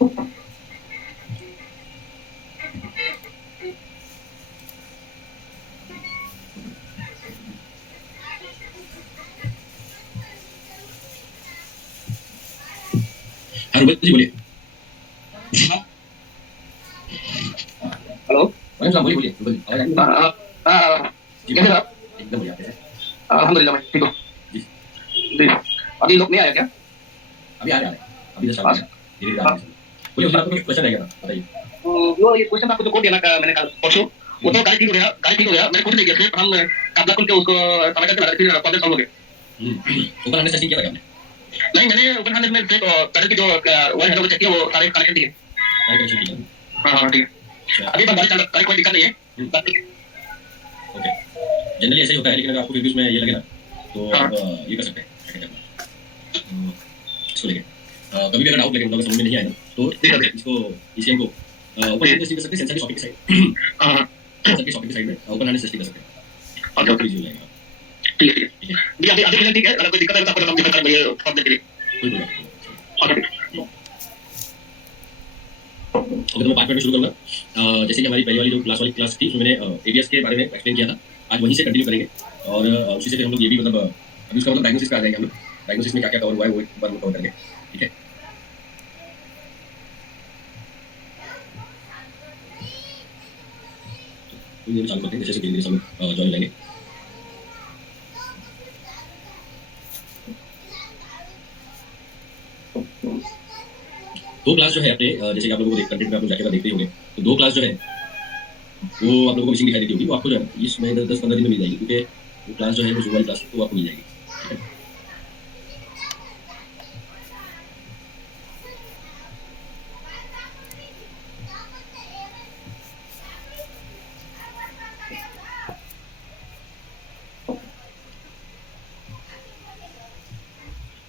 हाँ रूबल जी बोलिए। हेलो। वालेकुम सलाम, बोलिए बोलिए रूबल जी, आवाज आ रही है? जी कैसे बोलिए। हो आप? एकदम बढ़िया, कैसे? अल्हम्दुलिल्लाह मैं ठीक हूँ। जी। जी। अभी लोग नहीं आया क्या? अभी आ रहे हैं, अभी जस्ट चालू आज? हुआ है, धीरे धीरे आ रहे हैं सब लोग। बोलिए, उस दिन आपको कुछ क्वेश्चन रह गया था, बताइए। वो ये क्वेश्चन आपको जो कोड दिया ना मैंने कल परसों, वो तो गाड़ी ठीक हो गया, गाड़ी ठीक हो गया। मैंने कोशिश नहीं किया थे, पर हम काबला खुल के उसको समय करके लगा फिर प्रॉब्लम सॉल्व हो गया। ओपन हार्नेस टेस्टिंग किया था क्या आपने? नहीं, मैंने ओपन हार्नेस में सिर्फ पैडल की जो वायर है वो चेक किया, वो सारे कनेक्शन ठीक है। सारे कनेक्शन ठीक है। हाँ हाँ ठीक है। अच्छा। अभी तो गाड़ी चल गाड़ी कोई दिक्कत नहीं है। ओके, जनरली ऐसा ही होता है, लेकिन अगर आपको फिर भी उसमें ये लगे ना तो हाँ आप ये कर सकते हैं, क्या कहते हैं अपना, इसको लेके कभी भी अगर डाउट लगे, मतलब समझ में नहीं आए ना, तो इसको ईसीएम को ओपन हार्नेस टेस्टिंग कर सकते हैं, सेंसर की सॉकेट की साइड, हाँ हाँ सेंसर की सॉकेट की साइड में ओपन हार्नेस टेस्टिंग कर सकते हैं, ओके आपको ओके इजी हो जाएगा। ठीक है ठीक ठीक है, है। जी अभी अभी ठीक है, अगर कोई दिक्कत है तो आपको हम दिक्कत करेंगे प्रॉब्लम के लिए। कोई प्रॉब्लम नहीं। ओके ठीक। ओके, तो मैं 5 मिनट में शुरू करूँगा। जैसे कि हमारी पहली वाली जो क्लास वाली क्लास थी, उसमें मैंने एबीएस के बारे में एक्सप्लेन किया था, आज वहीं से कंटिन्यू करेंगे। और उसी से फिर हम लोग ये भी मतलब अभी उसका मतलब डायग्नोसिस पे आ जाएंगे हम लोग, डायग्नोसिस में क्या क्या कवर हुआ है वो एक बार कवर करेंगे। ठीक है, तो ये चालू करते हैं, जैसे धीरे धीरे सब लोग ज्वाइन हो जाएंगे। दो क्लास जो है अपने, जैसे कि आप लोगों को कंटेंट में आप लोग जाके देखते ही होंगे, तो दो क्लास जो है वो आप लोगों को मिसिंग दिखाई देती होगी, वो आपको जो है इसमें 10-15 दिन में मिल जाएगी, क्योंकि वो क्लास जो है वो जूम वाली क्लास वो आपको मिल जाएगी। ठीक है,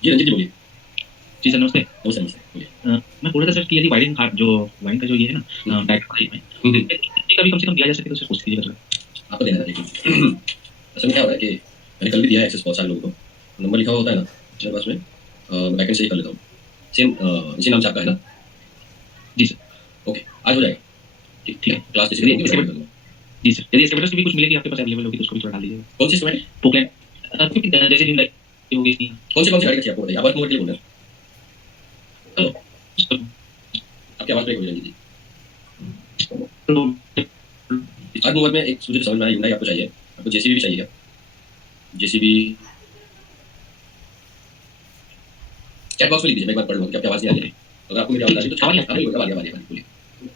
जी रंजीत जी बोलिए। जी सर नमस्ते। नमस्ते नमस्ते, बोलिए। मैं बोल रहा था सर कि यदि वायरिंग का जो ये है ना डायग्राम में कभी कम से कम दिया जा सके तो सर कोशिश कीजिएगा सर। आपको देना है असल में क्या हो रहा है कि मैंने कल भी दिया है एक्सेस बहुत सारे लोगों को, नंबर लिखा हुआ होता है ना मेरे पास में, बैकेंड से ही कर लेता हूँ, सेम इसी नाम से आपका है ना? जी सर। ओके, आज हो जाएगा। ठीक ठीक है, क्लास जी सर, यदि इसके बदले भी कुछ मिलेगी आपके पास अवेलेबल होगी तो उसको भी थोड़ा डाल दीजिएगा। कौन सी स्टूडेंट? पोकलैंड जैसे दिन लाइक होगी। कौन सी गाड़ी अच्छी आपको बताइए, आप वर्क मोड के लिए बोल रहे हैं? हेलो, आपकी आवाज ब्रेक हो रही है जी। आज मोबाइल में एक मुझे समझ में आया, Hyundai आपको चाहिए, आपको जेसीबी भी चाहिए क्या? जेसीबी चैट बॉक्स में लिख दीजिए, मैं एक बार पढ़ लूँगा कि आपकी आवाज नहीं आ रही है। अगर आपको मेरी आवाज आ रही है तो आवाज बोलिए।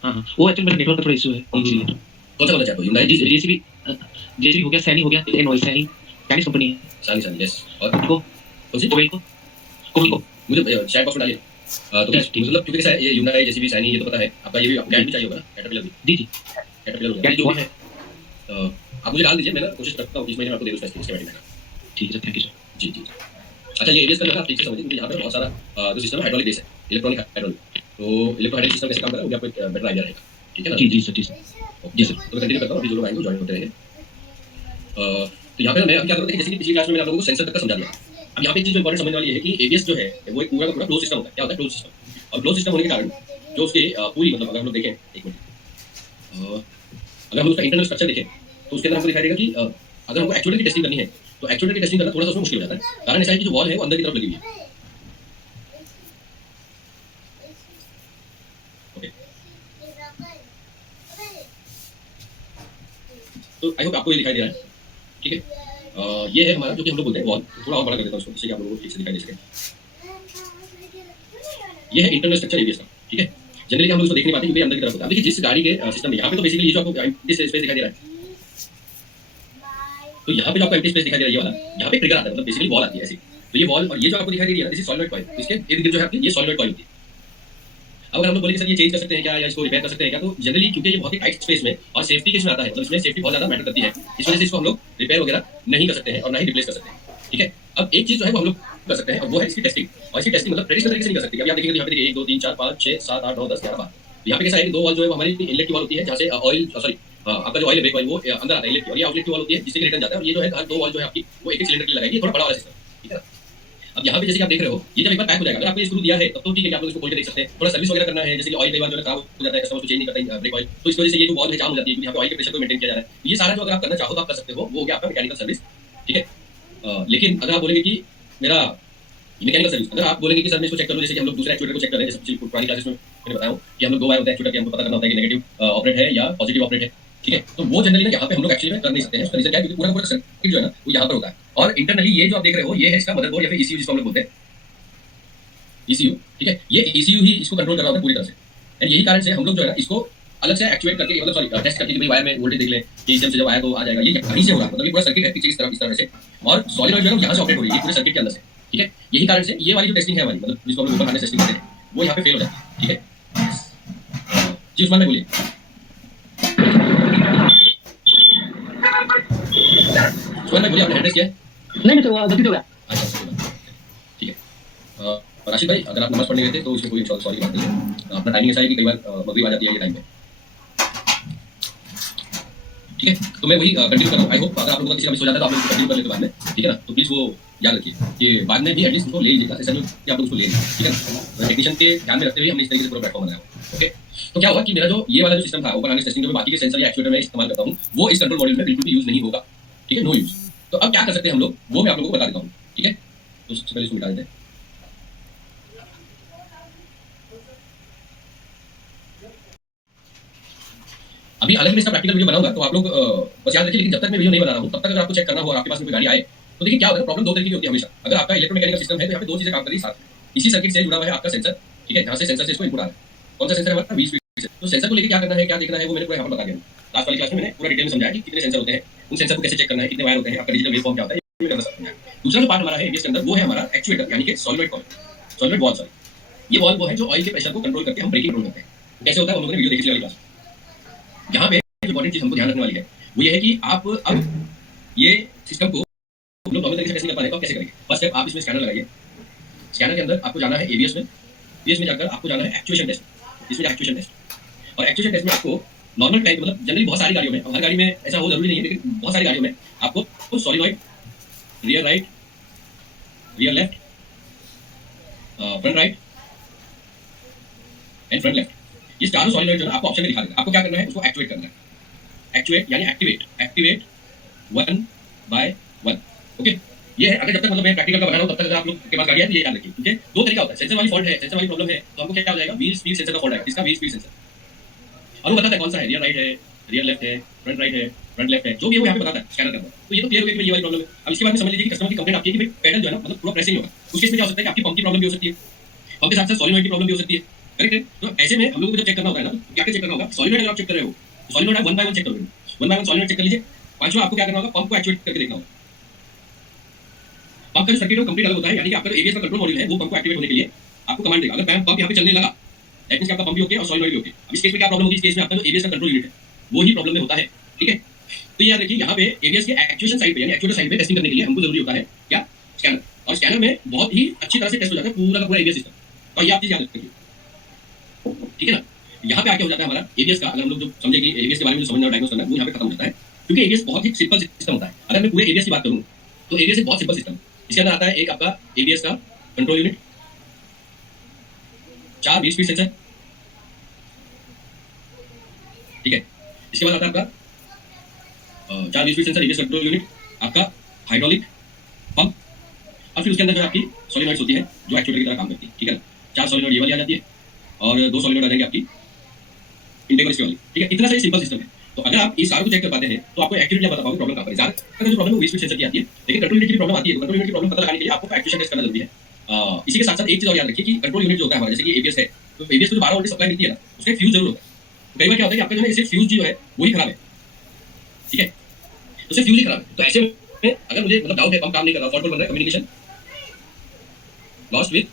हाँ वो एक्चुअली मेरे नेटवर्क का थोड़ा इशू है। कौन सा चैट? Hyundai जेसीबी हो गया, सैनी हो गया, एनॉय सैनी चाइनीज कंपनी है। सैनी यस, और कौन सी? कोविको मुझे चैट बॉक्स में डालिए। तो मतलब क्योंकि कैसा है, ये Hyundai जेसीबी सैनी ये तो पता है आपका, ये भी कैट भी चाहिए होगा ना, कैटरपिलर भी। जी कैटरपिलर हो गया, जो भी है आप मुझे डाल दीजिए, मैं कोशिश करता हूँ इस महीने में आपको दे दूँ स्पेसिफिक देना। ठीक है सर, थैंक यू सर। जी जी। अच्छा, ये एरियाज का आप ठीक से समझिए, क्योंकि यहाँ पे बहुत सारा जो सिस्टम है हाइड्रोलिक बेस है, इलेक्ट्रॉनिक हाइड्रोलिक, तो इलेक्ट्रो हाइड्रोलिक सिस्टम कैसे काम कर रहा है वो भी आपको एक बेटर आइडिया रहेगा। ठीक है ना? जी सर। जी सर। तो मैं कंटिन्यू करता हूँ, अभी जो लोग आएंगे ज्वाइन होते रहेंगे। तो यहाँ पे मैं अभी क्या करूँगा, जैसे कि पिछली क्लास में मैंने आप लोगों को सेंसर तक का समझा दिया। अब यहाँ पे एक चीज जो इंपॉर्टेंट समझने वाली है कि एबीएस जो है वो एक पूरा का पूरा क्लोज सिस्टम होता है। क्या होता है? Close system. और क्लोज सिस्टम होने के कारण जो उसके पूरी मतलब अगर हम लोग देखें, एक मिनट, अगर हम उसका इंटरनल स्ट्रक्चर देखें तो उसके अंदर हमको दिखाई देगा कि अगर हमको एक्चुएटर की टेस्टिंग करनी है तो एक्चुएटर की टेस्टिंग करना थोड़ा सा उसमें मुश्किल हो जाता है। कारण ऐसा है कि जो वॉल है वो अंदर की तरफ लगी हुई है। ओके, तो आई होप आपको ये दिखाई दे रहा है। ठीक है, ये है हमारा जो कि हम लोग बोलते हैं वॉल। थोड़ा और बड़ा कर देता हूँ इसको, जिससे कि आप लोगों को ठीक से दिखाई दे सके। ये है इंटरनल स्ट्रक्चर एबीएस का। ठीक है, जनरली हम लोग इसको देख नहीं पाते क्योंकि अंदर की तरफ होता है। देखिए जिस गाड़ी के सिस्टम में यहाँ पे तो बेसिकली ये जो आपको एम्प्टी स्पेस दिखाई दे रहा है, तो यहाँ पे जो आपको एम्प्टी स्पेस दिखाई दे रहा है ये वाला, यहाँ पे ट्रिगर आता है, मतलब बेसिकली वॉल आती है ऐसी। तो ये वॉल और ये जो आपको दिखाई दे रही है ना, दिस सॉलिनॉइड कॉइल, इसके इर्द गिर्द जो है आपकी ये सॉलिनॉइड कॉइल होती है। अब अगर हम लोग बोले कि सर ये चेंज कर सकते हैं क्या, या इसको रिपेयर कर सकते हैं क्या, तो जनरली क्योंकि ये बहुत ही टाइट स्पेस में और सेफ्टी के इसमें आता है, मतलब इसमें सेफ्टी बहुत ज्यादा मैटर करती है, इस वजह से इसको हम लोग रिपेयर वगैरह नहीं कर सकते हैं और ना ही रिप्लेस कर सकते हैं। ठीक है, अब एक चीज जो है वो हम लोग कर सकते हैं और वो है इसकी टेस्टिंग। और इसकी टेस्टिंग मतलब ट्रेडिशनल तरीके से नहीं कर सकते। अभी आप देखेंगे यहाँ पे देखिए 1 2 3 4 5 6 7 8 9 10 11 12, यहाँ पे कैसा है कि दो वॉल जो है वो हमारी इनलेट की वॉल होती है, जहाँ से ऑयल सॉरी आपका जो ऑयल है ब्रेक ऑयल वो अंदर आता है इनलेट की, और ये आउटलेट की वॉल होती है जिससे रिटर्न जाता है। और ये जो है हर दो वॉल जो है आपकी वो एक सिलेंडर के लिए लगाएगी, थोड़ा बड़ा वाला सिस्टम। ठीक है, अब यहाँ पे जैसे कि आप देख रहे हो, ये जब एक बार पैक हो जाएगा, अगर आपने स्क्रू दिया है तब तो ठीक है कि आप लोग इसको खोल के देख सकते हैं। थोड़ा सर्विस वगैरह करना है, जैसे कि ऑयल कई बार जो है खराब हो जाता है, कस्टमर को चेंज नहीं करता ब्रेक ऑयल, तो इसकी वजह से ये जो वॉल्व है जाम हो जाती है, क्योंकि यहाँ पे ऑयल के प्रेशर को मेंटेन किया जा रहा है। ये सारा जो अगर आप करना चाहो तो आप कर सकते हो, वो हो गया आपका मैकेनिकल सर्विस, ठीक है। लेकिन अगर आप बोलेंगे कि मेरा मैकेनिकल सर्विस, अगर आप बोलेंगे कि सर मैं इसको चेक कर लूं, जैसे कि हम लोग दूसरे एक्चुएटर को चेक कर रहे हैं, जैसे पुरानी क्लासेस में मैंने बताया हूं कि हम लोग 2 वायर होता है एक्चुएटर के, हमको पता करना होता है कि नेगेटिव ऑपरेट है या पॉजिटिव ऑपरेट है, ठीक है। तो वो जनरली ना यहाँ पे हम लोग एक्चुअली में कर नहीं सकते हैं। उसका रीजन क्या है, क्योंकि पूरा पूरा सर्किट जो है ना वो यहाँ पर होता है, और इंटरनली ये जो आप देख रहे हो ये है इसका मदरबोर्ड या फिर ईसीयू जिसको हम लोग बोलते हैं, ईसीयू, ठीक है। ये ईसीयू ही इसको कंट्रोल कर रहा होता है पूरी तरह से, एंड यही कारण से हम लोग जो है ना इसको अलग से एक्चुएट करके, मतलब सॉरी टेस्ट करके कि भाई वायर में वोल्टेज देख ले कि इससे जब आया तो आ जाएगा, ये कहीं से होगा, मतलब ये पूरा सर्किट है पीछे इस तरह से, और सॉलिनॉइड जो है ना यहाँ से ऑपरेट हो रही है पूरे सर्किट के अंदर से, ठीक है। यही कारण से ये वाली जो टेस्टिंग है हमारी, मतलब जिसको हम लोग ऊपर हार्नेस टेस्टिंग करते हैं, वो यहाँ पे फेल हो जाती है, ठीक है। जी उस्मान भाई बोलिए। उस्मान भाई बोलिए, आपने हैंड रेस किया है? नहीं तो गलती हो गया। अच्छा, ठीक है। राशिद भाई, अगर आप नमाज पढ़ने गए थे तो उसमें कोई सॉरी की बात नहीं है। अपना टाइमिंग ऐसा है कि कई बार मगरिब आ जाती है ये टाइम पे, ठीक है। तो मैं वही कंटिन्यू कर रहा हूँ। आई होप अगर आप लोगों का किसी का मिस हो जाता है तो आप लोग कंटिन्यू कर लेते बाद में, ठीक है ना। तो प्लीज़ वो याद रखिए कि बाद में भी एटलीस्ट उसको ले लीजिएगा, ऐसा नहीं कि आप लोग उसको ले लीजिए, ठीक है ना। टेक्नीशियन के ध्यान में रखते हुए हमने इस तरीके से पूरा प्लेटफॉर्म बनाया, ओके। तो क्या हुआ कि मेरा जो ये वाला जो सिस्टम था ओपन हार्नेस टेस्टिंग, जो बाकी के सेंसर या एक्चुएटर में इस्तेमाल करता हूँ, वो इस कंट्रोल मॉड्यूल में बिल्कुल भी यूज नहीं होगा, ठीक है, नो यूज। तो अब क्या कर सकते हैं हम लोग, वो मैं आप लोगों को बता देता हूँ, ठीक है। तो सबसे पहले इसको मिटा देते हैं। अभी हालांकि मैं इसका प्रैक्टिकल वीडियो बनाऊंगा, तो आप लोग बस याद रखिए, लेकिन जब तक मैं वीडियो नहीं बना रहा हूँ तब तक अगर आपको चेक करना हो और आपके पास में कोई गाड़ी आए, तो देखिए क्या होता है, प्रॉब्लम दो तरीके की होती है हमेशा। अगर आपका इलेक्ट्रोमैकेनिकल सिस्टम है तो यहाँ पे दो चीजें काम कर रही है साथ में। इसी सर्किट से जुड़ा हुआ है आपका सेंसर, ठीक है, जहाँ से सेंसर से इसको इनपुट आ रहा है। कौन सा सेंसर है हमारा? V speed sensor. तो सेंसर को लेकर क्या करना है, क्या देखना है, वो मैंने पूरा यहाँ पर बता दिया। लास्ट वाली क्लास में मैंने पूरा डिटेल में समझाया कि कितने सेंसर होते हैं, उन सेंसर को कैसे चेक करना है, कितने वायर होते हैं, आपका डिजिटल वेवफॉर्म क्या होता है, ये करना सकते हैं। दूसरा जो पार्ट हमारा है एबीएस के अंदर, वो है हमारा एक्चुएटर, यानी कि solenoid coil, solenoid valve, sorry. ये वॉल्व वो है जो ऑयल के प्रेशर को कंट्रोल करके हम ब्रेकिंग कंट्रोल करते हैं। कैसे होता है, हम लोगों ने वीडियो देखी थी क्लास। यहाँ पे जो इंपॉर्टेंट चीज हमको ध्यान रखने वाली है वो ये है कि आप अब ये सिस्टम को हम लोग नॉर्मल तरीके से टेस्ट नहीं कर पा रहे तो आप कैसे करेंगे। फर्स्ट स्टेप, आप इसमें स्कैनर लगाइए। स्कैनर के अंदर आपको जाना है एबीएस में, एबीएस में जाकर आपको जाना है एक्चुएशन टेस्ट, इसमें एक्चुएशन टेस्ट। और एक्चुएशन टेस्ट में आपको नॉर्मल टाइप, मतलब जनरली बहुत सारी गाड़ियों में, हर गाड़ी में ऐसा हो जरूरी नहीं है, लेकिन बहुत सारी गाड़ियों में आपको solenoid, rear right, rear left, front right and front left, ये चारों सॉलिनॉइड जो है आपको ऑप्शन में दिखा देगा। आपको क्या करना है, उसको एक्टिवेट करना है। एक्चुएट यानी एक्टिवेट, एक्टिवेट 1 by 1, ओके। ये है, अगर जब तक मतलब मैं प्रैक्टिकल का बना रहा हूं तब तक अगर आप लोग के पास गाड़ी है तो ये याद रखिए, ठीक है। दो तरीका होता है, सेंसर वाली फॉल्ट है, सेंसर वाली प्रॉब्लम है, तो हमको क्या हो जाएगा, व्हील स्पीड सेंसर का फॉल्ट आएगा। इसका व्हील स्पीड सेंसर, और वो बताता है कौन सा है, रियर राइट है, रियर लेफ्ट है, फ्रंट राइट है, फ्रंट लेफ्ट है, जो भी है वो यहाँ पे बताता है स्कैनर के अंदर। तो ये तो क्लियर हो गया कि ये वाली प्रॉब्लम है। अब इसके बाद में समझ लीजिए कि कस्टमर की कंप्लेंट आपकी है कि भाई पैडल जो है ना मतलब पूरा प्रेस नहीं होगा। उस केस में क्या हो सकता है कि आपकी पंप की प्रॉब्लम भी हो सकती है, पंप के साथ साथ सॉलिनॉइड की प्रॉब्लम भी हो सकती है, करेक्ट है। तो ऐसे में हम लोगों को जब चेक करना होता है ना, तो क्या चेक करना होगा, सॉलिनॉइड अगर आप चेक कर रहे हो, सॉलिनॉइड आप 1 by 1 चेक करोगे, 1 by 1 सॉलिनॉइड चेक कर लीजिए। पांचवा आपको क्या करना होगा, पंप को एक्चुएट करके देखना होगा। पंप का जो सर्किट है कंप्लीट अलग होता है, यानी कि आपका जो एबीएस का कंट्रोल मॉड्यूल है वो पंप को एक्टिवेट होने के लिए आपको कमांड देगा। अगर पंप यहाँ पे चलने लगा, दैट मींस कि आपका पंप भी ओके और सॉलिनॉइड भी ओके। अब इस केस में क्या प्रॉब्लम होगी, इस केस में आपका जो एबीएस का कंट्रोल यूनिट है वो ही प्रॉब्लम में होता है, ठीक है। तो याद रखिए, यहाँ पे एबीएस के एक्चुएशन साइड पे यानी एक्चुएटर साइड पे टेस्टिंग करने के लिए हमको जरूरी होता है क्या, स्कैनर। और स्कैनर में बहुत ही अच्छी तरह से टेस्ट हो जाता है पूरा का पूरा एबीएस सिस्टम। और ये आप चीज याद रखिए, ठीक है ना। यहाँ पे आके हो जाता है हमारा एबीएस का, अगर हम लोग जो समझे कि एबीएस के बारे में जो समझना और डायग्नोस करना है वो यहाँ पे खत्म हो जाता है, क्योंकि एबीएस बहुत ही सिंपल सिस्टम होता है। अगर मैं पूरे एबीएस की बात करूँ तो एबीएस एक बहुत सिंपल सिस्टम। इसके अंदर आता है एक आपका एबीएस का control unit, 4 wheel speed sensor, ठीक है। इसके बाद आता है आपका 4 wheel speed sensor, ABS control unit, आपका हाइड्रोलिक पंप, और फिर उसके अंदर जो आपकी सॉलिनॉइड्स होती है जो एक्चुएटर की तरह काम करती है, ठीक है ना। 4 सॉलिनॉइड ये वाली आ जाती है और 2 सॉलिनॉइड आ जाएंगे आपकी इंटेग्रल वाली, ठीक है। इतना सा सिंपल सिस्टम है। तो अगर आप इस सारे को चेक कर पाते हैं तो आपको एक्यूरेटली बता पाओगे प्रॉब्लम कहां पर है। ज्यादातर जो प्रॉब्लम है वो स्पीड सेंसर की आती है, लेकिन कंट्रोल यूनिट की प्रॉब्लम आती है। कंट्रोल यूनिट की प्रॉब्लम पता लगाने के लिए आपको एक्चुएशन टेस्ट करना जरूरी है। इसी के साथ साथ एक चीज और याद रखिए कि कंट्रोल यूनिट जो होता है हमारा, जैसे कि एबीएस है, तो एबीएस को जो 12 वोल्ट सप्लाई मिलती है ना, उसका फ्यूज जरूर होता है। तो कई बार क्या होता है कि आपका जो है सिर्फ फ्यूज जो है वही खराब है, ठीक है, तो सिर्फ फ्यूज ही खराब है। तो ऐसे में अगर मुझे मतलब डाउट है, पंप काम नहीं कर रहा, फॉल्ट बन रहा है, communication lost with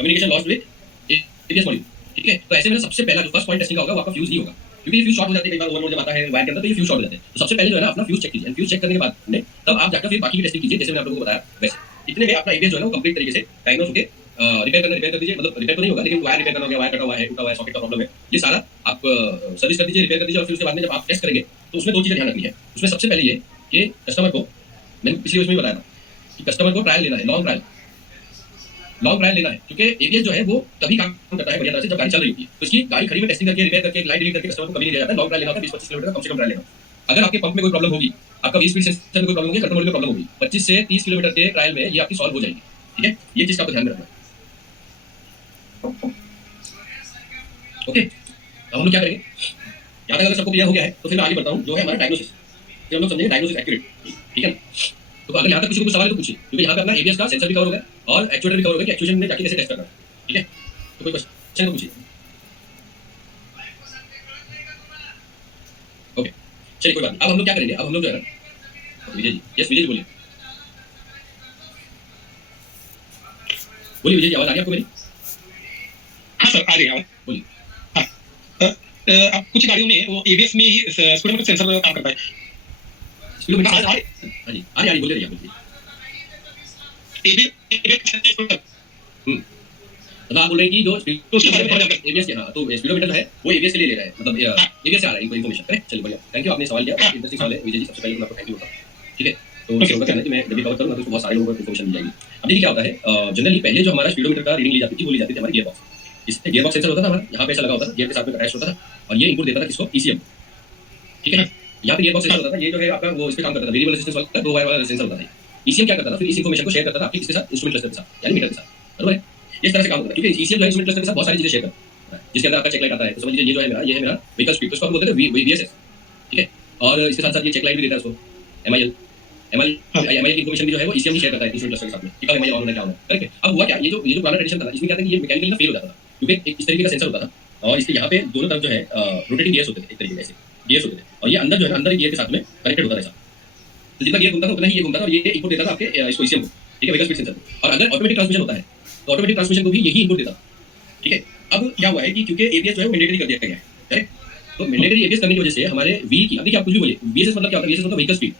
ABS module, ठीक है। तो ऐसे में सबसे पहला जो फर्स्ट पॉइंट टेस्टिंग का होगा वो आपका फ्यूज ही होगा, क्योंकि फ्यूज शॉर्ट हो जाते हैं कई बार, ओवरलोड जब आता है वायर के अंदर तो ये फ्यूज शॉर्ट हो जाते हैं। तो सबसे पहले जो है ना अपना फ्यूज चेक कीजिए, फ्यूज चेक करने के बाद में तब आप जाकर फिर बाकी की टेस्टिंग कीजिए, जैसे मैंने आप लोगों को बताया वैसे। इतने में आपका एबीएस जो है ना वो कंप्लीट तरीके से डायग्नोस होके रिपेयर कर दीजिए। मतलब रिपेयर तो नहीं होगा, लेकिन वायर रिपेयर करना होगा, वायर कटा हुआ है, टूटा हुआ है, सॉकेट का प्रॉब्लम है, ये सारा आप सर्विस कर दीजिए, रिपेयर कर दीजिए। और फिर उसके बाद में जब आप टेस्ट करेंगे तो उसमें 2 चीजें ध्यान रखनी है। उसमें सबसे पहले ये कि कस्टमर को, मैंने पिछली उसमें भी बताया था कि कस्टमर को ट्रायल लेना है, लॉन्ग ट्रायल लेना है, क्योंकि एबीएस जो है वो तभी काम करता है बढ़िया तरह से जब गाड़ी चल रही होती है। तो इसकी गाड़ी खड़ी में टेस्टिंग करके, रिपेयर करके, लाइट रीडिंग करके कस्टमर को कभी नहीं दिया जाता है। लॉन्ग ट्रायल लेना होता है, 20-25 किलोमीटर का कम से कम ट्रायल लेना। अगर आपके पंप में कोई प्रॉब्लम होगी, आपका वी स्पीड सेंसर में कोई प्रॉब्लम होगी, कंट्रोल में प्रॉब्लम होगी, 25 से 30 किलोमीटर के ट्रायल में ये आपकी सॉल्व हो जाएगी। ठीक है, ये चीज का आपको ध्यान में रखना है। ओके, अब हम लोग क्या करेंगे, यहाँ तक अगर सबको क्लियर हो गया है तो फिर मैं आगे बढ़ता हूँ, जो है हमारा डायग्नोसिस। फिर हम लोग समझेंगे डायग्नोसिस एक्यूरेट। ठीक है, तो अगर यहाँ तक किसी को सवाल है तो पूछिए, क्योंकि यहाँ पे अपना एबीएस का सेंसर भी कवर हो गया और एक्चुएटर भी कवर हो गया कि एक्चुएशन में जाके कैसे टेस्ट करना है। ठीक है, तो कोई क्वेश्चन तो पूछिए। ओके, चलिए कोई बात नहीं। अब हम लोग क्या करेंगे, अब हम लोग जो है ना, विजय जी, यस विजय जी बोलिए। बोलिए विजय जी, आवाज आ रही है आपको मेरी? हाँ सर, आ रही है आवाज। बोलिए। हाँ, अब कुछ गाड़ियों में वो एबीएस में ही स्पीडोमीटर सेंसर काम करता है। स्पीडोमीटर हाँ, हाँ जी, आ रही बोलिए, बोलिए। मतलब आप बोल रहे हैं कि जो एबीएस के, हाँ, तो स्पीडोमीटर जो है वो एबीएस के लिए ले रहा है, मतलब एबीएस से आ रहा है इनको इन्फॉर्मेशन। करेक्ट, चलिए बढ़िया, थैंक यू, आपने सवाल किया, इंटरेस्टिंग सवाल है विजय जी। सबसे पहले तो मैं आपको थैंक यू बोलता हूँ। ठीक है, तो इससे होगा क्या है कि मैं जब भी कवर करूँगा तो बहुत सारे लोगों को इन्फॉर्मेशन मिल जाएगी। अब देखिए क्या होता है, जनरली पहले जो हमारा स्पीडोमीटर का रीडिंग ली जाती थी वो ली जाती थी हमारी गियर बॉक्स। इससे गियर बॉक्स सेंसर होता था हमारा, यहाँ पे ऐसा लगा होता था, गियर के साथ में अटैच होता था और ये इनपुट देता था किसको, ईसीएम। ठीक है, यहाँ पे गियर बॉक्स सेंसर होता था, ये जो है आपका वो इस पे काम करता था, वेरिएबल रेजिस्टेंस वाला 2 वायर वाला सेंसर होता था। ईसीएम क्या करता था, फिर इस इन्फॉर्मेशन को शेयर करता था आपके किसके साथ, इंस्ट्रूमेंट क्लस्टर के साथ, यानी मीटर के साथ। बराबर है, इस तरह से काम होता है, क्योंकि ईसीएम जो है इंस्ट्रूमेंट क्लस्टर के साथ बहुत सारी चीजें शेयर करता है, जिसके अंदर आपका चेक लाइट आता है। तो समझ लीजिए ये जो है मेरा, ये है मेरा व्हीकल स्पीड, तो इसको हम बोलते हैं वीएसएस। ठीक है, और इसके साथ साथ ये चेक लाइट भी देता है उसको, एमआईएल की इन्फॉर्मेशन भी जो है वो ईसीएम ही शेयर करता है इंस्ट्रूमेंट क्लस्टर के साथ में, ठीक है, एमआईएल ऑन है क्या होना है। करेक्ट है, अब हुआ क्या, ये जो पुराना ट्रेडिशन था इसमें क्या था कि ये मैकेनिकली फेल हो जाता था, क्योंकि एक इस तरीके का सेंसर होता था और इसके यहाँ पे दोनों तरफ जो है रोटेटिंग गियर्स होते थे, एक तरीके से गियर्स होते थे, और ये अंदर जो है ना, अंदर गियर के साथ में कनेक्टेड होता था ऐसा। तो जितना गियर घूमता था उतना ही ये घूमता था और ये इनपुट देता था आपके इसको ईसीएम को। ठीक है, व्हीकल स्पीड सेंसर को। और अगर ऑटोमेटिक ट्रांसमिशन होता है तो ऑटोमेटिक ट्रांसमिशन को भी यही इनपुट देता। ठीक है, अब क्या हुआ है कि क्योंकि एबीएस जो है वो मैंडेटरी कर दिया गया है, करेक्ट, तो मैंडेटरी एबीएस करने की वजह से हमारे व्हील की, अब देखिए आप कुछ भी बोलिए, वीएसएस मतलब क्या होता है, वीएसएस मतलब व्हीकल स्पीड।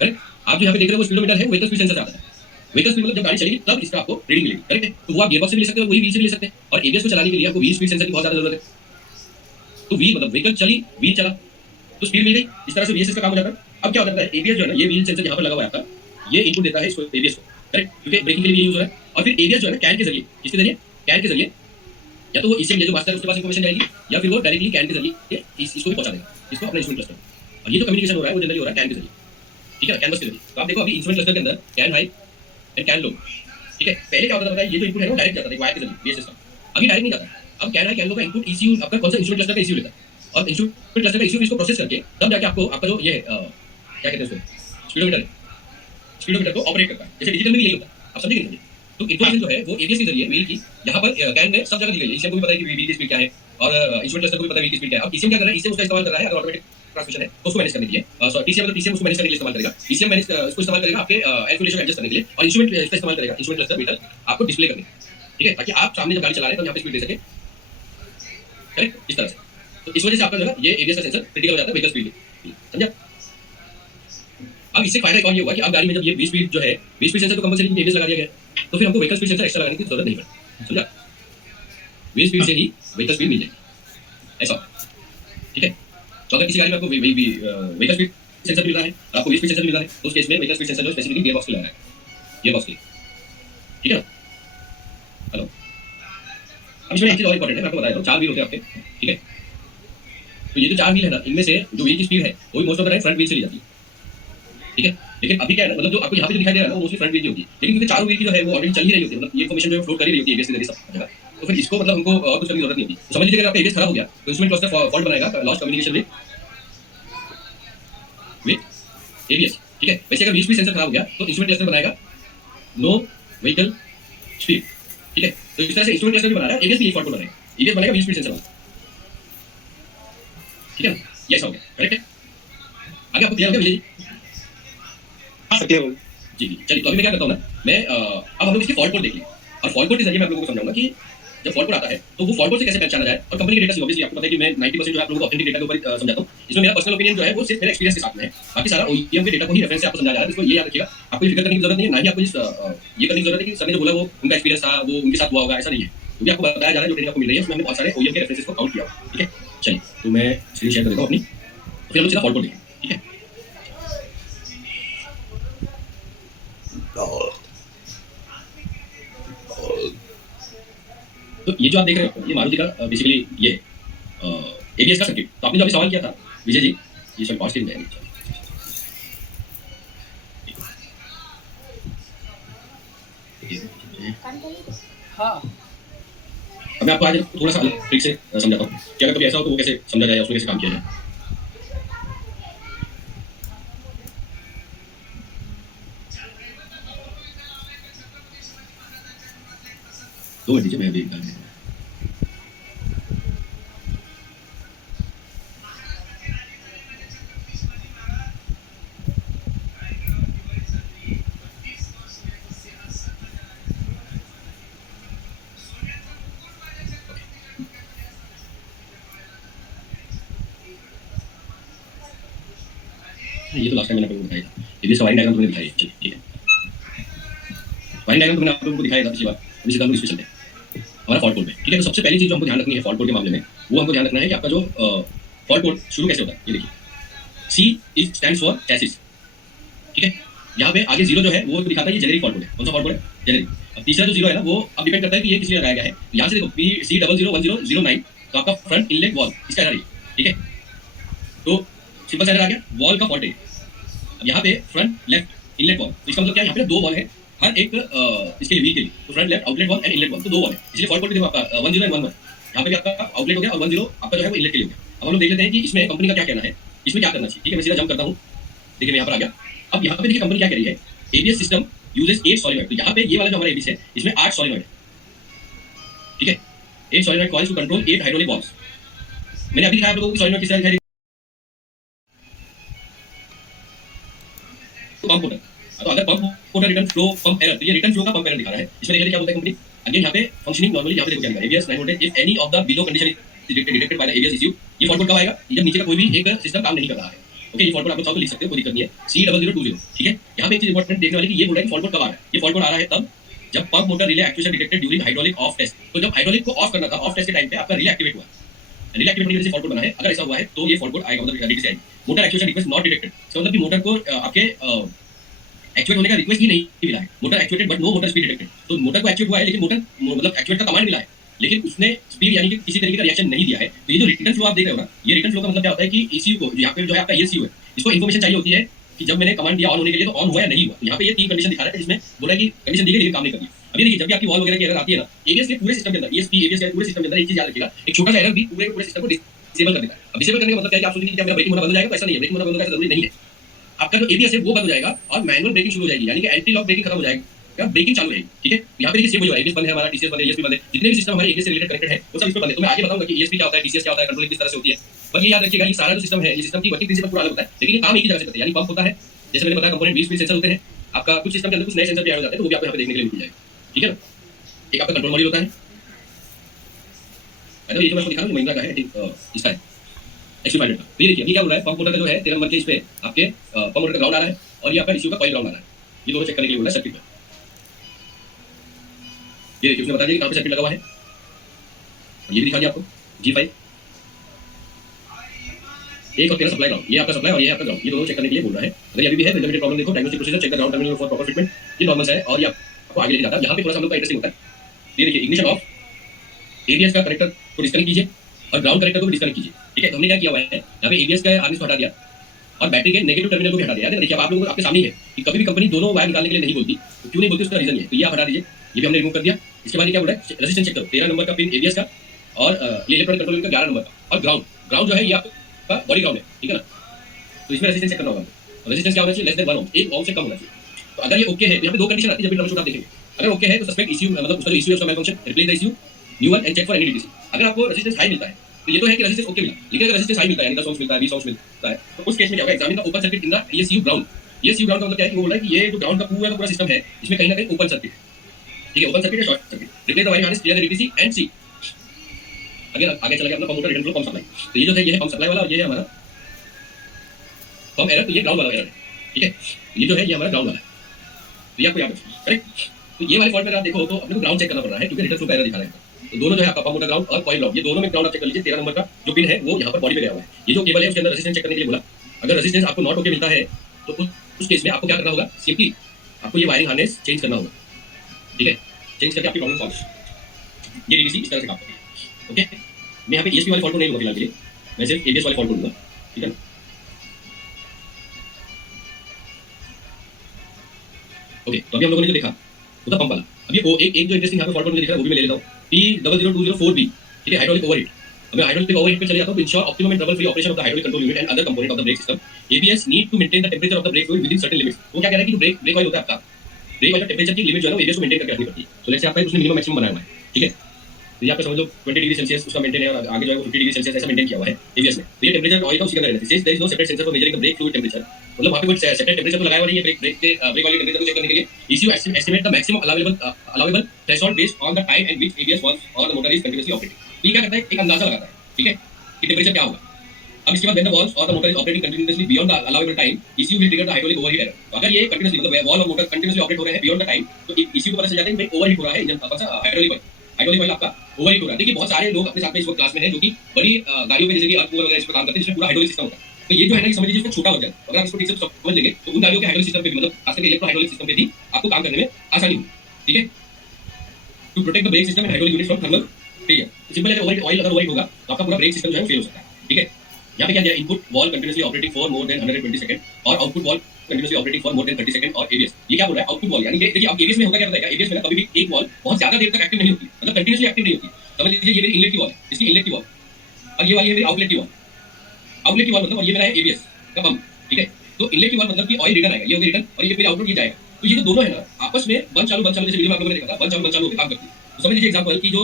करेक्ट, आप जो यहाँ पे देख रहे हो वो स्पीडोमीटर है, वो व्हीकल स्पीड सेंसर आता है। व्हीकल स्पीड मतलब जब गाड़ी चलेगी तब इसका आपको रीडिंग मिलेगी। करेक्ट है, तो वो आप गियरबॉक्स से भी ले सकते हो, वही व्हील से भी ले सकते हैं। और एबीएस को चलाने के लिए आपको व्हील स्पीड सेंसर की बहुत ज्यादा जरूरत है। तो व्हील मतलब व्हीकल चली, व्हील चला तो स्पीड मिल गई, इस तरह से वीएसएस का काम हो जाता है। अब क्या हो जाता है, एबीएस जो है ना, ये व्हील सेंसर यहाँ पर लगा हुआ है आपका, ये इनपुट देता है इसको एबीएस को। करेक्ट, क्योंकि ब्रेकिंग के लिए यूज हो रहा है। और फिर एबीएस जो है ना कैन के जरिए, किसके जरिए, कैन के जरिए, या तो वो ईसीएम जो मास्टर है उसके पास इन्फॉर्मेशन जाएगी, या फिर वो डायरेक्टली कैन के जरिए इसको भी पहुंचा देगा, इसको अपने इंस्ट्रूमेंट क्लस्टर। और ये जो कम्युनिकेशन हो रहा है वो जनरली हो रहा है कैन के जरिए। ठीक है, कैनवस के जरिए। तो आप देखो अभी इंस्ट्रूमेंट क्लस्टर के अंदर कैन हाई एंड कैन लो। ठीक है, पहले क्या होता था, ये जो इनपुट है वो डायरेक्ट जाता था वायर के जरिए वीएसएस का, अभी डायरेक्ट नहीं जाता। अब कैन हाई कैन लो का इनपुट ईसीयू आपका कौन सा, इंस्ट्रूमेंट क्लस्टर का ईसीयू लेता है, और इंस्ट्रूमेंट क्लस्टर का ईसीयू इसको प्रोसेस करके तब जाके आपको आपका जो ये क्या कहते हैं उसको, स्पीडोमीटर को ऑपरेट करता है। जैसे डिजिटल में भी यही होता है, आप समझे नहीं? तो इन्फॉर्मेशन जो है वो एबीएस के जरिए व्हील की यहाँ पर कैन में सब जगह दी गई है। ईसीएम को भी पता है कि व्हील की स्पीड क्या है और इंस्ट्रूमेंट क्लस्टर को भी पता है व्हील की स्पीड क्या है। अब ईसीएम क्या कर रहा है, ईसीएम उसका इस्तेमाल कर रहा है, अगर ऑटोमेटिक ट्रांसमिशन है तो उसको मैनेज करने के लिए, टीसीएम टीसीएम उसको मैनेज करने के लिए इस्तेमाल करेगा, ईसीएम मैनेज उसको इस्तेमाल करेगा आपके एल्कुलेशन एडजस्ट करने के लिए, और इंस्ट्रूमेंट इसका इस्तेमाल करेगा, इंस्ट्रूमेंट क्लस्टर मीटर आपको डिस्प्ले करने। ठीक है, ताकि आप सामने जब गाड़ी चला रहे हैं तो यहाँ पे स्पीड दे सके। करेक्ट, इस तरह से। तो इस वजह से आपका जो है ये एबीएस का सेंसर क्रिटिकल हो जाता है व्हीकल स्पीड, समझा? अब इससे फायदा एक और ये हुआ कि अब गाड़ी में जब ये व्हील स्पीड जो है, व्हील स्पीड सेंसर को कंपल्सरी एबीएस लगा दिया गया, तो फिर हमको व्हीकल स्पीड सेंसर एक्स्ट्रा लगाने की जरूरत नहीं पड़ती, समझा? व्हील स्पीड से ही व्हीकल स्पीड मिल जाएगी, ऐसा। ठीक है, तो अगर किसी गाड़ी में आपको व्हीकल स्पीड सेंसर मिल रहा है, आपको व्हील स्पीड सेंसर मिल रहा है, तो उस केस में व्हीकल स्पीड सेंसर जो स्पेसिफिकली गियर बॉक्स के लिए लगा है, गियर बॉक्स के लिए। ठीक है ना? हेलो, अब इसमें एक चीज और इंपॉर्टेंट है, मैं आपको बता देता हूँ, 4 व्हील होते हैं आपके। ठीक है, तो ये जो 4 व्हील है ना, इनमें से जो व्हील की स्पीड है वो भी most of the time front wheel से ली जाती है। ठीक है, लेकिन अभी क्या है ना, मतलब जो आपको यहाँ पे जो दिखाई दे रहा है ना वो मोस्टली फ्रंट व्हील की होगी, लेकिन क्योंकि चारों व्हील की जो है वो ऑलरेडी चल ही रही होती है, मतलब ये इन्फॉर्मेशन जो है फ्लोट कर ही रही होती है एबीएस के जरिए सब जगह, तो फिर इसको मतलब हमको और कुछ करने की जरूरत नहीं होती। तो समझ लीजिए अगर आपका एबीएस खराब हो गया तो इंस्ट्रूमेंट क्लस्टर फॉल्ट बनाएगा, लॉस्ट कम्युनिकेशन विद एबीएस। ठीक है, वैसे अगर व्हील स्पीड सेंसर खराब हो गया तो इंस्ट्रूमेंट क्लस्टर बनाएगा नो व्हीकल स्पीड। ठीक है, तो इस तरह से इंस्ट्रूमेंट क्लस्टर भी बना रहा है, एबीएस भी यही फॉल्ट बनाएगा, एबीएस बनाएगा व्हील स्पीड सेंसर। ठीक है ना, ये ऐसा हो गया, करेक्ट है? आगे आपको क्लियर हो गया विजय जी? हाँ सर, क्लियर हो गया। जी जी, चलिए तो अभी मैं क्या करता हूँ ना, मैं अब हम लोग इसकी फॉल्ट कोड देख लें, और फॉल्ट कोड के जरिए मैं आप लोगों को समझाऊंगा कि जब फॉल्ट कोड आता है तो वो फॉल्ट कोड से कैसे पहचाना जाए, और कंपनी के डेटा से। ऑब्वियसली आपको पता है कि मैं 90% जो है आप लोगों को ऑथेंटिक डेटा के ऊपर समझाता हूँ। इसमें मेरा पर्सनल ओपिनियन जो है वो सिर्फ मेरे एक्सपीरियंस के साथ में है, बाकी सारा ओईएम के डेटा को ही रेफरेंस से आपको समझाया जा रहा है। इसको ये याद रखिएगा, आपको ये फिक्र करने की जरूरत नहीं है, ना ही आपको ये करने की जरूरत है कि सर ने जो बोला वो उनका एक्सपीरियंस था, वो उनके साथ हुआ होगा, ऐसा नहीं है। क्योंकि आपको बताया जा रहा है जो डेटा आपको मिल रही है उसमें हमने बहुत सारे ओईएम के रेफरेंसेस को काउंट किया। ठीक है, चलिए तो मैं स्क्रीन शेयर कर देता हूँ अपनी, फिर हम सीधा फॉल्ट कोड देखें। ठीक है, तो ये जो आप देख रहे हो ये मारुति का बेसिकली ये एबीएस का सर्किट। तो आपने जो अभी सवाल किया था विजय जी, ये सब कॉस्ट में है। हाँ अब मैं आपको आज थोड़ा सा अलग ट्रिक से समझाता हूँ कि अगर कभी ऐसा हो तो वो कैसे समझा जाए, उसमें कैसे काम किया जाए। दो मिनट दीजिए, मैं अभी निकाल देता हूँ। ये तो लास्ट टाइम मैंने आपको दिखाया था, एबीएस का वायरिंग डायग्राम तुमने दिखाया है। चलिए ठीक है, वायरिंग डायग्राम तुमने आपको दिखाया था पिछली बार। अभी सीधा हम इस पे चलते हैं हमारा फॉल्ट कोड में। ठीक है, तो सबसे पहली चीज जो हमको ध्यान रखनी है फॉल्ट कोड के मामले में, वो हमको ध्यान रखना है कि आपका जो फॉल्ट कोड शुरू कैसे होता है। ये देखिए, सी इज स्टैंड्स फॉर चैसिस। ठीक है, यहाँ पे आगे जीरो जो है वो दिखाता है ये जेनेरिक फॉल्ट कोड है। कौन सा फॉल्ट कोड है? जेनेरिक। अब तीसरा जो जीरो है ना वो अब डिपेंड करता है कि ये किस लिए लगाया गया है। यहाँ से देखो P C001009, तो आपका फ्रंट इनलेट वॉल इसका एरर है। ठीक है, तो सिंपल सा एरर आ गया, वॉल का फॉल्ट है। अब यहाँ पे फ्रंट लेफ्ट इनलेट वॉल, तो इसका मतलब क्या है, यहाँ पे दो वॉल है हर एक इसके लिए व्हील के लिए, तो front left outlet wall and inlet valve, तो दो वॉल है। इसलिए फॉल्ट कोड भी देखो आपका 10 एंड 11, यहाँ पे भी आपका आउटलेट हो गया और 10 आपका जो है वो इनलेट के लिए हो गया। अब हम लोग देख लेते हैं कि इसमें कंपनी का क्या कहना है, इसमें क्या करना चाहिए। ठीक है, मैं सीधा जंप करता हूँ। देखिए मैं यहाँ पर आ गया। अब यहाँ पे देखिए कंपनी क्या कह रही है, एबीएस सिस्टम यूजेस 8 सॉलिनॉइड। तो यहाँ पे ये वाला जो हमारा एबीएस है इसमें 8 सॉलिनॉइड है। ठीक है, 8 solenoid coils to control 8 hydraulic valves. मैंने अभी दिखाया आप लोगों को सॉलिनॉइड किस तरह दिखाई, पंप मोटर। तो अगर pump motor return flow pump error, तो ये रिटर्न फ्लो का पंप एरर दिखा रहा है। इसमें देखिए क्या बोलता है कंपनी। अगेन यहाँ पे फंक्शनिंग नॉर्मली यहाँ पे देखो क्या लिखा है, ABS 9 voltage if any of the below condition is detected by the ABS issue. ये फॉल्ट कोड कब आएगा, जब नीचे का कोई भी एक सिस्टम काम नहीं कर रहा है। ओके, ये फॉल्ट कोड आप लोग चाहो तो लिख सकते हो, कोई दिक्कत नहीं है। C0020। ठीक है, यहाँ पे एक चीज इंपॉर्टेंट देखने वाली कि ये बोल रहा है कि फॉल्ट कोड कब आ रहा है। ये फॉल्ट कोड आ रहा है तब जब pump motor relay actuation detected during hydraulic off test. तो जब हाइड्रोलिक को ऑफ करना था, ऑफ टेस्ट के टाइम पे आपका रिले एक्टिवेट हुआ, रिले एक्टिवेट होने से फॉल्ट कोड बना है। अगर ऐसा हुआ है तो ये फॉल्ट कोड आएगा, मतलब डीटी से आएगा। Motor actuation request not detected, इसका मतलब कि मोटर को आपके एक्चुएट होने का रिक्वेस्ट ही नहीं मिला है। Motor actuated but no motor speed detected. तो मोटर को एक्चुएट हुआ है लेकिन मोटर मतलब एक्चुएट का कमांड मिला है, लेकिन उसने स्पीड यानी कि किसी तरीके का रिएक्शन नहीं दिया है। तो ये जो रिटर्न फ्लो आप देख रहे हो ना, ये रिटर्न फ्लो का मतलब क्या होता है कि ईसीयू को, यहाँ पे जो है आपका ईसीयू है, इसको इन्फॉर्मेशन चाहिए होती है कि जब मैंने कमांड दिया ऑन होने के लिए तो ऑन हुआ या नहीं हुआ। तो यहाँ पे ये तीन कंडीशन दिखा रहा है, जिसमें बोला है कि कंडीशन दी गई लेकिन काम नहीं कर रही। अभी देखिए जब भी आपकी वॉल वगैरह की एरर आती है ना, एबीएस के पूरे सिस्टम के अंदर, ESP एबीएस के पूरे सिस्टम के अंदर एक चीज याद रखिएगा, एक छोटा सा एरर भी पूरे पूरे सिस्टम को डिसेबल कर देता है। अब डिसेबल करने का मतलब क्या है कि आप सोचेंगे कि क्या मेरा ब्रेकिंग होना बंद हो जाएगा, तो ऐसा नहीं है। ब्रेकिंग होना बंद होगा ऐसा जरूरी नहीं है। आपका जो एबीएस है वो बंद हो जाएगा और मैनुअल ब्रेकिंग शुरू हो जाएगी, यानी कि एंटी लॉक ब्रेकिंग खत्म हो जाएगा, ब्रेकिंग चालू रहेगी। ठीक है, यहाँ पे देखिए सेम वही हो रहा है, एबीएस बंद है हमारा, टीसीएस बंद है, ESP बंद है, जितने भी सिस्टम हमारे एबीएस से रिलेटेड कनेक्टेड है वो सब इस पर बंद है। तो मैं आगे बताऊंगा कि ESP क्या होता है, टीसीएस क्या होता है, कंट्रोलिंग किस तरह से होती है। पर ये याद रखिएगा ये सारा जो सिस्टम है, ये सिस्टम की वर्किंग प्रिंसिपल पूरा अलग होता है, लेकिन ये काम एक ही जगह से करते हैं। यानी पंप होता है, जैसे मैंने बताया कंपोनेंट 20 सेंसर होते हैं। आपका कुछ सिस्टम के अंदर कुछ नए सेंसर भी ऐड हो जाते हैं, तो वो भी आपको यहाँ पे देखने के लिए मिल जाएगा। ठीक है ना, एक आपका कंट्रोल मॉड्यूल होता है। तो ये जो मैं आपको दिखा रहा हूँ महिंद्रा का है, इसका है एक्सपीरिमेंट का। तो ये देखिए ये क्या बोल रहा है, पंप मोटर का जो है 13 नंबर के इस पे आपके पंप मोटर का ग्राउंड आ रहा है और ये आपका इश्यू का कॉइल ग्राउंड आ रहा है। ये दोनों चेक करने के लिए बोला है सर्किट में। ये देखिए उसने बता दिया कि कहाँ पे सर्किट लगा हुआ है, ये भी दिखा दिया आपको G5 एक और 13 सप्लाई ग्राउंड, ये आपका सप्लाई और ये आपका ग्राउंड, ये दोनों चेक करने के लिए बोल रहा है। अगर ये भी है रिजल्टेड प्रॉब्लम देखो, diagnostic procedure check the ground terminal for proper treatment, ये नॉर्मल है और ये आपको आगे लेके जाता है। यहाँ पे थोड़ा सा हम लोग का इंटरेस्टिंग होता है। ये देखिए इग्निशन ऑफ एबीएस का कनेक्टर को डिस्कनेक्ट कीजिए और ग्राउंड कनेक्टर को भी डिस्कनेक्ट कीजिए। ठीक है, तो हमने क्या किया हुआ है, यहाँ पे एबीएस का आर्मिस को हटा दिया और बैटरी के नेगेटिव टर्मिनल को भी हटा दिया। देखिए अब आप लोगों को आपके सामने है कि कभी भी कंपनी दोनों वायर निकालने के लिए नहीं बोलती, तो क्यों नहीं बोलती उसका रीजन ये है। तो ये आप हटा दीजिए, ये भी हमने रिमूव कर दिया। इसके बाद क्या बोल रहा है, रेजिस्टेंस चेक करो, 13 नंबर का पिन एबीएस का और ये इलेक्ट्रॉनिक कंट्रोल का 11 नंबर का, और ग्राउंड जो है ये आपका बॉडी ग्राउंड है। ठीक है ना, तो इसमें रेजिस्टेंस चेक करना होगा। रेजिस्टेंस क्या होना चाहिए, लेस देन 1 ओम, 1 ओम से कम होना चाहिए। तो अगर ये ओके है तो यहाँ पे दो कंडीशन आती है जब भी ट्रबल शूट आप देखेंगे। अगर ओके है तो सस्पेक्ट इश्यू, मतलब उसका जो इश्यू है उसका malfunction, replace the issue, new one and check for any DTC. अगर आपको रेजिस्टेंस हाई मिलता है तो ये तो है कि रेजिस्टेंस ओके मिला, लेकिन अगर रेजिस्टेंस हाई मिलता है यानी 10 ओम्स मिलता है, 20 ओम्स मिलता है, तो उस केस में क्या होगा, examine the open circuit in the ESU ground. ESU ground का मतलब क्या है कि वो बोल रहा है कि ये जो ग्राउंड का पूरा सिस्टम है इसमें कहीं ना कहीं ओपन सर्किट है। ठीक है, ओपन सर्किट या short circuit, replace the wiring harness, clear the DTC and C. आगे चला गया अपना pump motor return flow pump supply. तो ये जो है ये है पंप सप्लाई वाला और ये है हमारा पंप एरर, तो ये ग्राउंड वाला एरर है। ठीक है, ये जो है ये हमारा ग्राउंड वाला है, तो ये आपको याद रखना है। करेक्ट, तो ये वाले फॉल्ट में आप देखो तो अपने को ग्राउंड चेक करना पड़ रहा है क्योंकि रिटर्न फ्लो का एरर दिखा रहा है। तो दोनों जो है आपका पंप मोटर ग्राउंड और कॉइल ग्राउंड, ये दोनों में ग्राउंड आप चेक कर लीजिए। 13 नंबर का जो पिन है वो यहाँ पर बॉडी पे गया हुआ है। ये जो केबल है उसके अंदर रेजिस्टेंस चेक करने के लिए बोला। अगर रेजिस्टेंस आपको नॉट ओके मिलता है तो उस केस में आपको क्या करना होगा, सिंपली आपको ये वायरिंग हार्नेस चेंज करना होगा। ठीक है, चेंज करके आपकी प्रॉब्लम सॉल्व। ये डीडीसी इस तरह से काम करती है। ओके, मैं यहाँ पे ईएसपी वाले फॉल्ट को नहीं लूंगा फिलहाल के लिए, मैं सिर्फ एबीएस वाले फॉल्ट को लूंगा, ठीक है ना। ओके, तो अभी हम लोगों ने जो देखा वो था पंप वाला। अभी वो एक जो इंटरेस्टिंग यहाँ पे फॉल्ट मुझे दिख रहा है वो भी मैं ले लेता हूँ, P00204B, ठीक है, हाइड्रोलिक ओवरहीट। अब मैं हाइड्रोलिक ओवरहीट पे चले जाता हूँ। Ensure optimum and trouble free operation of the hydraulic control unit and other component of the brake system, ABS need to maintain the temperature of the brake fluid within certain limits. वो क्या कह रहा है कि जो brake oil होता है आपका, ब्रेक ऑयल का टेंपरेचर की लिमिट जो है ना एबीएस को मेंटेन करके रखनी पड़ती है। तो लेट्स से आपका उसने मिनिमम मैक्सिमम बनाया हुआ है, ठीक है। तो ये आपका समझ लो 20 डिग्री सेल्सियस उसका मेंटेन है और आगे जो है वो 50 डिग्री सेल्सियस ऐसा मेंटेन किया हुआ है एबीएस में। तो ये टेंपरेचर ऑयल का उसी के अंदर रहता है। There is no separate sensor for measuring the brake fluid temperature, मतलब वहां पे कोई सेपरेट टेंपरेचर तो लगाया हुआ नहीं है ब्रेक ऑयल के टेंपरेचर को चेक करने के लिए। ECU estimate the maximum allowable threshold based on the time at which ABS works और the motor is continuously operating. तो ये क्या करता है, एक अंदाजा लगाता है, ठीक है, कि टेंपरेचर क्या होगा। अब इसके बाद व्हेन द वाल्व्स और the motor is operating continuously beyond the allowable time, ECU will trigger the hydraulic overheat error. तो अगर ये कंटीन्यूअसली मतलब वाल्व और मोटर कंटीन्यूअसली ऑपरेट हो रहे हैं बियॉन्ड द टाइम, तो ईसीयू को पता चल जाता है कि ओवरहीट हो रहा है इंजन का हाइड्रोलिक ऑयल आपका ओवरहीट हो रहा है। देखिए बहुत सारे लोग अपने साथ में इस वक्त क्लास में हैं जो कि बड़ी गाड़ियों पे जैसे कि अर्थ मूवर वगैरह इस पर काम करते हैं जिसमें पूरा हाइड्रोलिक सिस्टम होता है। तो ये जो है ना समझ लीजिए इसका छोटा वर्जन, अगर आप इसको ठीक से समझ लेंगे तो उन गाड़ियों के हाइड्रोलिक सिस्टम पे भी, मतलब खास करके इलेक्ट्रो हाइड्रोलिक सिस्टम पे भी आपको काम करने में आसानी होगी, ठीक है। To protect the brake system and hydraulic unit from thermal failure, simple है, ओवरहीट ऑयल अगर ओवरहीट होगा तो आपका पूरा ब्रेक सिस्टम जो है फेल हो सकता है, ठीक है। यहाँ पे क्या दिया, input valve continuously operating for more than 120 second और output valve continuously operating for more than 30 second और एबीएस। ये क्या बोल रहा है, आउटपुट वॉल्व यानी कि देखिए अब एबीएस में होता क्या है, एबीएस में कभी भी एक वॉल्व बहुत ज्यादा देर तक एक्टिव नहीं होती, मतलब कंटीन्यूअसली एक्टिव नहीं होती। समझ लीजिए ये मेरी इनलेट की वॉल्व है, इसकी इनलेट की वॉल्व, और ये वाली है मेरी आउटलेट की वॉल्व। आउटलेट की वॉल्व मतलब, और ये मेरा है एबीएस का पंप, ठीक है। तो इनलेट की वॉल्व मतलब कि ऑयल रिटर्न आएगा, ये होगी रिटर्न, और ये मेरी आउटपुट ये जाएगा। तो ये जो दोनों है ना आपस में बंद चालू जैसे वीडियो में आप लोगों ने देखा था, बंद चालू होकर काम करती है। तो समझ लीजिए एग्जांपल की जो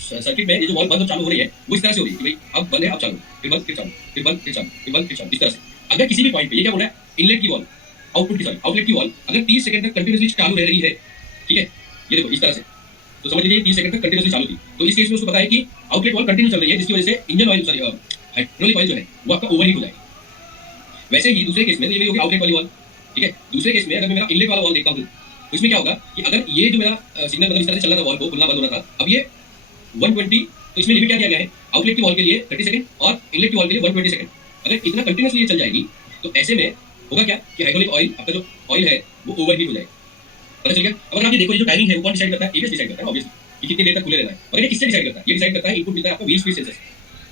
सर्किट में ये जो वॉल्व बंद और चालू हो रही है वो इस तरह से हो रही है कि भाई अब बंद है अब चालू, फिर बंद फिर चालू, फिर बंद फिर चालू, फिर बंद फिर चालू, इस तरह से। अगर किसी भी पॉइंट पे ये क्या बोल रहा है, इनलेट की वॉल्व, आउटपुट की सॉरी आउटलेट की वॉल्व अगर 30 सेकंड तक कंटीन्यूअसली चालू रह रही है, ठीक है, ये देखो इस तरह से, तो समझ लीजिए 30 सेकंड तक कंटीन्यूअसली चालू थी। तो इस केस में उसको पता है कि आउटलेट वॉल्व कंटिन्यू चल रही है, जिसकी वजह से engine oil sorry hydraulic oil जो है वो आपका ओवरहीट हो जाएगा। वैसे ही दूसरे केस में ये होगी आउटलेट वाली वॉल्व, ठीक है। दूसरे केस में अगर मैं मेरा इनलेट वाला वॉल्व देखता हूँ तो इसमें क्या होगा कि अगर ये जो मेरा सिग्नल मतलब इस तरह से चल रहा था, वॉल्व को खुलना बंद हो रहा था, अब ये 120, तो इसमें लिमिट क्या दिया गया है, आउटलेट की वॉल्व के लिए 30 सेकंड और इनलेट की वॉल्व के लिए 120 सेकंड। अगर इतना कंटीन्यूअसली ये चल जाएगी तो ऐसे में होगा क्या कि हाइड्रोलिक ऑयल आपका जो ऑयल है वो ओवरहीट हो जाएगा, पता चल गया। अगर आप ये देखो ये जो टाइमिंग है वो कौन डिसाइड करता है, एबीएस डिसाइड करता है ऑब्वियसली कि कितनी देर तक खुले रहना है। मगर ये किससे डिसाइड करता है, ये डिसाइड करता है, इनपुट मिलता है आपको व्हील स्पीड सेंसर से,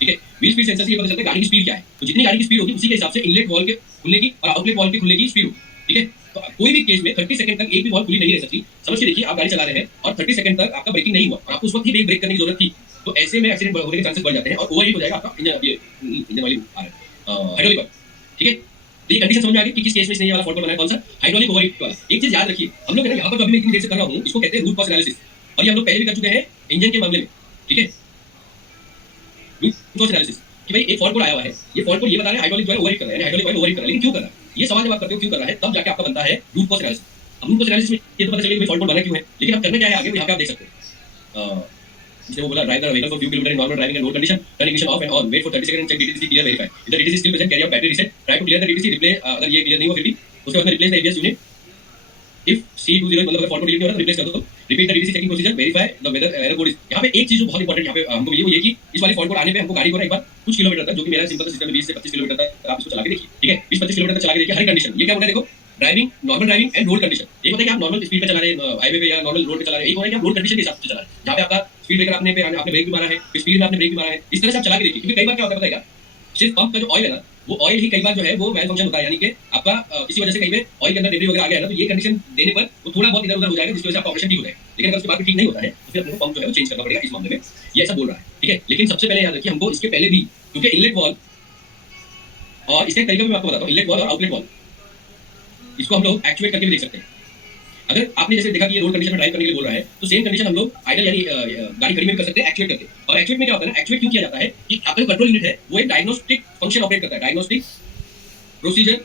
ठीक है। व्हील स्पीड सेंसर से ये पता चलता है गाड़ी की स्पीड क्या है। तो जितनी गाड़ी की स्पीड होगी उसी के हिसाब से इनलेट वॉल्व के खुलने की और आउटलेट वॉल्व के खुलने की स्पीड होगी, ठीक है। तो कोई भी केस में 30 सेकंड तक एक भी वॉल्व खुली नहीं रह सकती। समझ के देखिए आप गाड़ी चला रहे हैं और 30 सेकंड तक आपका ब्रेकिंग नहीं हुआ और आपको उस वक्त ही ब्रेक करने की जरूरत थी, तो ऐसे में एक्सीडेंट होने के चांसेस बढ़ जाते हैं और ओवरहीट हो जाएगा आपका इंजन वाली हाइड्रोलिक ऑयल, ठीक है। तो ये कंडीशन समझ में आ गई कि किस केस में इसने ये वाला फॉल्ट बनाया, कौन सा, हाइड्रोलिक ओवरहीट वाला। एक चीज याद रखिए, हम लोग है ना यहाँ पर जो अभी मैं इतनी देर से कर रहा हूँ इसको कहते हैं रूट कॉज एनालिसिस, और ये हम लोग पहले भी कर चुके हैं इंजन के मामले में, ठीक है। रूट कॉज एनालिसिस कि भाई एक फॉल्ट कोड आया हुआ है, ये फॉल्ट कोड ये बता रहा है हाइड्रोलिक जो है ओवरहीट कर रहा है, हाइड्रोलिक ऑयल ओवरहीट कर रहा है, लेकिन क्यों कर रहा है, ये सवाल जब आप करते हो क्यों कर रहा है, तब जाके आपका बनता है रूट कॉज एनालिसिस। अब रूट कॉज एनालिसिस में ये तो पता चलेगा कि फॉल्ट कोड बना क्यों है, लेकिन अब करना क्या है आगे यहाँ पे आप देख सकते हो। जिसने वो बोला drive the vehicle for few kilometre in normal driving and road condition, turn ignition off and on, wait for 30 second, check DTC clear, verify if the DTC still present, carry out battery reset, try to clear the DTC, replay अगर ये clear नहीं हुआ फिर भी उसके बाद में replace the ABS unit, if C20 मतलब अगर फॉल्ट कोड डिलीट नहीं हो रहा तो रिप्लेस कर दो, repeat the DTC checking procedure, verify the whether error code is. यहाँ पे एक चीज जो बहुत इंपॉर्टेंट यहाँ पे हमको मिली वो ये कि इस वाले फॉल्ट कोड आने पे हमको गाड़ी को ना एक बार कुछ किलोमीटर तक, जो कि मेरा सिंपल सिस्टम है 20 से 25 किलोमीटर तक आप इसको चला के देखिए, ठीक है, 20-25 किलोमीटर तक चला के देखिए हर कंडीशन। ये क्या बोल रहा है देखो, driving, normal driving and road condition. एक होता है कि आप नॉर्मल स्पीड पे चला रहे हैं हाईवे पे या नॉर्मल रोड पे चला रहे हैं, एक होता है कि आप रोड कंडीशन के हिसाब से चला रहे हैं, जहाँ पे आपका स्पीड ब्रेकर आपने ब्रेक भी मारा है, स्पीड में आपने ब्रेक भी मारा है, इस तरह से आप चला के देखिए। क्योंकि कई बार क्या होता है पता है क्या, सिर्फ पंप का जो ऑयल है ना वो ऑयल ही कई बार जो है वो मैल फंक्शन होता है, यानी कि आपका किसी वजह से कहीं पे ऑयल के अंदर डेब्री वगैरह आ गया है ना, तो ये कंडीशन देने पर वो थोड़ा बहुत इधर उधर हो जाएगा, जिसकी वजह से आपका ऑपरेशन ठीक हो जाएगा। लेकिन अगर उसके बाद भी ठीक नहीं होता है तो फिर अपने को पंप जो है वो चेंज करना पड़ेगा। इस मामले में ये ऐसा बोल रहा है, ठीक है। लेकिन सबसे पहले याद रखिए हमको इसके पहले भी, क्योंकि इनलेट वॉल्व और इसका तरीका भी मैं आपको बताता हूँ, इनलेट वॉल्व और आउटलेट वॉल्व इसको हम लोग एक्चुएट करके भी देख सकते हैं। अगर आपने जैसे देखा कि ये रोड कंडीशन में ड्राइव करने के लिए बोल रहा है, तो सेम कंडीशन हम लोग आइडल यानी गाड़ी खड़ी में भी कर सकते हैं एक्चुएट करके। और एक्चुएट में क्या होता है ना, एक्चुएट क्यों किया जाता है कि आपका जो कंट्रोल यूनिट है वो एक डायग्नोस्टिक फंक्शन ऑपरेट करता है, डायग्नोस्टिक प्रोसीजर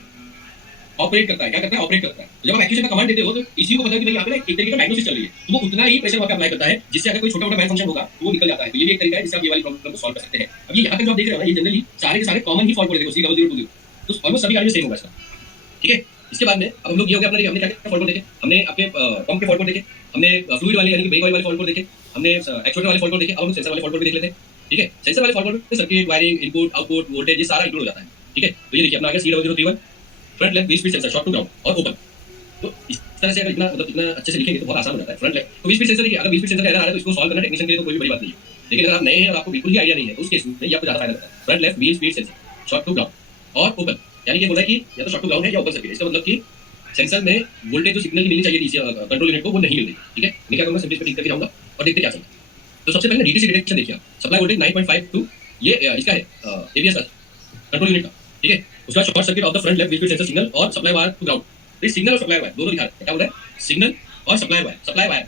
ऑपरेट करता है, क्या करता है, ऑपरेट करता है। तो जब आप एक्चुएशन का कमांड देते हो तो इसी को पता है कि भाई यहाँ पे एक तरीके का डायग्नोसिस चल रही है, तो वो उतना ही प्रेशर वहाँ पे अप्लाई करता है जिससे अगर कोई छोटा मोटा मैल फंक्शन होगा तो वो निकल जाता है। तो ये भी एक तरीका है जिससे आप ये वाली प्रॉब्लम को सॉल्व कर सकते हैं। अब ये यहाँ तक जो आप देख रहे हो ना, ये जनरली सारे के सारे कॉमन ही फॉल्ट कोड देखो C0020, तो ऑलमोस्ट सभी गाड़ी में सेम होगा इसका, ठीक है। इसके बाद में अब हम लोग ये हो गया अपने, हमने क्या क्या फॉल्ट कोड देखे, हमने आपके पंप के फॉल्ट कोड देखे, हमने फ्लूइड वाले यानी कि ब्रेक ऑयल वाले फॉल्ट कोड देखे, हमने एक्चुएटर वाले फॉल्ट कोड देखे, अब हम सेंसर वाले फॉल्ट कोड देख लेते हैं, ठीक है। सेंसर वाले फॉल्ट कोड में circuit, wiring, input, output, voltage ये सारा इंक्लूड हो जाता है, ठीक है। तो ये देखिए अपना आ गया C0031 front left wheel speed sensor, short to ground और ओपन। तो इस तरह से अगर इतना अच्छे से लिखेंगे तो बहुत आसान हो जाता है। फ्रंट लेफ्ट तो 20 फीट सेंसर देखिए, अगर 20 फीट सेंसर का एरर आ रहा है तो इसको सॉल्व करना टेक्नीशियन के लिए तो कोई भी बड़ी बात नहीं है। लेकिन अगर आप नए हैं और आपको बिल्कुल भी आइडिया नहीं है तो उस केस में ये आपको ज्यादा फायदा करता है। Front left 20 feet sensor short to ground और ओपन, यानी ये बोल रहा है कि या तो शॉर्ट टू ग्राउंड है या ओपन सर्किट। इसका मतलब कि सेंसर में वोल्टेज जो सिग्नल की मिलनी चाहिए डीसी कंट्रोल यूनिट को वो नहीं मिल रही। ठीक है, मैं क्या करूंगा, सिंपली इसको ठीक करके जाऊंगा और देखते क्या चलता है। तो सबसे पहले डीटीसी डिटेक्शन देखिए आप, सप्लाई वोल्टेज 9.52 ये इसका है एबीएस का कंट्रोल यूनिट का। ठीक है, उसका short circuit of the front left speed sensor signal और सप्लाई वायर टू ग्राउंड। तो सिग्नल और सप्लाई वायर दोनों दिखा रहा है, क्या बोल रहा है, सिग्नल और supply wire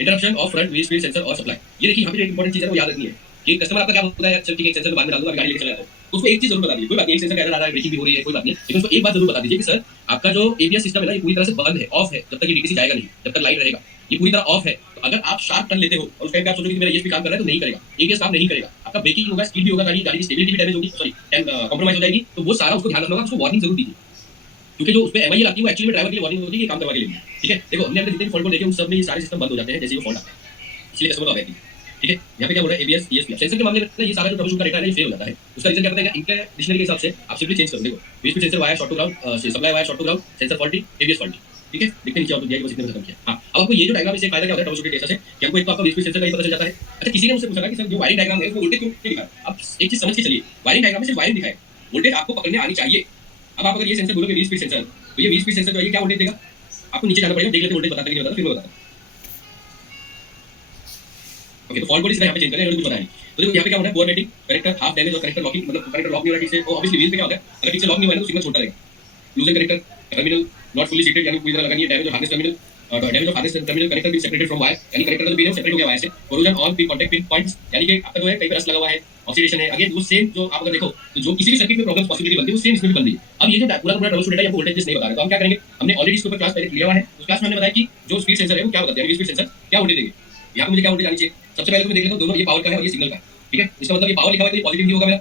interruption of front wheel speed sensor और सप्लाई। ये देखिए यहाँ पे एक इंपॉर्टेंट चीज है वो याद रखनी है कि कस्टमर आपका क्या बोलता है, यार चल ठीक है सेंसर बाद में डाल दूंगा, गाड़ी लेके चला जाता हूं, तो उसको एक चीज जरूर बता दीजिए, कोई बात नहीं एक सेंसर का एरर आ रहा है, ब्रेकिंग भी हो रही है, कोई बात नहीं, लेकिन उसको एक बात जरूर बता दीजिए कि सर आपका जो एबीएस सिस्टम है ना ये पूरी तरह से बंद है, ऑफ है, जब तक ये डीटीसी जाएगा नहीं, जब तक लाइट रहेगा ये पूरी तरह ऑफ है। तो अगर आप शार्प टर्न लेते हो और उस टाइम पे आप सोचोगे कि मेरा ईएसपी काम कर रहा है तो नहीं करेगा, एबीएस काम नहीं करेगा, आपका ब्रेकिंग होगा, स्पीड भी होगा, गाड़ी की स्टेबिलिटी भी डैमेज होगी, सॉरी कॉम्प्रोमाइज हो जाएगी। तो वो सारा उसको ध्यान रखना होगा, उसको वार्निंग जरूर दीजिए, क्योंकि जो उस पे एमआईएल आती है वो एक्चुअली में ड्राइवर के लिए वार्निंग होती है कि काम करवा के लिए। ठीक है, देखो हमने अपने जितने फॉल्ट को देखे उन सब में ये सारे सिस्टम बंद हो जाते हैं जैसे वो फॉल्ट आता है, इसलिए कस्टमर को अवेयर कीजिए। ठीक है, यहाँ पे क्या बोल रहा है एबीएस ईएसपी सेंसर के मामले में ये सारा जो ट्रबल शूट का डेटा है ये फेल हो जाता है। उसका रीजन क्या बताएगा, इनके डिक्शनरी के हिसाब से आप सिंपली चेंज कर देखो, बीच sensor wire short to ground, supply wire short to ground, sensor faulty, ABS faulty. ठीक है, देखते नीचे आपको दिया बस इतने में खत्म किया। हां, अब आपको ये जो डायग्राम इससे फायदा क्या होता है ट्रबल शूट के केस से कि हमको एक तो आपका बीच सेंसर का ये पता चल जाता है। अच्छा, किसी ने मुझसे पूछा कि सर जो वायरिंग डायग्राम है वो वोल्टेज क्यों नहीं दिखा रहा। अब एक चीज समझ के चलिए, वायरिंग डायग्राम में सिर्फ वायरिंग दिखाए, वोल्टेज आपको पकड़ने आनी चाहिए। अब आप अगर ये सेंसर बोलोगे 20 फीट सेंसर, तो ये 20 फीट सेंसर जो है ये क्या वोल्टेज देगा, आपको नीचे जाना पड़ेगा, देख लेते वोल्टेज बताता है कि नहीं बताता, फिर मैं बताता हूं। ओके, तो फॉल्ट कोड इसका यहाँ पे चेंज करें और कुछ बताया नहीं। तो देखो यहाँ पे क्या होता है, poor rating, connector half damage और कनेक्टर लॉकिंग, मतलब कनेक्टर लॉक नहीं हो रहा ठीक से, तो ऑब्वियसली व्हील पे क्या होता है, अगर ठीक से लॉक नहीं हुआ है तो सिग्नल छोटा रहेगा। Loosen connector terminal not fully seated, यानी पूरी तरह लगा नहीं है, damage of harness terminal, damage of harness terminal, connector been separated from wire, यानी कनेक्टर का जो पिन है सेपरेट हो गया वायर से। Corrosion on pin contact pin points, यानी कि आपका जो है कहीं पे रस्ट लगा हुआ है, ऑक्सीडेशन है। अगेन वो सेम जो आप अगर देखो तो जो किसी भी सर्किट में प्रॉब्लम पॉसिबिलिटी बनती है वो सेम इसमें भी बन रही है। अब ये जो पूरा पूरा ट्रबल शूट डेटा है वो वोल्टेज नहीं बता रहा है, तो हम क्या करेंगे, हमने ऑलरेडी इसके ऊपर क्लास पहले लिया हुआ है, उस क्लास में हमने बताया कि जो स्पीड सेंसर है वो क्या बताता है, स्पीड सेंसर क्या वोल्टेज देंगे। यहाँ पे मुझे क्या वोल्टेज आनी चाहिए, सबसे पहले तो मैं देख लेता हूँ दोनों, ये पावर का है और ये सिग्नल का है। ठीक है, इसका मतलब ये पावर लिखा हुआ है तो ये पॉजिटिव ही होगा मेरा,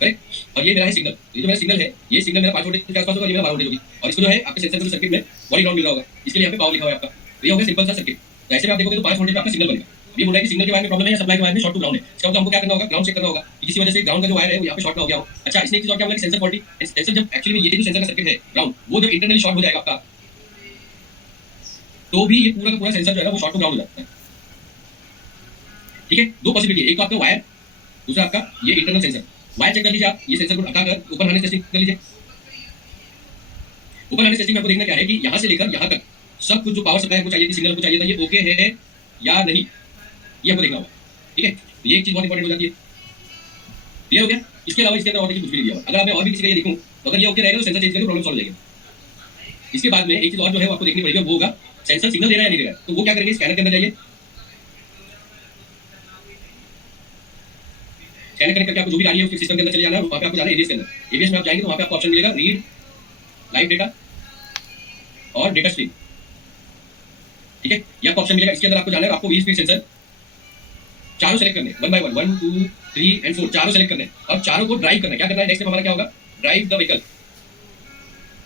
करेक्ट। और ये मेरा है सिग्नल, ये जो मेरा सिग्नल है ये सिग्नल मेरा 5 वोल्टेज के आसपास होगा, ये मेरा 12 वोल्टेज होगी। और इसको जो है आपके सेंसर को सर्किट में बॉडी ग्राउंड मिल रहा होगा, इसके लिए यहाँ पे पावर लिखा हुआ है आपका, तो ये हो गया सिंपल सा सर्किट। तो ऐसे में आप देखोगे तो 5 वोल्टेज पे आपका सिग्नल बनेगा। ये बोल रहा है कि सिग्नल के वायर में प्रॉब्लम है या सप्लाई के वायर में शॉर्ट टू ग्राउंड है, इसका मतलब हमको क्या करना होगा, ग्राउंड चेक करना होगा कि किसी वजह से ग्राउंड का जो वायर है वो यहाँ पे शॉर्ट ना हो गया हो। अच्छा, इसने एक चीज और क्या बोला कि सेंसर फॉल्टी, सेंसर जब एक्चुअली में ये जो सेंसर का सर्किट है ग्राउंड, वो जब इंटरनली शॉर्ट हो जाएगा आपका, तो भी ये पूरा का पूरा सेंसर जो है ना वो शॉर्ट टू ग्राउंड हो जाता है। ठीक है, दो पॉसिबिलिटी, एक तो आपका वायर, दूसरा आपका ये इंटरनल सेंसर। वायर चेक कर लीजिए आप, ये सेंसर को हटाकर ओपन हार्नेस टेस्टिंग कर लीजिए। ओपन हार्नेस टेस्टिंग में आपको देखना क्या है कि यहाँ से लेकर यहाँ तक सब कुछ जो पावर सप्लाई को चाहिए थी, सिग्नल को चाहिए था, ये ओके है या नहीं, ये हमको देखना होगा। ठीक है, तो ये एक चीज बहुत इंपॉर्टेंट हो जाती है। क्लियर हो गया, इसके अलावा इसके अंदर और कुछ भी नहीं दिया हुआ। अगर मैं और भी किसी का ये देखूं तो अगर ये ओके रहेगा तो सेंसर चेंज करके प्रॉब्लम सॉल्व हो जाएगी। इसके बाद में एक चीज और जो है वो आपको देखनी पड़ेगी, वो होगा सेंसर सिग्नल दे रहा है या नहीं दे रहा है। तो वो क्या करेंगे, स्कैनर के अंदर जाइए, स्कैनर कनेक्ट करके आपको जो भी डाली है उसके सिस्टम के अंदर चले जाना है, वहां पे आपको जाना है एबीएस के अंदर। एबीएस में आप जाएंगे तो वहां पे आपको ऑप्शन मिलेगा रीड लाइव डेटा और डेटा स्ट्रीम। ठीक है, ये आपको ऑप्शन मिलेगा, इसके अंदर आपको जाना है, आपको व्हील स्पीड सेंसर चारों सेलेक्ट करने, 1 बाय 1, 1 2 3 एंड 4 चारों सेलेक्ट करने और चारों को ड्राइव करना है। क्या करना है, नेक्स्ट स्टेप हमारा क्या होगा, ड्राइव द व्हीकल,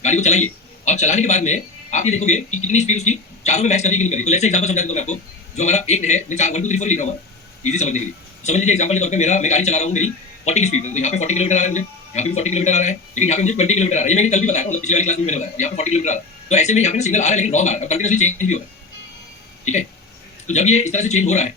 गाड़ी को चलाइए। और चलाने के बाद में आप ये देखोगे कि कितनी स्पीड उसकी चारों में मैच कर रही है कि नहीं कर रही। तो लेट्स से एग्जांपल समझा दूं मैं आपको, जो हमारा एक है, मैं 1 2 3 4 लिख रहा हूं इजी समझने के लिए। समझ लीजिए एग्जांपल के तौर पे मैं गाड़ी चला रहा हूं, मेरी 40 की स्पीड है, तो यहाँ पे 40 किलोमीटर आ रहा है मुझे, यहाँ पे 40 किलोमीटर आ रहा है, लेकिन यहाँ पे मुझे 20 किलोमीटर आ रहा है। ये मैंने कल भी बताया था, मतलब पिछली वाली क्लास में मैंने बताया, यहाँ पे 40 किलोमीटर आ रहा है। तो ऐसे में यहाँ पे सिग्नल आ रहा है लेकिन रॉन्ग आ रहा है और कंटीन्यूअसली चेंज भी हो रहा है। ठीक है, तो जब ये इस तरह से चेंज हो रहा है,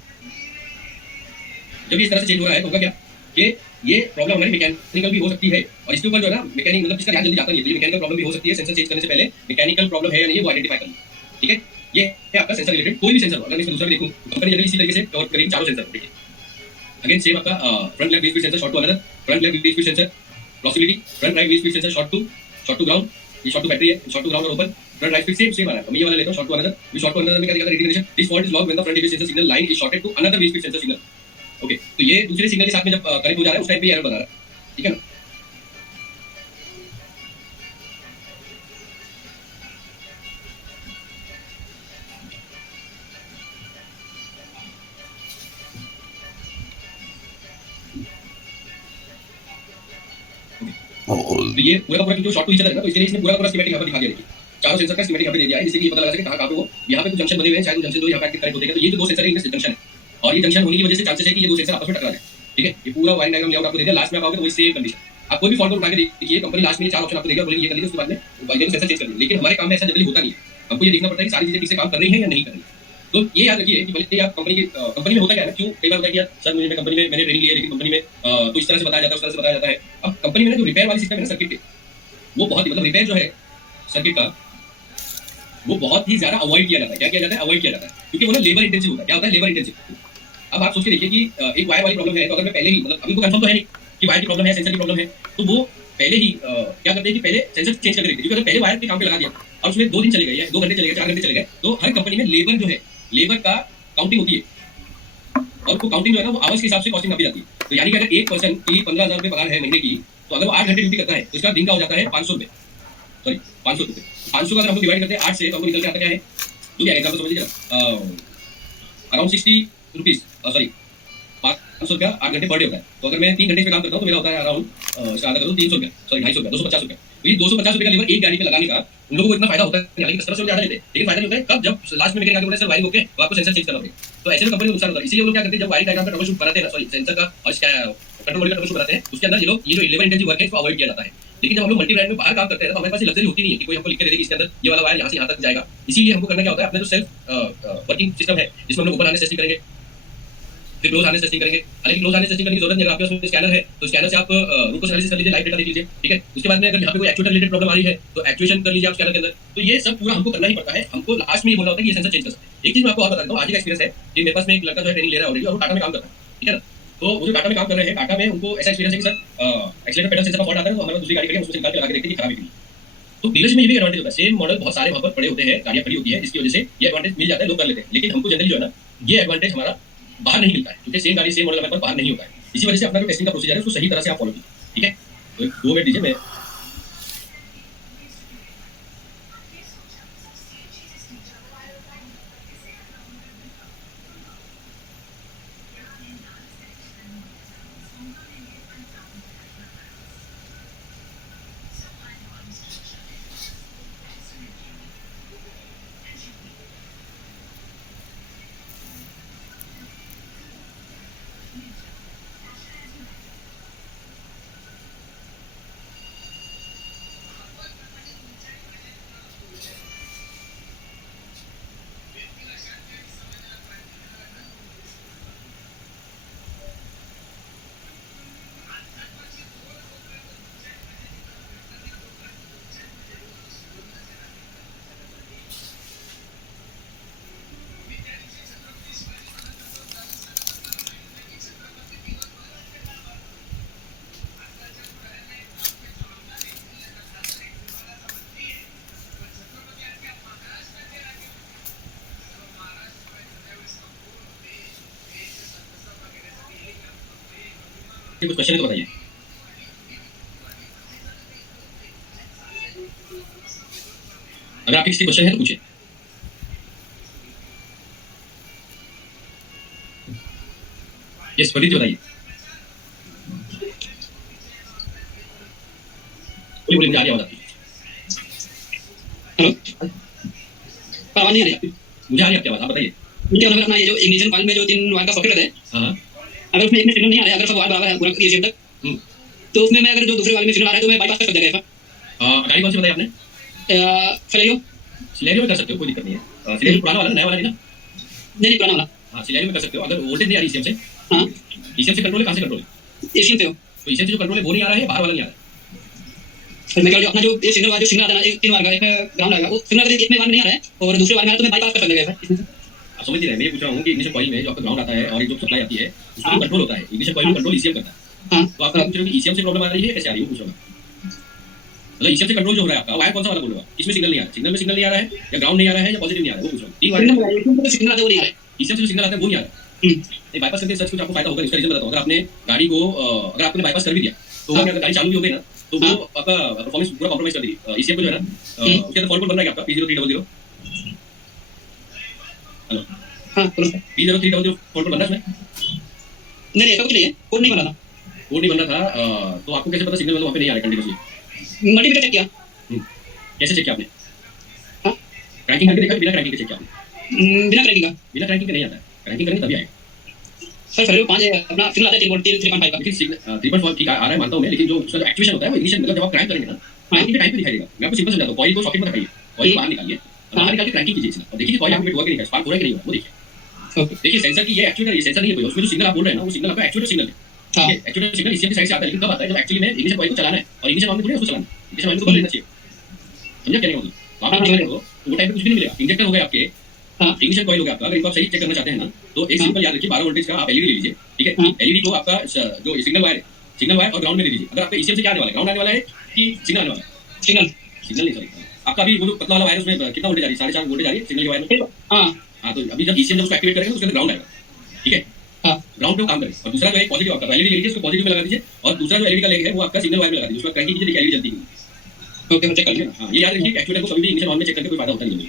जब ये इस तरह से चेंज हो रहा है तो होगा क्या कि ये प्रॉब्लम हमारी मैकेनिकल भी हो सकती है। और इसके ऊपर जो है ना मैकेनिक, मतलब इसका ध्यान जल्दी जाता नहीं है, तो ये मैकेनिकल प्रॉब्लम भी हो सकती है। सेंसर चेंज करने से पहले मैकेनिकल प्रॉब्लम है या नहीं वो आइडेंटिफाई करना। ठीक है, ये है आपका सेंसर रिलेटेड कोई भी सेंसर हो। अगर मैं इसमें दूसरा भी देखूं तो कंपनी जनरली इसी तरीके से कवर करेगी चारों सेंसर। देखिए अगेन सेम आपका front left wheel speed sensor short to another, front left wheel speed sensor proximity, front right wheel speed sensor short to ground, ये शॉर्ट टू बैटरी है, short to ground और open, front right speed same आ रहा है। मैं ये वाला लेता हूं शॉर्ट टू अनदर। ये शॉर्ट टू अनदर में क्या दिखाता है, radiation this fault is logged when the front wheel sensor signal line is shorted to another wheel speed sensor signal. Okay, तो ये दूसरे सिग्नल के साथ में जब कनेक्ट हो जा रहा है उस टाइम पे एरर बना रहा है। ठीक है ना, तो ये पूरा पूरा जो शॉर्ट टू ईच अदर है ना, तो इसलिए इसने पूरा पूरा स्कीमेटिक यहाँ पर दिखा दिया। देखिए चारों सेंसर का स्कीमेटिक यहाँ पे दे दिया है, जिससे कि ये पता लगा सके कहाँ पे वो यहाँ पे कुछ जंक्शन बने हुए हैं, शायद वो जंक्शन दो यहाँ पे कनेक्ट होते हैं। तो ये जो दो सेंसर है इनमें जंक्शन है और ये जंक्शन होने की वजह से चांसेस है कि ये दो सेंसर आपस में टकरा जाए। ठीक है, ये पूरा वायरिंग डायग्राम लेआउट आपको दे दिया। लास्ट में आप आओगे तो वही सेम कंडीशन, आप कोई भी फॉल्ट उठा के देखिए, कंपनी लास्ट में 4 ऑप्शन आपको देगी और बोलेगी ये कर लीजिए, उसके बाद में सेंसर चेंज कर दीजिए। लेकिन हमारे काम में ऐसा जनरली होता नहीं है। हमको ये देखना पड़ता है कि सारी चीजें ठीक से काम कर रही हैं या नहीं कर रही है। तो ये याद रखिए कि भले आप कंपनी में होता क्या है ना, क्यों कई बार होता है कि यार सर मुझे कंपनी में मैंने ट्रेनिंग ली है, लेकिन कंपनी में तो इस तरह से बताया जाता है, उस तरह से बताया जाता है। अब कंपनी में ना जो रिपेयर वाली सिस्टम है ना सर्किट के, वो बहुत ही मतलब रिपेयर जो है सर्किट का, वो बहुत ही ज्यादा अवॉइड किया जाता है। क्या किया जाता है? अवॉइड किया जाता है, क्योंकि वो ना लेबर इंटेंसिव होता है। क्या होता है? Labour intensive. अब आप सोच के देखिए कि एक वायर वाली प्रॉब्लम है, तो अगर मैं पहले ही मतलब अभी तो कंफर्म तो है नहीं कि वायर की प्रॉब्लम है, सेंसर की प्रॉब्लम है, तो वो पहले ही क्या करते हैं कि पहले सेंसर चेंज करके देखते हैं। क्योंकि अगर पहले वायर के काम पे लगा दिया और उसमें 2 दिन चले गए या 2 घंटे चले गए, 4 घंटे चले गए, तो हर कंपनी में लेबर जो है, लेबर का काउंटिंग होती है, और वो काउंटिंग जो है ना वो आवर्स के हिसाब से कॉस्टिंग नापी जाती है। तो यानी कि अगर एक पर्सन की 15,000 रुपये पगार है महीने की, तो अगर वो 8 घंटे ड्यूटी करता है तो इसका दिन का हो जाता है 500 रुपये, सॉरी 500 रुपये। 500 का अगर हम लोग डिवाइड करते हैं 8 से, तो हमको निकल के आता क्या है, तो क्या एग्जाम्पल समझ लीजिएगा, अराउंड 60 रुपीज, सॉरी 500 रुपया 8 घंटे पर डे होता है। तो अगर मैं 3 घंटे पे काम करता हूँ तो मेरा होता है अराउंड इसका आधा करूँ 300 रुपया, सॉरी 250 रुपया, 250 रुपया। तो ये 250 रुपये का लेबर एक गाड़ी पे लगाने का उन लोगों को इतना फायदा होता है, हालांकि कस्टमर से ज्यादा लेते हैं, लेकिन फायदा नहीं होता है कब, जब लास्ट में मैकेनिक आके बोले सर वायरिंग ओके, तो आपको सेंसर चेंज करना पड़ेगा। तो ऐसे में कंपनी को नुकसान होता है। इसीलिए वो लोग क्या करते हैं, जब वायरिंग डायग्राम का ट्रबल शूट बनाते हैं ना, सॉरी सेंसर का और कंट्रोल बॉडी का ट्रबल शूट बनाते हैं, उसके अंदर ये लोग ये जो लेबर इंटेंसिव वर्क है इसको अवॉइड किया जाता है। लेकिन जब हम लोग मल्टी ब्रांड में बाहर काम करते हैं तो हमारे पास लग्जरी होती नहीं है कि कोई हमको लिख के दे दे कि इसके अंदर ये वाला वायर यहाँ से यहाँ तक जाएगा। इसीलिए हमको करना क्या होता है, अपना जो सेल्फ वर्किंग सिस्टम है जिसमें हम लोग ओपन हार्नेस टेस्टिंग करेंगे, फिर क्लोज हार्नेस टेस्टिंग करेंगे। हालांकि क्लोज हार्नेस टेस्टिंग करने की जरूरत नहीं है, आपके पास स्कैनर है तो स्कैनर से आप रूट कॉज एनालिसिस कर लीजिए, लाइव डेटा देख लीजिए, ठीक है। उसके बाद में अगर यहाँ पे कोई एक्चुएटर रिलेटेड प्रॉब्लम आ रही है तो एक्चुएशन कर लीजिए आप स्कैनर के अंदर। तो ये सब पूरा हमको करना ही पड़ता है। हमको लास्ट में ये बोलना होता है कि ये सेंसर चेंज कर सकते हैं। एक चीज मैं आपको और बताता हूँ, आज का एक्सपीरियंस है कि मेरे पास में एक लड़का जो है ट्रेनिंग ले रहा है ऑलरेडी, और वो टाटा में काम कर रहा है, ठीक है ना। तो वो जो टाटा में काम कर रहे हैं, टाटा में उनको ऐसा एक्सपीरियंस है कि सर एक्सीलेटर पेडल सेंसर का फॉल्ट आता है तो हमारे दूसरी गाड़ी खड़ी है उसको निकाल के लगा के देखते हैं कि खराब है कि नहीं। तो डीलरशिप में ये भी एडवांटेज होता है, सेम मॉडल बहुत सारे वहाँ पर पड़े होते हैं, गाड़ियाँ खड़ी होती है, जिसकी वजह से ये एडवांटेज मिल जाता है, लोग कर लेते हैं। लेकिन हमको जनरली जो है ना ये एडवांटेज हमारा बाहर नहीं मिलता है, क्योंकि सेम गाड़ी सेम मॉडल हमारे पास बाहर नहीं होता है। इसी वजह से अपना जो टेस्टिंग का प्रोसीजर है उसको सही तरह से आप फॉलो कीजिए, ठीक है। तो 2 मिनट दीजिए, मैं कुछ क्वेश्चन है तो बताइए। अगर आपके किसी क्वेश्चन है तो पूछिए। यस प्रदीप जी बताइए। बोलिए, मुझे आ रही आवाज आपकी। हेलो, आवाज नहीं आ रही? मुझे आ रही आपकी आवाज, आप बताइए। मुझे अगर अपना ये जो इग्निशन कॉइल में जो 3 वायर का सॉकेट रहता है, हाँ, अगर उसमें एक में सिग्नल नहीं आ रहा है, अगर सब वायर बराबर है पूरा एसीएम तक, तो उसमें मैं अगर जो दूसरे वायर में सिग्नल आ रहा है तो मैं बाईपास कर देगा गाड़ी कौन सी बताई आपने? सिलेरियो। सिलेरियो में कर सकते हो, कोई दिक्कत नहीं है। सिलेरियो पुराना वाला, नया वाला नहीं ना? नहीं पुराना वाला। हाँ, सिलेरियो में कर सकते हो। अगर वोल्टेज नहीं आ रही ईसीएम से, हाँ ईसीएम से कंट्रोल है, कहाँ से कंट्रोल है? एसीएम से हो। तो ईसीएम से जो कंट्रोल है वो नहीं आ रहा है, बाहर वाला नहीं आ रहा है। फिर मैं क्या अपना जो ये सिग्नल आता है ना, एक 3 वायर का, एक ग्राउंड आएगा, वो सिग्नल अगर एक में वायर नहीं आ रहा है और दूसरे वायर में आ रहा है तो मैं बाईपास कर देगा इसमें। आप समझ नहीं रहे, मैं ये पूछ रहा हूँ कि इग्निशन कॉइल में जो आपका ग्राउंड आता है और जो सप्लाई आती है उसमें कंट्रोल होता है। इग्निशन कॉइल में कंट्रोल ईसीएम करता है। तो आप पूछ रहे हो कि ईसीएम से प्रॉब्लम आ रही है, कैसे आ रही है, वो पूछ रहा हूँ। मतलब ईसीएम से कंट्रोल जो हो रहा है आपका, वायर कौन सा वाला बोल रहा है? किसमें सिग्नल नहीं आ रहा है? सिग्नल में सिग्नल नहीं आ रहा है, या ग्राउंड नहीं आ रहा है, या पॉजिटिव नहीं आ रहा है, वो पूछ रहा हूँ। 3 वायर सिग्नल आता है वो नहीं आ रहा है। ईसीएम से जो सिग्नल आता है वो नहीं आ रहा है। नहीं, बाईपास करके सच कुछ आपको फायदा होगा। इसका रीजन बताता हूँ। अगर आपने गाड़ी को अगर आपने बाईपास कर भी दिया तो अगर गाड़ी चालू भी हो गई ना तो वो आपका परफॉर्मेंस पूरा कॉम्प्रोमाइज कर देगी। ईसीएम को जो है ना उसके अंदर फॉल्ट बन रहा है आपका P0300। हेलो, हाँ बोलो। P0300 फॉल्ट बन रहा है उसमें? नहीं ऐसा कुछ नहीं है, कोड नहीं बना था। कोड नहीं बन रहा था, तो आपको कैसे पता सिग्नल वहाँ पे नहीं आ रहा है कंटिन्यूसली? मल्टीमीटर चेक किया। कैसे चेक किया आपने? हाँ क्रैंकिंग करके देखा, बिना क्रैंकिंग के चेक किया आपने? बिना क्रैंकिंग का। बिना क्रैंकिंग के नहीं आता है, क्रैंकिंग करेंगे तभी आएगा। सर फिर 5 अपना सिग्नल आता है 3.5 का। लेकिन 3.5 ठीक आ रहा है, मानता हूं मैं, लेकिन जो उसका जो एक्चुएशन होता है वो इनिशियल मतलब जब आप क्रैंक करेंगे ना, क्रैंकिंग के टाइम पे दिखाई देगा। मैं आपको सिंपल समझाता हूं, कॉइल को सॉकेट में रखाइए, कॉइल बाहर निकालिए, और बाहर निकाल के क्रैंकिंग कीजिए इसमें, और देखिए कि कॉइल एक्टिवेट हुआ कि नहीं हुआ, स्पार्क हो रहा है कि नहीं हुआ, वो देखिए। ओके देखिए सेंसर की ये एक्चुएटर, ये सेंसर नहीं है कोई, उसमें जो सिग्नल आप बोल रहे हैं ना, वो सिग्नल आपका एक्चुएटर सिग्नल है। हाँ ठीक है, एक्चुएटर सिग्नल ईसीएम की साइड से आता है, लेकिन कब आता है, जब एक्चुअली में इनिशियल कॉइल को चलाना है, और इनिशियल ऑन में थोड़ी उसको चलाना है, इनिशियल ऑन को बंद करना चाहिए। समझा क्या नहीं होगा? तो आप हाँ, इंजेक्टर को, तो वो टाइम पे कुछ भी नहीं मिलेगा। इंजेक्टर हो गए आपके, हाँ इनिशियल कॉइल हो गया आपका। अगर इनको आप सही चेक करना चाहते हैं ना, तो एक सिंपल याद रखिए, 12 वोल्टेज का आप एलईडी ले लीजिए, ठीक है। हाँ। एलईडी को आपका जो सिग्नल वायर है, सिग्नल वायर और ग्राउंड में ले लीजिए। अगर आपका ईसीएम से क्या आने वाला है, ग्राउंड आने वाला है कि सिग्नल आने वाला है? सिग्नल सिग्नल नहीं, सॉरी, आपका अभी वो जो पतला वाला वायर है उसमें कितना वोल्टेज आ रही है? 4.5 वोल्टेज आ रही है सिग्नल के वायर में। हाँ हाँ, तो अभी जब ईसीएम जब उसको एक्टिवेट करेंगे तो उसके अंदर ग्राउंड आएगा, ठीक है। हाँ ग्राउंड पे वो काम करे, और दूसरा जो है पॉजिटिव आपका एलईडी ले लीजिए, उसको पॉजिटिव में लगा दीजिए, और दूसरा जो एलईडी का लेग है वो आपका सिग्नल वायर में लगा दीजिए, उसका क्रैंकिंग कीजिए, देखिए एलईडी जलती है। ओके, हम चेक कर लेंगे। हाँ, ये याद रखिए, एक्चुएटर को कभी भी इनिशियल ऑन में चेक करके कोई फायदा होता नहीं है,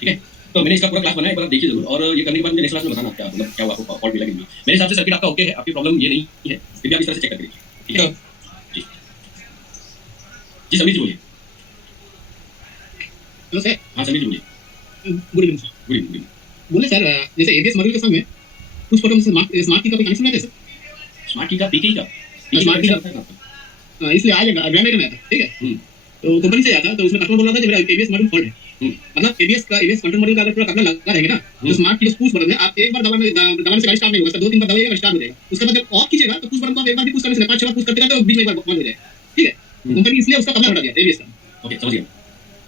ठीक है। तो मैंने इसका पूरा क्लास बनाया, एक बार आप देखिए जरूर, और ये करने के बाद मुझे नेक्स्ट क्लास में बताना क्या मतलब क्या हुआ, आपको फॉल्ट मिला कि नहीं। मेरे हिसाब से सर्किट आपका ओके है, आपकी प्रॉब्लम ये नहीं है, फिर भी आप इस तरह से चेक करके देखिए, ठीक है। जी जी, समीर जी बोलिए। Hello sir. हाँ समीर जी बोलिए। Good evening sir. Good evening. बोले सर, जैसे एबीएस मॉड्यूल के साथ में कुछ प्रॉब्लम से स्मार्ट की का कोई कनेक्शन है सर? स्मार्ट की का, पीकी का, स्मार्ट की का इसलिए आ जाएगा ग्राम में आता, ठीक है। तो कंपनी से आया था, तो उसमें कस्टमर बोल रहा था कि मेरा एबीएस मॉड्यूल फॉल्ट है। मतलब एबीएस कंट्रोल मॉड्यूल का अगर पूरा कपड़ा लगा रहेगा ना, तो स्मार्ट की जो पुश बटन है, आप एक बार दबाने से गाड़ी स्टार्ट नहीं होगा, 2-3 बार दबाइएगा स्टार्ट हो जाएगा। उसके बाद जब ऑफ कीजिएगा तो पुश बटन को आप एक बार भी पुश करने से 5-6 बार पुश करते रहते हो, बीच में एक बार बंद हो जाएगा, ठीक है। कंपनी इसलिए उसका कपड़ा हटा दिया एबीएस का, ओके, समझ गया।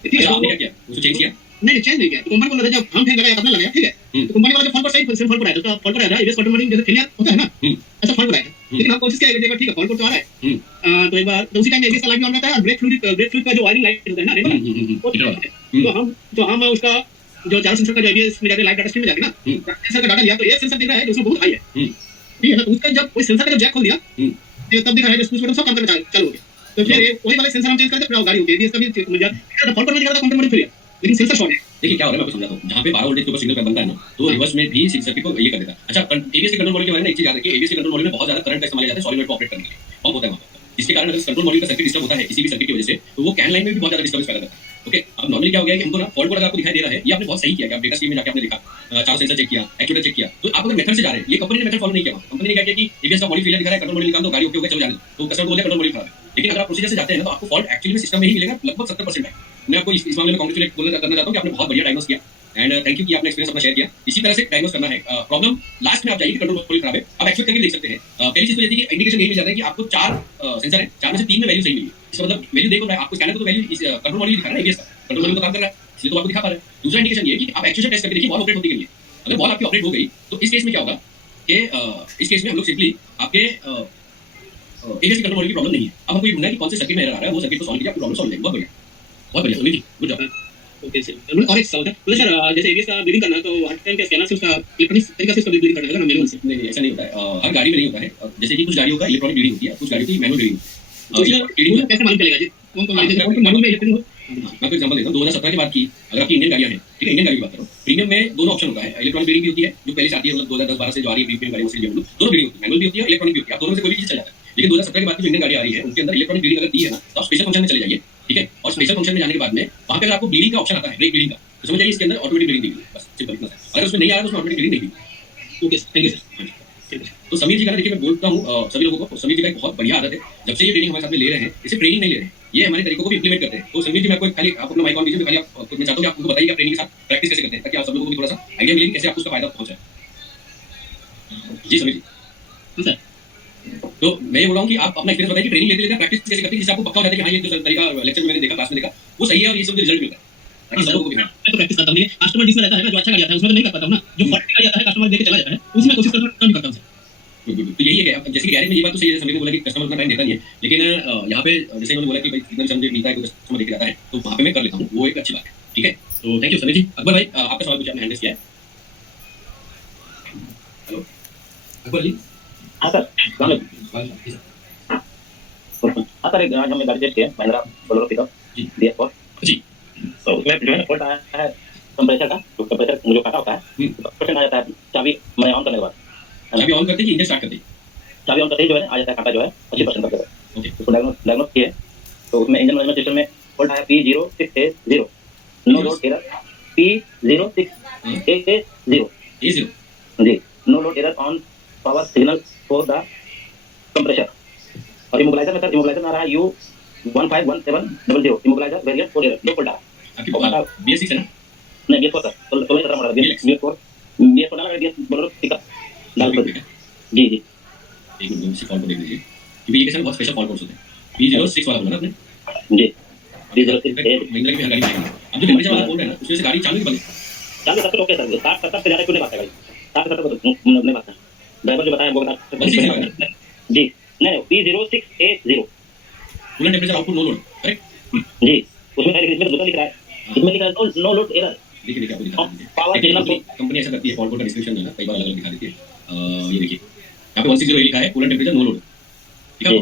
ठीक है। अच्छा, आपने क्या किया, उसको चेंज किया? नहीं चेंज नहीं किया। तो कंपनी बोल रहा था जब हम फेंक लगाया कपड़ा लगाया, ठीक है। तो कंपनी वाला जो फॉल्ट पर सही सिर्फ फॉल्ट पर आया, तो फॉल्ट पर आया एबीएस कंट्रोल मॉड्यूल जैसे फेलियर होता है ना, ऐसा फॉल्ट पर आया। लेकिन हम कोशिश किया एक बार, ठीक है फॉल्ट तो आ रहा है, तो एक बार तो उसी टाइम एबीएस का लाइट भी ऑन रहता है, और ब्रेक फ्लूइड का जो वायरिंग लाइट होता है ना रेगुलर, तो हम उसका जो चारों सेंसर का जो एबीएस में जाके लाइट डाटा स्ट्रीम में जाके ना सेंसर का डाटा लिया, तो एक सेंसर दिख रहा है जो उसमें बहुत हाई है, ठीक है ना। तो उसका जब कोई सेंसर का जब जैक खोल दिया, तो तब दिख रहा है जो पुश बटन सब काम करना चालू हो गया। तो फिर वही वाला सेंसर हम चेंज करते, गाड़ी हो गई एबीएस का भी मिल जाता। फॉल्ट पर नहीं दिखा था कंट्रोल मॉड्यूल फेलियर, लेकिन सेंसर शॉर्ट है। देखिए क्या हो रहा है, मैं आपको समझाता हूँ। जहाँ पे 12 वोल्टेज के ऊपर सिग्नल बनता है ना, तो रिवर्स में भी सर्किट को ये कर देता है। अच्छा, एबीएस के कंट्रोल मॉड्यूल के बारे में एक चीज याद रखिए, एबीएस के कंट्रोल मॉड्यूल में बहुत ज्यादा करंट का इस्तेमाल किया जाता है सॉलिनॉइड को ऑपरेट करने के लिए, पंप होता है वहाँ पर, जिसके कारण अगर कंट्रोल मॉड्यूल का सर्किट डिस्टर्ब होता है किसी भी सर्किट की वजह से, तो वो कैन लाइन में भी बहुत ज्यादा डिस्टर्बेंस पैदा करता है। ओके, अब नॉर्मली क्या हो गया कि हमको ना फॉल्ट कोड अगर आपको दिखाई दे रहा है, ये आपने बहुत सही किया कि आप डेटा स्ट्रीम में जाके आपने देखा, चारों सेंसर चेक किया, एक्चुएटर चेक किया, तो आप अगर मेथड से जा रहे हैं, ये कंपनी ने मेथड फॉलो नहीं किया। कंपनी ने क्या किया कि एबीएस का मॉड्यूल फेलियर दिखा रहा है, कंट्रोल मॉड्यूल निकाल दो, गाड़ी ओके हो गया, चलो जाने दो, तो कस्टमर को बोले कंट्रोल मॉड्यूल खराब है। लेकिन अगर आप प्रोसीजर से जाते हैं ना, तो आपको फॉल्ट एक्चुअली में सिस्टम में ही मिलेगा, लगभग 70% है। मैं आपको इस मामले में कांग्रेचुलेट करना चाहता हूं कि आपने बहुत बढ़िया डायग्नोस किया, एंड थैंक यू कि आपने एक्सपीरियंस अपना शेयर किया। इसी तरह से डायग्नोस करना है प्रॉब्लम, लास्ट में आप जाइए कि कंट्रोल मॉड्यूल खराब है, आप एक्चुअली करके देख सकते हैं। पहली चीज तो ये थी कि इंडिकेशन यही मिल जाता है कि आपको 4 सेंसर है, 4 में से 3 में वैल्यू सही मिली। इसका मतलब वैल्यू देखो, आपको स्कैनर को तो वैल्यू कंट्रोल मॉड्यूल दिखा रहा है, एबीएस का कंट्रोल मॉड्यूल तो काम कर रहा है, इसलिए तो आपको दिखा पा रहा है। दूसरा इंडिकेशन ये कि आप एक्चुएशन टेस्ट करके देखिए बॉल ऑपरेट होती है। अगर बॉल आपकी ऑपरेट हो गई, तो इस केस में क्या होगा कि इस केस में हम लोग सिंपली आपके एबीएस कंट्रोल मॉड्यूल की प्रॉब्लम नहीं है। अब हमको ये ढूंढना है कि कौन से सर्किट में एरर आ रहा है, वो सर्किट को सॉल्व कीजिए, आपकी प्रॉब्लम सॉल्व हो जाएगी। बहुत बढ़िया, बहुत बढ़िया Sunil ji, good job. Okay sir. और एक सवाल है, बोले सर जैसे एबीएस का बिलिंग करना है, तो हर टाइम के स्कैनर से उसका इलेक्ट्रॉनिक तरीके से उसका बिलिंग करना है ना, मैनुअल से? नहीं, ऐसा नहीं होता है, हर गाड़ी में नहीं होता है। जैसे कि कुछ गाड़ियों का इलेक्ट्रॉनिक रीडिंग होती है, कुछ गाड़ियों की मैनुअल रीडिंग तो इसमें कैसे मालूम चलेगा जी कौन कौन मॉड्यूल में इलेक्ट्रॉनिक हो? मैं आपको एग्जांपल देता हूँ। 2017 की बात की, अगर आपकी इंडियन गाड़ियां हैं, ठीक है, इंडियन गाड़ी की बात करो, प्रीमियम में दोनों ऑप्शन होता है, इलेक्ट्रॉनिक रीडिंग भी होती है जो पहले से आती है, मतलब 2010-12 से जो आ रही है प्रीमियम गाड़ी, वो सीरीज दोनों रीडिंग होती है, मैनुअल भी होती है, इलेक्ट्रॉनिक भी होती है, आप दोनों में से कोई भी चीज चल जाता है। लेकिन 2017 के बाद जो इंडियन गाड़ी आ रही है, उनके अंदर इलेक्ट्रॉनिक रीडिंग अगर दी है ना, तो आप स्पेशल फंक्शन में चले जाइए, ठीक है। और स्पेशल फंक्शन में जाने के बाद में वहां पे अगर आपको ब्लीडिंग का ऑप्शन आता है, ब्रेक ब्लीडिंग का, तो समझ जाइए इसके अंदर ऑटोमेटिक ब्लीडिंग दी है, बस सिंपल इतना है। अगर उसमें नहीं आ रहा है तो उसमें ऑटोमेटिक ब्लीडिंग नहीं दी। Okay thank you sir. तो समीर जी का देखिए, मैं बोलता हूँ सभी लोगों को, समीर जी का एक बहुत बढ़िया आदत है, जब से ये ट्रेनिंग हमारे साथ में ले रहे हैं, इसे ट्रेनिंग नहीं ले रहे हैं, ये हमारे तरीकों को भी इंप्लीमेंट करते हैं। तो समीर जी, मैं आपको खाली आप अपना माइक ऑन कीजिए, खाली आप मैं चाहता हूँ कि आप उनको बताइए कि आप ट्रेनिंग के साथ प्रैक्टिस कैसे करते हैं, ताकि आप सब लोगों को भी थोड़ा सा आइडिया मिले कि कैसे आपको उसका फायदा पहुंचा है। जी समीर जी। सर तो मैं ये बोल रहा हूँ कि आप अपना एक्सपीरियंस बताइए कि ट्रेनिंग लेते लेते प्रैक्टिस कैसे करते हैं, जिससे आपको पक्का हो जाता है कि हाँ, ये जो तरीका लेक्चर में मैंने देखा, क्लास में देखा, वो सही है और ये सब रिजल्ट मिलता है, ताकि सब लोगों को भी। मैं तो प्रैक्टिस करता हूँ, कस्टमर जिसमें रहता है ना, जो अच्छा गाड़ी आता है उसमें तो नहीं कर पाता हूँ ना, जो फॉल्ट गाड़ी आता है कस्टमर देके चला जाता है, उसमें कोशिश करता हूँ सर। तो यही है कि अब जैसे कि गैरेज में ये बात तो सही है, सभी को बोला कि कस्टमर उतना टाइम देता नहीं है, लेकिन यहाँ पे जैसे उन्होंने बोला कि भाई सिग्नल समझे मिलता है, कस्टमर देके जाता है, तो वहाँ पे मैं कर लेता हूँ, वो एक अच्छी बात है, ठीक है। तो थैंक यू समीर जी। अकबर भाई, आपका सवाल कुछ आपने हैंडल किया है? हेलो अकबर जी। हाँ सर, हाँ सर, एक आज हमने गाड़ी टेस्ट किया महिंद्रा बोलेरो पिकअप जी BS4 जी। तो उसमें जो है फॉल्ट आया है कंप्रेसर का, तो कंप्रेसर मुझे काटा होता है, परसेंट आ जाता है चाबी मैं ऑन करने के बाद, चाबी ऑन करते कि इंजन स्टार्ट करते? चाबी ऑन करते ही जो है आ जाता है काटा जो है 80% तक। ओके, उसको डायग्नोस किए, तो उसमें इंजन मैनेजमेंट सिस्टम में फॉल्ट आया P06A0, no load error P06A0 A0 जी, no load error on power signal for the compressor. और इमोबिलाइजर में सर इमोबिलाइजर आ रहा है U151700 इमोबिलाइजर वेरिएंट 4 लो वोल्ट आपकी BS6 है ना? नहीं BS4 सर 16 मॉडल BS4 डाला BS बोलो पिकअप डाल दो जी जी एक मिनट इसी फॉल्ट को देख लीजिए, क्योंकि ये कैसे बहुत स्पेशल फॉल्ट कोड्स होते हैं। P06 वाला बोला ना आपने? जी D06 महिंद्रा की भी हर गाड़ी में आएगा। अब जो टेम्परेचर वाला बोल रहे हैं ना, उसमें से गाड़ी चालू की बंद है? चालू सब ओके सर 60-70 से ज्यादा क्यों नहीं भागता गाड़ी 60-70 नहीं भागता ड्राइवर जो बताया वो बता जी नहीं P06A0 coolant temperature output no load, correct? जी उसमें इसमें दूसरा लिख रहा है इसमें लिखा है नो लोड एरर देखिए आपको दिखा दीजिए। पावर सिग्नल कंपनी ऐसा करती है, फॉल्ट कोड का डिस्क्रिप्शन है ना कई बार अलग-अलग दिखा देती है। ये देखिए यहाँ पे 160 लिखा है, कूलेंट टेम्परेचर नो लोड, ठीक है?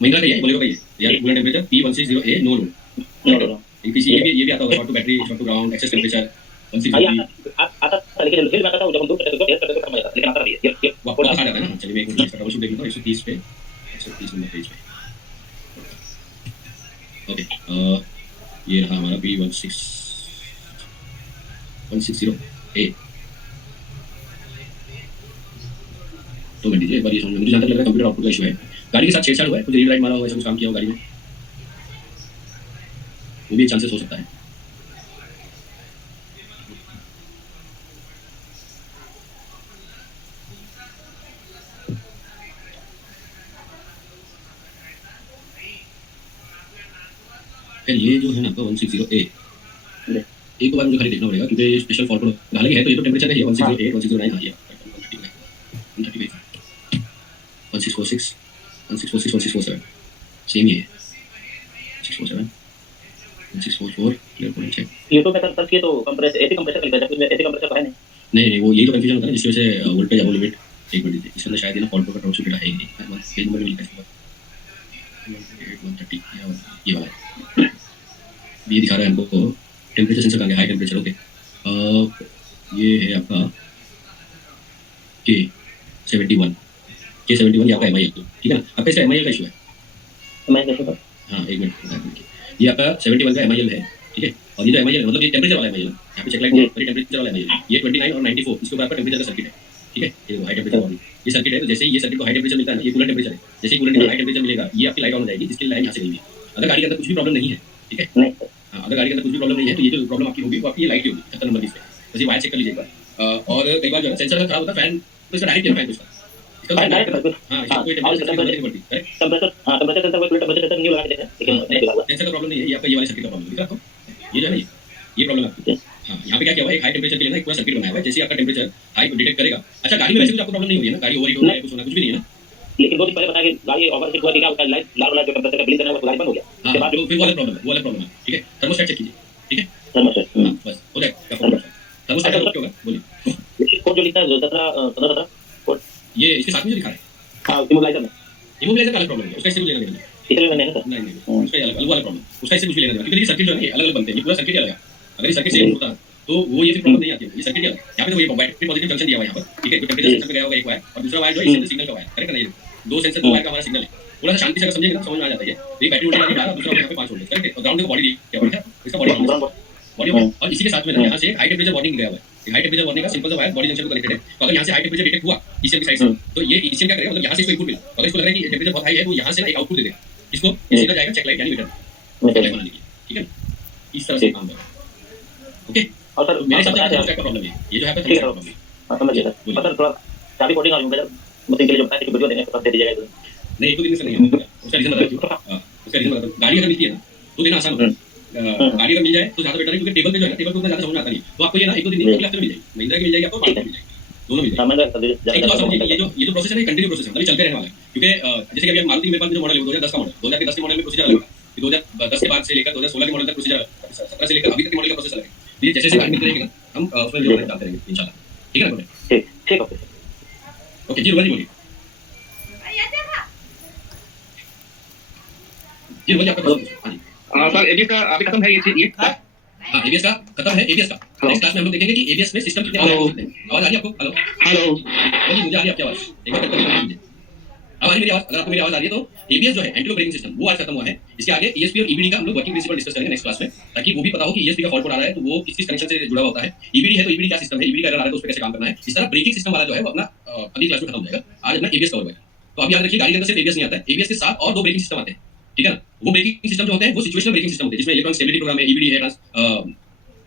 महिंद्रा का ये बोलेरो का ये यार coolant temperature P160A no load. ये भी आता होगा, short to battery, short to ground, excess temperature 160 आता लेकिन फिर मैं कहता हूं जब हम दूर करते तो एयर करते तो लेकिन आता नहीं है ये वो आपको आ जाता है ना। चलिए मैं एक मिनट इसका ट्रबल शूट देख लेता हूँ 130 पे 130 नंबर पेज पे। ओके ये रहा हमारा P160A। तो मैं दीजिए एक बार ये समझ मुझे जहाँ तक लग रहा है कंप्यूटर आउटपुट का इशू है, गाड़ी के साथ छेड़छाड़ हुआ है, कुछ रीड राइट मारा हुआ है, ऐसा कुछ काम किया हो गाड़ी में, वो भी चांसेस हो सकता है। ये जो है ना आपका 160A एक बार मुझे खाली देखना पड़ेगा क्योंकि स्पेशल फॉल्ट कोड हालांकि है तो ये तो टेम्परेचर का ही है 160A 1609 आ गया 135 1646 1646 1647 सेम ही है 647 1644 क्लियर पॉइंट चेक। ये तो मैं सर सर्च किए तो कंप्रेसर एसी कंप्रेसर लिखा है जबकि एसी कंप्रेसर तो है नहीं वो यही तो कंफ्यूजन होता है ना, जिसकी वजह से वोल्टेज अबो लिमिट एक मिनट दीजिए, इसके अंदर शायद ये ना फॉल्ट कोड का ट्रबल शूट है ही नहीं, पेज नंबर में लिखा है 130 ये वाला है। ये दिखा रहा है हमको टेम्परेचर सेंसर का हाई टेम्परेचर। ओके ये है आपका K71 ये आपका MIL, ठीक है ना? आपका इसका MIL का इशू है, मैं कैसे तो हाँ एक मिनट, ये आपका 71 का MIL है, ठीक है? और ये जो MIL है मतलब ये टेम्परेचर वाला MIL है, यहाँ पे चेक लाइट ये टेम्परेचर वाला MIL है, ये 29 और 94 इसके ऊपर आपका टेम्परेचर का सर्किट है, ठीक है? ये हाई टेम्परेचर वाली ये सर्किट है, तो जैसे ही ये सर्किट को हाई टेम्परेचर मिलता है ना, ये कूलर टेम्परेचर है, जैसे ही कूलर हाई टेम्परेचर मिलेगा ये आपकी लाइट ऑन हो जाएगी, जिसकी लाइन यहाँ से गई है। अगर गाड़ी के अंदर कुछ भी प्रॉब्लम नहीं है, ठीक है? नहीं हाँ अगर गाड़ी के अंदर कुछ भी प्रॉब्लम नहीं है तो ये जो प्रॉब्लम आपकी होगी वो आपकी ये लाइट की होगी 77 नंबर इसमें, वैसे वायर चेक कर लीजिए एक बार। और कई बार जो है सेंसर अगर खराब होता है फैन तो इसका डायरेक्ट फैन इसका हाँ इसका कोई टेम्परेचर नहीं पड़ती, करेक्ट? कंप्रेसर हां कंप्रेसर सेंसर कोई टेम्परेचर सेंसर न्यू लगा के देखें लेकिन नहीं लगा सेंसर का प्रॉब्लम नहीं है, ये आपका ये वाले सर्किट का प्रॉब्लम है, दिख रहा है ये जो है ना ये प्रॉब्लम आपकी। हाँ यहाँ पे क्या किया हुआ है, एक हाई टेम्परेचर के लिए ना एक पूरा सर्किट बनाया हुआ है, जैसे आपका टेम्परेचर हाई डिटेक्ट करेगा। अच्छा गाड़ी में वैसे कुछ आपको प्रॉब्लम नहीं हो रही है ना, गाड़ी ओवरहीट हो रही है कुछ होना कुछ भी नहीं है ना? लेकिन 2 दिन पहले बताया कि गाड़ी ओवरहीट हुआ, क्या उसका लाइट लाल वाला जो कंप्रेसर का ब्लिंक करना है वो गाड़ी बंद हो गया, उसके बाद जो फिर वो वाला प्रॉब्लम है, ठीक है? थर्मोस्टेट चेक कीजिए, ठीक है? थर्मोस्टेट हाँ बस हो जाएगा, थर्मोस्टेट क्या होगा बोलिए। ये कोड जो लिखा है 17 कोड ये इसके साथ में जो लिखा है हां इमोबिलाइजर में इमोबिलाइजर का अलग प्रॉब्लम है, उसका इससे कुछ लेना देना नहीं। इसलिए मैंने है सर नहीं उसका अलग वाला प्रॉब्लम, उसका इससे कुछ लेना देना, क्योंकि ये सर्किट जो है अलग अलग बनते हैं, ये पूरा सर्किट अलग है। अगर ये सर्किट सेम होता तो वो ये प्रॉब्लम नहीं आती है, ये सर्किट अलग यहाँ पे तो ये बैटरी पॉजिटिव जंक्शन दिया हुआ है यहाँ पर, ठीक है? जो टेम्परेचर सेंसर पे गया होगा एक वायर और दूसरा वायर जो है इससे सिग्नल का वायर, करेक्ट है ना? ये दो सेंसर दो वायर का हमारा सिग्नल है, थोड़ा सा शांति से अगर समझेंगे ना समझ में आ जाता है। ये बैटरी वोल्टेज आ रहा है, दूसरा यहाँ पे 5 वोल्ट, करेक्ट है? और ग्राउंड का बॉडी क्या है इसका बॉडी और इसी के साथ में यहाँ से हाई टेम्परेचर वार्निंग गया हुआ है, हाई टेम्परेचर वार्निंग का सिंपल सा वायर बॉडी जंक्शन को कनेक्टेड है। तो अगर यहाँ से हाई टेम्परेचर डिटेक्ट हुआ ईसीएम की साइड से तो ये ईसीएम क्या करेगा, मतलब यहाँ से इसको इनपुट मिला, अगर इसको लग रहा है कि टेम्परेचर बहुत हाई है तो यहाँ से ना एक आउटपुट दे देगा, इसको सीधा जाएगा चेक लाइट यानी मीटर बनाने के लिए, ठीक है? इस तरह से काम करेगा, ओके? और सर मेरे हिसाब से थर्मोस्टेट का प्रॉब्लम है, ये जो है आपका थर्मोस्टेट प्रॉब्लम है। हां समझ गया सर। सर थोड़ा चाबी कोडिंग और मशीन के लिए जो बताया कि वीडियो देने के बाद दे दीजिएगा नहीं, एक दो दिन से नहीं होगा, उसका रीजन बता दीजिए। उसका रीजन बता दो, गाड़ी अगर मिलती है ना तो देना आसान होता है, गाड़ी अगर मिल जाए तो ज्यादा बेटर है, क्योंकि टेबल पे जो है ना टेबल पे उतना ज्यादा समझ में आता नहीं, तो आपको ये ना एक दो दिन अगले हफ्ते में मिल जाएगी, महिंद्रा की मिल जाएगी, आपको मारुति की मिल जाएगी, दोनों मिल जाएगी। समझ गया एक बात समझिए कि ये जो प्रोसेस है कंटिन्यू प्रोसेस है, मतलब चलते रहने वाला है, क्योंकि जैसे कि अभी मारुति के मेरे पास जो मॉडल है 2010 का मॉडल, 2010 के मॉडल में प्रोसीजर अलग है, 2010 के बाद से लेकर 2016 के मॉडल तक प्रोसीजर अलग है, 17 से लेकर अभी तक के मॉडल का प्रोसेस अलग है। ये जैसे जैसे गाड़ी मिलती रहेगी ना हम उसमें जो डालते रहेंगे इंशाल्लाह, ठीक है ना? ठीक ठीक ओके ओके जी बोलिए जी बोलिए आपका हां जी। सर एबीएस का अभी खत्म है ये चीज ये हाँ एबीएस का खत्म है, एबीएस का नेक्स्ट क्लास में हम लोग देखेंगे कि एबीएस में सिस्टम कितने आवाज आ रही है आपको। हेलो हेलो बोलिए मुझे आ रही है आपकी आवाज, एक बार करके लीजिए। अब आ रही मेरी आवाज, अगर आपको मेरी आवाज आ रही है तो एबीएस जो है एंटी ब्रेकिंग सिस्टम वो आज खत्म हुआ है। इसके आगे ईएसपी और ईबीडी का हम लोग वर्किंग प्रिंसिपल डिस्कस करेंगे नेक्स्ट क्लास में, ताकि वो भी पता हो कि ईएसपी का फॉल्ट कोड आ रहा है तो वो किस किस कनेक्शन से जुड़ा होता है। ईबीडी है तो ईबीडी क्या सिस्टम है, ईबीडी का एरर आ रहा है तो उस पर कैसे काम करना है। इस तरह ब्रेकिंग सिस्टम वाला जो है वो अपना अगली क्लास में खत्म हो जाएगा। आज अपना एबीएस कवर होगा। तो आप याद रखिए गाड़ी के अंदर सिर्फ एबीएस नहीं आता है, एबीएस के साथ और दो ब्रेकिंग सिस्टम आते हैं, ठीक है ना। वो ब्रेकिंग सिस्टम जो होते हैं वो सिचुएशनल ब्रेकिंग सिस्टम होते हैं, जिसमें इलेक्ट्रॉनिक स्टेबिलिटी प्रोग्राम है, ईबीडी है,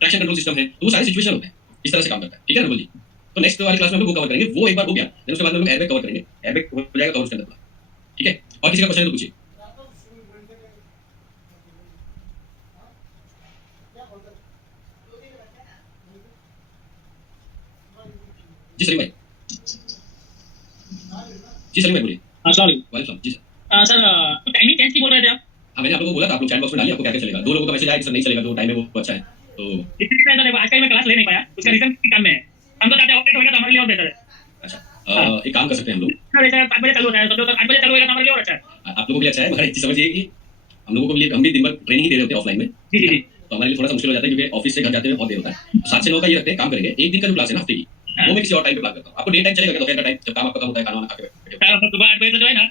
ट्रैक्शन कंट्रोल सिस्टम है, तो वो सारे सिचुएशनल होते हैं, इस तरह से काम करता है, ठीक है ना जी। तो नेक्स्ट वाली क्लास में हम लोग वो कवर करेंगे, वो एक बार हो गया, देन उसके बाद में हम लोग एयरबैग कवर करेंगे, एयरबैग हो जाएगा कवर उसके अंदर पूरा, ठीक है। और किसी का क्वेश्चन है तो पूछिए। जी सलीम भाई, जी सलीम भाई बोलिए। अस्सलाम वालेकुम। वालेकुम जी सर। सर तो टाइमिंग चेंज की बोल रहे थे आप? हाँ मैंने आप लोगों को बोला था, आप लोग चैट बॉक्स में डालिए, आपको क्या क्या चलेगा। दो लोगों का मैसेज आया कि सर नहीं चलेगा, जो टाइम है वो अच्छा है। तो इतनी टाइम देखो आज का मैं क्लास ले नहीं पाया, उसका रीजन की काम में है। हम तो चाहते हैं अपडेट होएगा तो हमारे लिए और बेहतर है। अच्छा एक काम कर सकते हैं हम लोग, सर जैसे 5 बजे चालू होता है तो 8 बजे चालू होएगा तो हमारे लिए और अच्छा है। आप लोगों को भी अच्छा है, मगर एक चीज समझिए कि हम लोगों को भी हम भी दिन भर ट्रेनिंग ही दे रहे होते हैं ऑफलाइन में, जी जी जी। तो हमारे लिए थोड़ा सा मुश्किल हो जाता है क्योंकि ऑफिस से घर जाते में बहुत देर होता है। 7 से 9 का ये रखते हैं, काम करेंगे। एक दिन का जो क्लास है ना हफ्ते की, वो मैं किसी और टाइम पे प्लान करता हूँ। आपको डे टाइम चलेगा, दोपहर का टाइम जब काम आपका खत्म होता है, खाना वाना खा के बैठे हो। सर सुबह 8 बजे से जो है ना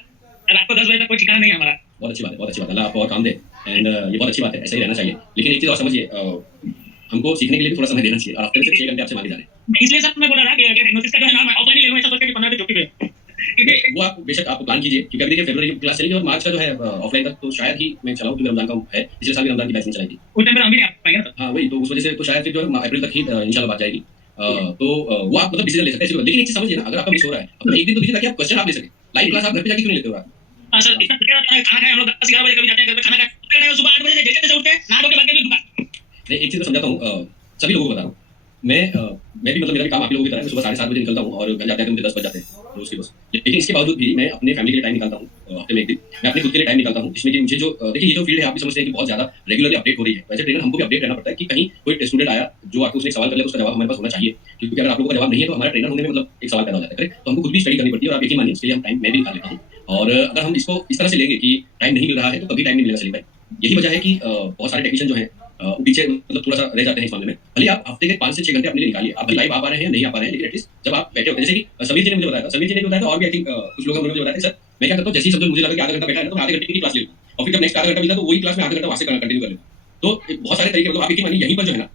रात को 10 बजे तक कोई ठिकाना नहीं है हमारा। बहुत अच्छी बात है, बहुत अच्छी बात है। अल्लाह आपको और काम दे एंड ये बहुत अच्छी बात है, ऐसा ही रहना चाहिए। लेकिन एक चीज और समझिए, हमको सीखने के लिए भी थोड़ा समय देना चाहिए, और हफ्ते में सिर्फ 6 घंटे आपसे मांगे जा रहे हैं। इसलिए सर मैं बोल रहा था कि अगर डायग्नोसिस का जो है ना मैं ऑफलाइन ही ले लूं, ऐसा सोच के कि 15 दिन छुट्टी पे। क्योंकि वो आप बेशक आप प्लान कीजिए, क्योंकि अभी देखिए फरवरी की क्लास चलेगी और मार्च का जो है ऑफलाइन तक तो शायद ही मैं चलाऊं, क्योंकि रमजान का है, पिछले साल भी रमजान की बैच नहीं चलाई थी। उस टाइम पे हम भी नहीं आ पाएंगे ना। हाँ वही तो, उस वजह से तो शायद फिर जो है अप्रैल तक ही इंशाल्लाह बात जाएगी। तो वो आप मतलब डिसीजन ले सकते हैं। लेकिन एक चीज समझिए ना, अगर आपका मिस हो रहा है अपना एक दिन तो दीजिए ताकि आप क्वेश्चन आप ले सकें। लाइव क्लास आप घर पे जाके क्यों नहीं लेते हो आप? हां सर इतना क्या खाना खाए हम लोग 10-11 बजे कभी जाते हैं घर पे खाना खाए, सुबह 8 बजे से जैसे उठते हैं नहा धो के भाग के भी दुकान। नहीं एक चीज मैं समझाता हूँ, सभी लोगों को बता रहा हूँ। मैं भी मतलब मेरा भी काम आप लोगों की तरह है, मैं सुबह 7:30 बजे निकलता हूँ और घर जाते हैं तो मुझे 10 बज जाते हैं रोज की बस। लेकिन इसके बावजूद भी मैं अपने फैमिली के लिए टाइम निकालता हूँ, हफ्ते में एक दिन मैं अपने खुद के लिए टाइम निकालता हूँ, जिसमें कि मुझे जो देखिए ये जो फील्ड है आप भी समझते हैं कि बहुत ज्यादा रेगुलरली अपडेट हो रही है। वैसे ट्रेनर हमको भी अपडेट रहना पड़ता है कि कहीं कोई स्टूडेंट आया जो आपको उसने सवाल कर लिया, उसका जवाब हमारे पास होना चाहिए, क्योंकि अगर आप लोगों का जवाब नहीं है तो हमारा ट्रेनर होने में मतलब एक सवाल पैदा हो जाता है। तो हमको खुद भी स्टडी करनी पड़ती है, और आप यकीन मानिए उसके लिए हम टाइम मैं भी निकाल लेता हूँ। और अगर हम इसको इस तरह से लेंगे कि टाइम नहीं मिल रहा है तो कभी टाइम नहीं मिलेगा सलीम भाई। यही वजह है कि बहुत सारे टेक्नीशियन जो है पीछे मतलब थोड़ा सा रह जाते हैं इस मामले में। भले आप हफ्ते के 5 से 6 घंटे अपने लिए निकालिए, आप लाइव आ पा रहे हैं या नहीं आ पा रहे हैं, लेकिन एटलीस्ट जब आप बैठे होते हैं, जैसे कि समीर जी ने मुझे बताया था, समीर जी ने भी बताया था, और भी आई थिंक कुछ लोग मुझे बताया था, सर मैं क्या करता हूँ, जैसे ही समझो मुझे लगा कि आधा घंटा बैठा है तो मैं आधे घंटे की क्लास ले लूँ, और फिर जब नेक्स्ट आधा घंटा मिलता है तो वही क्लास में आधा घंटा वहाँ से कंटिन्यू कर लेता हूँ। तो बहुत सारे तरीके, मतलब आप यकीन मानिए यहीं पर जो है ना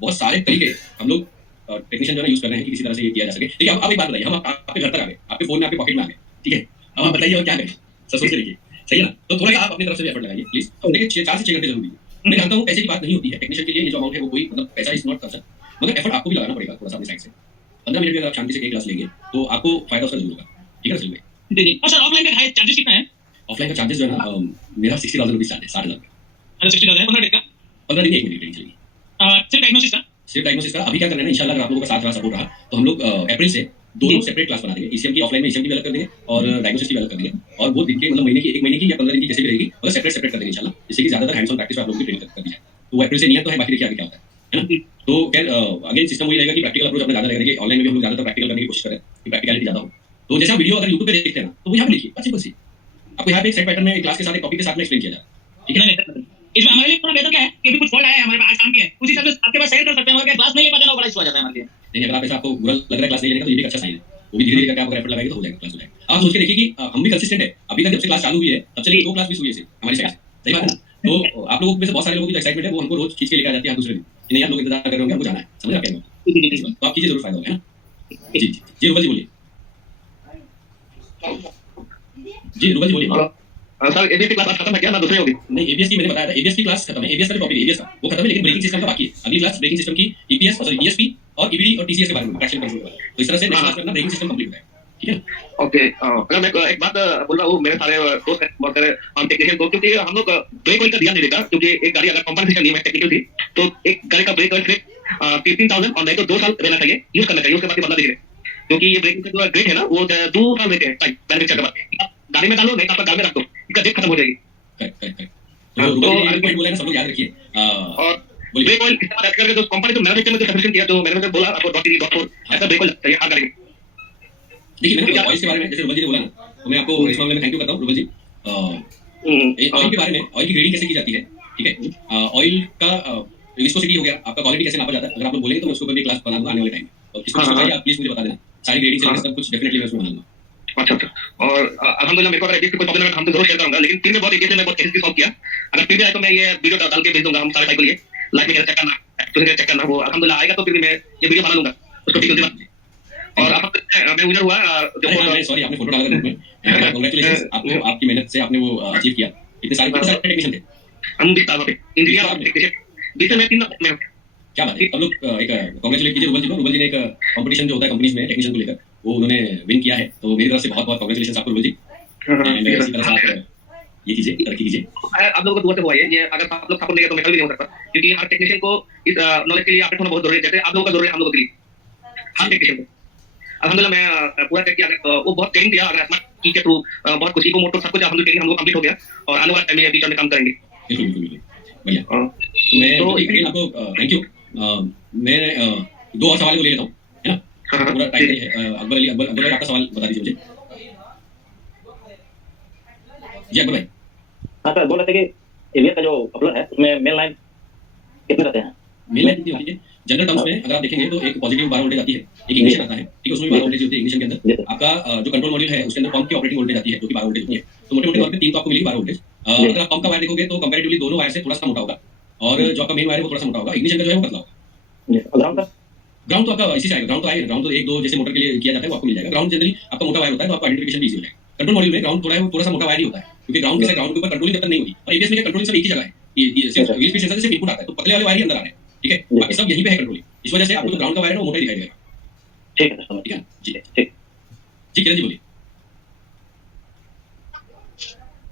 बहुत सारे तरीके हम लोग टेक्नीशियन जो है यूज कर रहे हैं कि किसी तरह से ये किया जा सके। ठीक है, अब एक बात बताइए, हम आपके घर तक आ गए, आपके फोन में आपके पॉकेट में आ गए, ठीक है, अब आप बताइए और क्या करें, सर सोच के देखिए, सही है ना। तो थोड़ा सा आप अपनी तरफ से भी एफर्ट लगाइए प्लीज। देखिए 4 से 6 घंटे जरूर दीजिए। मैं जानता हूँ पैसे की बात नहीं होती है टेक्नीशियन के लिए, ये जो अमाउंट है वो कोई मतलब पैसा इज नॉट कंसर्न, मगर एफर्ट आपको भी लगाना पड़ेगा थोड़ा सा अपनी साइड से। 15 मिनट भी अगर आप शांति से एक क्लास लेंगे तो आपको फायदा उसका जरूर होगा, ठीक है सलीम भाई। जी जी। और सर ऑफलाइन का चार्जेस कितना है? ऑफलाइन का चार्जेस जो है ना मेरा 60,000 रुपीज चार्ज है, 60,000 अरे 60,000 है 15 दिन का? 15 दिन की 1 महीने की ट्रेनिंग चलेगी। सिर्फ डायग्नोसिस का? सिर्फ डायग्नोसिस का अभी क्या करना है ना, इंशाल्लाह अगर आप लोगों का साथ रहा, सपोर्ट रहा, तो हम लोग अप्रैल से दोनों सेपरेट क्लास बना देंगे। ईसीएम की ऑफलाइन में ईसीएम की अलग कर देंगे और डायग्नोसिस की अलग कर देंगे, और वो दिन के मतलब महीने की 1 महीने की या 15 दिन की जैसे भी रहेगी, मतलब सेपरेट कर देंगे इंशाल्लाह, जिससे कि ज्यादातर हैंड्स ऑन प्रैक्टिस पे आप लोगों की ट्रेनिंग कर दी जाए। तो अप्रैल से नियत तो है, बाकी देखिए आगे क्या होता है ना। तो खैर अगेन सिस्टम वही रहेगा कि प्रैक्टिकल अप्रोच अपना ज्यादा रहेगा। देखिए ऑनलाइन में भी हम लोग ज्यादातर प्रैक्टिकल करने की कोशिश करें कि प्रैक्टिकलिटी ज्यादा हो। तो जैसे आप वीडियो अगर यूट्यूब पे देखते हैं ना, तो वो यहाँ पे लिखिए, सिंपल सी आपको यहाँ पे एक सेट पैटर्न में क्लास के साथ एक टॉपिक के साथ में एक्सप्लेन किया जाए, ठीक है। नहीं इसमें हमारे लिए थोड़ा बेहतर क्या है कि अभी कुछ फॉल्ट आया है हमारे पास काम के, उसी हिसाब से आपके पास शेयर कर सकते हैं, हमारे क्लास नहीं ले पाते ना बड़ा इशू आ जाता है हमारे लिए। नहीं अगर आप ऐसा आपको बुरा लग रहा है क्लास नहीं लेने का, तो ये भी एक अच्छा साइन है। वो भी धीरे धीरे करके आप अगर एफर्ट लगाएंगे तो हो जाएगा, क्लास हो जाएगा। आप सोच के देखिए कि हम भी कंसिस्टेंट है, अभी तक जब से क्लास चालू हुई है तब से 2 क्लास मिस हुई है हमारी साइड से, सही बात है ना। तो आप लोगों में से बहुत सारे लोगों की एक्साइटमेंट है, वो हमको रोज खींच के लेकर आ जाती है दूसरे दिन कि नहीं आप लोग इंतजार कर रहे होंगे, हमको जाना है, समझ आप क्या। तो आप कीजिए, जरूर फायदा होगा ना। जी जी जी रुबल जी बोलिए। जी रुबल जी बोलिए। सर एबीएस की क्लास आज खत्म है क्या ना दूसरी होगी? नहीं एबीएस की मैंने बताया था, एबीएस की क्लास खत्म है, एबीएस का जो टॉपिक एबीएस का वो खत्म है, लेकिन ब्रेकिंग सिस्टम का बाकी है। अगली क्लास ब्रेकिंग सिस्टम की ईपीएस सॉरी ईएसपी और ईबीडी और टीसीएस के बारे में, ट्रैक्शन कंट्रोल के बारे में। तो इस तरह से नेक्स्ट क्लास में अपना ब्रेकिंग सिस्टम कंप्लीट होता है, ठीक है। ओके अगर मैं एक बात बोल रहा हूँ, मेरे सारे दोस्त हैं बहुत सारे हम टेक्नीशियन को, क्योंकि हम लोग ब्रेक ऑयल का ध्यान नहीं देता, क्योंकि एक गाड़ी अगर कंपनी नहीं है टेक्निकल थी तो एक गाड़ी का ब्रेक ऑयल सिर्फ 15,000 और नहीं तो 2 साल रहना चाहिए, यूज करना चाहिए, उसके बाद बंदा दिखे, क्योंकि ये ब्रेकिंग का जो ग्रेड है ना वो 2 साल रहते हैं मैन्युफैक्चर के बाद। गाड़ी में डालो नहीं तो आपका गाड़ी में रख दो, इसका डेट खत्म हो जाएगी। तो रुबल जी ने पॉइंट बोला है, सब लोग याद रखिए। और ब्रेक ऑयल इस्तेमाल करके जो कंपनी तो मैन्युफैक्चर में जो सजेशन किया, जो मैंने बोला आपको .3.4 ऐसा ब्रेक ऑयल चाहिए हर गाड़ी में। देखिए मैंने ऑयल के बारे में जैसे रुबल जी ने बोला ना, तो मैं आपको इस मामले में थैंक यू करता हूँ रुबल जी। ऑयल के बारे में, ऑयल की ग्रेडिंग कैसे की जाती है, ठीक है। ऑयल का विस्कोसिटी हो गया, आपका क्वालिटी कैसे नापा जाता है, अगर आप लोग बोलेंगे तो मैं उसके ऊपर भी क्लास बना दूंगा आने वाले टाइम में। और किसको चाहिए आप प्लीज मुझे बता देना, सारी ग्रेडिंग से सब कुछ डेफिनेटली मैं उसमें बना दूंगा। अच्छा अच्छा। और अल्हम्दुलिल्लाह मेरे को अगर एबीएस की कोई प्रॉब्लम है तो हम तो जरूर शेयर करूंगा, लेकिन फिर मैं बहुत एबीएस में बहुत केसेस सॉल्व किया। अगर फिर भी आए तो मैं ये वीडियो डाल के भेज दूंगा हम सारे भाई को लिए लाइव में कैसे चेक करना, एक्चुअली चेक करना, वो अल्हम्दुलिल्लाह आएगा तो फिर मैं ये वीडियो बना लूंगा उसको, ठीक है। और आप मैं विनर हुआ जो अरे हाँ, मैं सॉरी आपने फोटो डाला था ग्रुप में, कांग्रेचुलेशंस आपको, आपकी मेहनत से आपने वो अचीव किया। इतने सारे टेक्नीशियन थे, हम 20 साल पे इंजीनियर और टेक्नीशियन 20 में 3 में। क्या बात है। सब लोग एक कांग्रेचुलेट कीजिए रूबल जी को। रूबल जी ने एक कंपटीशन जो होता है कंपनीज में टेक्नीशियन को लेकर, वो उन्होंने विन किया है, तो मेरी तरफ से बहुत बहुत कांग्रेचुलेशंस आपको रूबल जी। एंड इसी तरह से आप ये कीजिए, तरक्की कीजिए। आप लोगों को दुआ से हुआ है ये, अगर आप लोग सपोर्ट नहीं तो मैं कभी नहीं हो सकता, क्योंकि हर टेक्नीशियन को इस नॉलेज के लिए अपडेट होना बहुत जरूरी है, जैसे आप लोगों का जरूरी है हम लोगों के लिए, हर टेक्नीशियन को। अल्हम्दुलिल्लाह मैं पूरा चेक किया, वो बहुत ट्रेनिंग दिया, अगर स्मार्ट की के थ्रू बहुत कुछ इको मोड सब कुछ हम लोग ट्रेनिंग हम लोग कंप्लीट हो गया, और आने वाले टाइम में टीचर में काम करेंगे। बिल्कुल बिल्कुल बिल्कुल बढ़िया। तो मैं तो आपको थैंक यू। मैं 2 और सवाल को ले लेता हूँ, है ना, पूरा टाइम है। अकबर अली, अकबर भाई आपका सवाल बता दीजिए मुझे। जी अकबर भाई। हाँ सर, बोल रहे थे कि एबीएस का जो कपलर है उसमें मेन लाइन कितने रहते हैं? मेन लाइन कितनी होती है जनरल टर्म्स में? अगर आप देखेंगे तो एक पॉजिटिव 12 वोल्टेज आती है, एक इग्निशन आता है, ठीक है, उसमें 12 वोल्टेज होती है इग्निशन के अंदर। आपका जो कंट्रोल मॉड्यूल है उसके अंदर पंप की ऑपरेटिंग वोल्टेज आती है जो कि 12 वोल्टेज होती है। तो मोटे मोटे तौर पे 3 तो आपको मिलेगी 12 वोल्टेज। अगर आप पंप का वायर देखोगे तो कंपैरेटिवली दोनों वायर से थोड़ा सा मोटा होगा, और जो आपका मेन वायर है वो थोड़ा सा मोटा होगा, इग्निशन का जो है वो पतला होगा। ग्राउंड का ग्राउंड तो आपका इसी से आएगा, ग्राउंड तो आएगा, ग्राउंड तो 1-2 जैसे मोटर के लिए किया जाता है वो आपको मिल जाएगा। ग्राउंड जनरली आपका मोटा वायर होता है, तो आपका आइडेंटिफिकेशन भी इजी हो जाएगा। कंट्रोल मॉड्यूल में ग्राउंड थोड़ा सा मोटा वायर ही होता है, क्योंकि ग्राउंड के साथ ग्राउंड के ऊपर कंट्रोलिंग जब तक नहीं होती, और एबीएस में कंट्रोलिंग सब एक ही जगह है, ये सिर्फ व्हील स्पीड सेंसर से सिर्फ इनपुट आता है, तो पतले वाले वायर ही अंदर आ रहे हैं, ठीक है, बाकी सब यहीं पे है कंट्रोलिंग। इस वजह से आपको जो ग्राउंड का वायर है वो मोटा ही दिखाई देगा। ठीक है सर, ठीक है जी। ठीक। जी किरण जी बोलिए।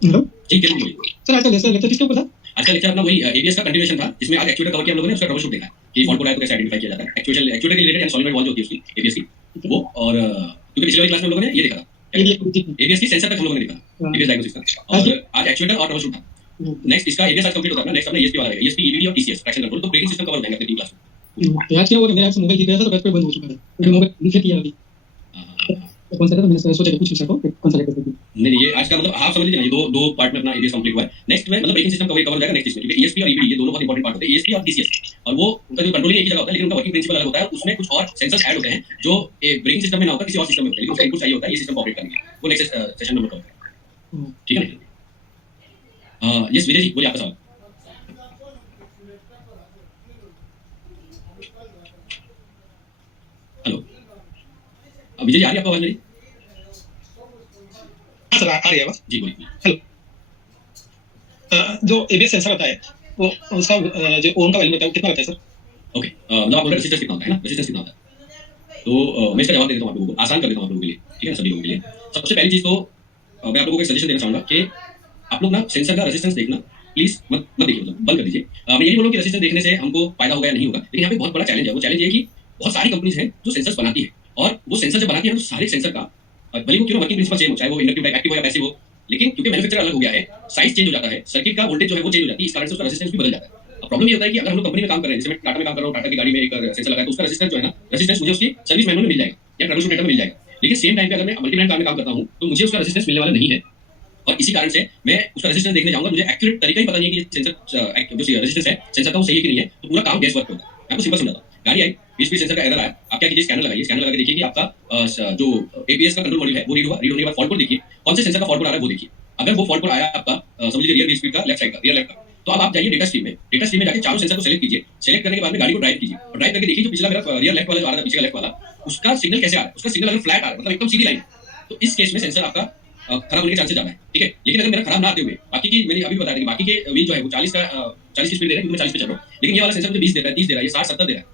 हेलो जी किरण जी बोलिए। सर, आज का लेक्चर किसके ऊपर था? आज का लेक्चर अपना वही एबीएस का कंटिन्यूएशन था, जिसमें आज एक्चुएटर कवर किया हम लोगों ने, उसका ट्रबल शूट देखा कि फॉल्ट हो रहा है तो कैसे आइडेंटिफाई किया जाता है, एक्चुएटर के रिलेटेड एंड सॉलिनॉइड वॉल्व जो होती है उसकी एबीएस की वो। और क्योंकि पिछले वाली क्लास में हम लोगों ने ये देखा था एबीएस की सेंसर तक हम लोगों ने देखा, एबीएस डायग्नोसिस का, और आज एक्चुएटर और ट्रबल शूट था। नेक्स्ट इसका एबीएस आज कंप्लीट होता है ना, नेक्स्ट अपना ईएसपी वाला रहेगा, ईएसपी ईबीडी और टीसीएस ट्रैक्शन कंट्रोल, तो ब्रेकिंग सिस्टम कवर हो जाएंगे अपने 3 क्लास में। आज क्या हुआ कि मेरा आज मोबाइल गिर गया था तो बैटरी बंद हो चुका था, तो मोबाइल नीचे किया अभी तो कौन सा था, तो मैंने सोचा कि पूछ सको कि कौन सा लेकर देखूं। नहीं ये आज का मतलब हाफ समझ लीजिए ना, ये दो पार्ट में अपना एबीएस कंप्लीट हुआ है। नेक्स्ट में मतलब ब्रेकिंग सिस्टम कवर हो जाएगा नेक्स्ट इसमें, क्योंकि ईएसपी और ईबीडी ये दोनों बहुत इंपॉर्टेंट पार्ट होते हैं, ईएसपी और टीसीएस, और वो उनका जो कंट्रोलिंग एक ही जगह होता है, लेकिन उनका वर्किंग प्रिंसिपल अलग होता है, उसमें कुछ और सेंसर्स ऐड होते हैं जो ब्रेकिंग सिस्टम में ना होता, किसी और सिस्टम में होता है, लेकिन उसका इनपुट चाहिए होता है ये सिस्टम को ऑपरेट करने के लिए। वो नेक्स्ट सेशन में बताऊंगा, ठीक है ना। यस विजय जी बोलिए आपका सवाल। हेलो विजय जी आ रही है आपको आवाज मेरी? सर आ रही है आवाज? जी बोलिए। हेलो, जो एबीएस सेंसर होता है वो उसका जो ओम का वैल्यू होता है वो कितना रहता है सर? ओके, मतलब आप बोल रहे रेजिस्टेंस कितना होता है ना, रेजिस्टेंस कितना होता है, तो मैं इसका जवाब दे देता हूँ आप लोगों को, आसान कर देता हूँ आप लोगों के लिए, ठीक है ना, सभी लोगों के लिए। सबसे पहली चीज तो मैं आप लोगों को एक सजेशन देना चाहूंगा कि आप लोग ना सेंसर का रेजिस्टेंस देखना प्लीज मत देखिए, मतलब बंद कर दीजिए। मैं ये नहीं बोलूँ कि रेजिस्टेंस देखने से हमको फायदा होगा या नहीं होगा, लेकिन यहाँ पे बहुत बड़ा चैलेंज है। वो चैलेंज ये कि बहुत सारी कंपनीज हैं जो सेंसर्स बनाती है, और वो सेंसर जब बनाती है तो सारे सेंसर का भले वो क्यों वर्किंग प्रिंसिपल सेम हो, चाहे वो इंडक्टिव टाइप एक्टिव हो या पैसिव हो, लेकिन क्योंकि मैन्युफैक्चर अलग हो गया है, साइज चेंज हो जाता है, सर्किट का वोल्टेज जो है वो चेंज हो जाती है, इस कारण से उसका रेजिस्टेंस भी बदल जाता है। अब प्रॉब्लम ये होता है कि अगर हम लोग कंपनी में काम कर रहे हैं, जैसे मैं टाटा में काम कर रहा हूँ, टाटा की गाड़ी में एक सेंसर लगा है, तो उसका रेजिस्टेंस जो है ना, रेजिस्टेंस मुझे उसकी सर्विस मैनुअल में मिल जाएगा या ट्रबल शूट डेटा में मिल जाएगा, लेकिन सेम टाइम पे अगर मैं मल्टी ब्रांड कार में काम करता हूँ तो मुझे उसका रेजिस्टेंस मिलने वाला नहीं है, और इसी कारण से मैं उसका रेजिस्टेंस देखने जाऊंगा, मुझे एक्यूरेट तरीका ही पता नहीं है कि सेंसर जो रेजिस्टेंस है सेंसर का वो सही है कि नहीं है, तो पूरा काम गैस वर्क होता है। मैं आपको सिंपल समझाता हूँ, गाड़ी आई, बीच सेंसर का एरर आया, आप क्या कीजिए, स्कैनर लगाइए, स्कैनर लगा के देखिए कि आपका जो एबीएस का कंट्रोल मॉड्यूल है वो रीड होने के बाद फॉल्ट कोड देखिए, कौन से सेंसर का फॉल्ट कोड आ रहा है वो देखिए। अगर वो फॉल्ट कोड आया आपका समझ लीजिए रियर व्हील स्पीड का लेफ्ट साइड का, रियर लेफ्ट का, तो अब आप जाइए डेटा स्ट्रीम में जाके चारों सेंसर को सेलेक्ट कीजिए, सेलेक्ट करने के बाद में गाड़ी को ड्राइव कीजिए, और ड्राइव करके देखिए जो पिछला मेरा रियर लेफ्ट वाला जो आ रहा था, पीछे का लेफ्ट वाला, उसका सिग्नल कैसे आ रहा है, उसका सिग्नल अगर फ्लैट आ रहा है, मतलब एकदम सीधी लाइन, तो इस केस में सेंसर आपका खराब होने के चांसेस ज्यादा है, ठीक है। लेकिन अगर मेरा खराब ना आते हुए, बाकी की मैंने अभी बताया कि बाकी के व्हील जो है वो 40 की स्पीड दे रहा है, क्योंकि मैं 40 पे चल रहा हूँ, लेकिन ये वाला सेंसर मुझे 20 दे रहा है, 30 दे रहा है, ये 60-70 दे रहा है,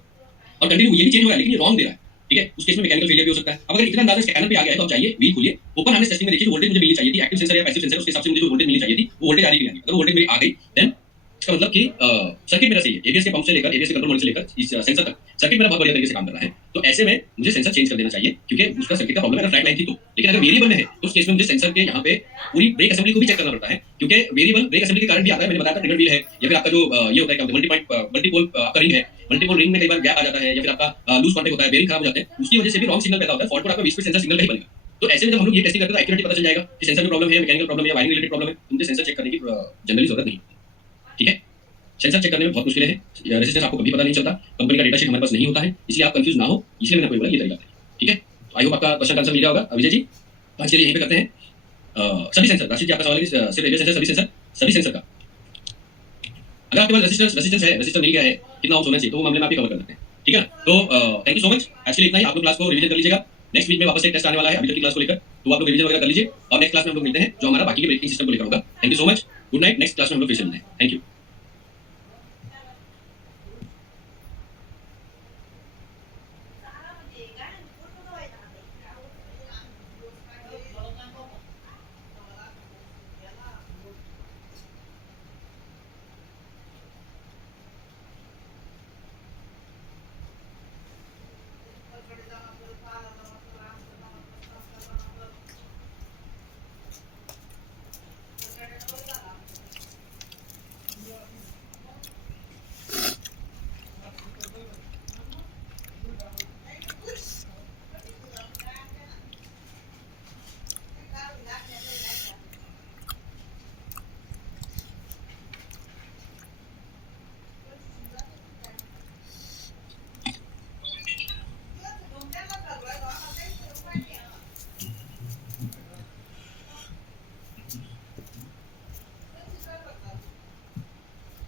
और कंटिन्यू ये भी चेंज हो रहा है, लेकिन ये रॉन्ग दे रहा है, ठीक है। उस केस में मैकेनिकल फेलियर भी हो सकता है। अब अगर इतना अंदाजा स्कैनर पे आ गया है तो आप जाइए, व्हील खोलिए, ओपन हार्नेस टेस्टिंग में देखिए जो वोल्टेज मुझे मिलनी चाहिए थी, एक्टिव सेंसर या पैसिव सेंसर, उसके हिसाब से मुझे जो वोल्टेज मिलनी चाहिए थी वो वोल्टेज आ रही है कि नहीं। अगर वोल्टेज मेरी आ गई देन इसका मतलब कि सर्किट मेरा सही है, एबीएस के पंप से लेकर एबीएस के कंट्रोल मॉड्यूल से लेकर इस सेंसर तक सर्किट मेरा बहुत बढ़िया तरीके से काम कर रहा है। तो ऐसे में मुझे सेंसर चेंज कर देना चाहिए, क्योंकि उसका सर्किट का प्रॉब्लम है, अगर फ्लैट लाइन थी तो। लेकिन अगर वेरिएबल में है तो उस केस में मुझे सेंसर के यहाँ पे पूरी ब्रेक असेंबली को भी चेक करना पड़ता है, क्योंकि वेरिएबल ब्रेक असेंबली के कारण भी आता है। मैंने बताया था ट्रिगर व्हील है, या फिर आपका जो ये होता है मल्टीपोल आपका रिंग है, मल्टीपोल रिंग में कई बार गैप आ जाता है, या फिर आपका लूज कॉन्टैक्ट होता है, बेरिंग खराब हो जाते हैं, उसकी वजह से भी रॉन्ग सिग्नल पैदा होता है, फॉल्ट कोड आपका 20 पे सेंसर सिग्नल का ही बनेगा। तो ऐसे में जब हम लोग ये टेस्टिंग करते हैं तो एक्यूरेटली पता चल जाएगा कि सेंसर में प्रॉब्लम है, मैकेनिकल प्रॉब्लम है, वायरिंग रिलेटेड प्रॉब्लम है, मुझे सेंसर चेक करने की जनरली जरूरत नहीं, ठीक है। सेंसर चेक करने में बहुत मुश्किलें हैं, रेजिस्टेंस आपको कभी पता नहीं चलता, कंपनी का डेटा शीट हमारे पास नहीं होता है, इसलिए आप कंफ्यूज ना हो, इसलिए मैंने आपको बोला ये तरीका है, ठीक है। आई होप आपका क्वेश्चन आंसर मिल गया होगा विजय जी। तो आज के लिए यहीं पे करते हैं सभी सेंसर। राशिद जी आपका सवाल है कि सिर्फ एवियर सेंसर सभी सेंसर का अगर आपके पास रेजिस्टर मिल गया है कितना ओम्स होना चाहिए तो वो मामले में आप कवर कर सकते हैं, ठीक है ना। तो थैंक यू सो मच, आज के लिए इतना ही। आप लोग क्लास को रिवीजन कर लीजिएगा, नेक्स्ट वीक में वापस से एक टेस्ट आने वाला है अभी तक की क्लास को लेकर, तो आप लोग रिवीजन वगैरह कर लीजिए और नेक्स्ट क्लास में हम लोग मिलते हैं जो हमारा बाकी के ब्रेकिंग सिस्टम को लेकर होगा। Thank you so much, good night, next class में हम लोग फिर से मिलते हैं, थैंक यू।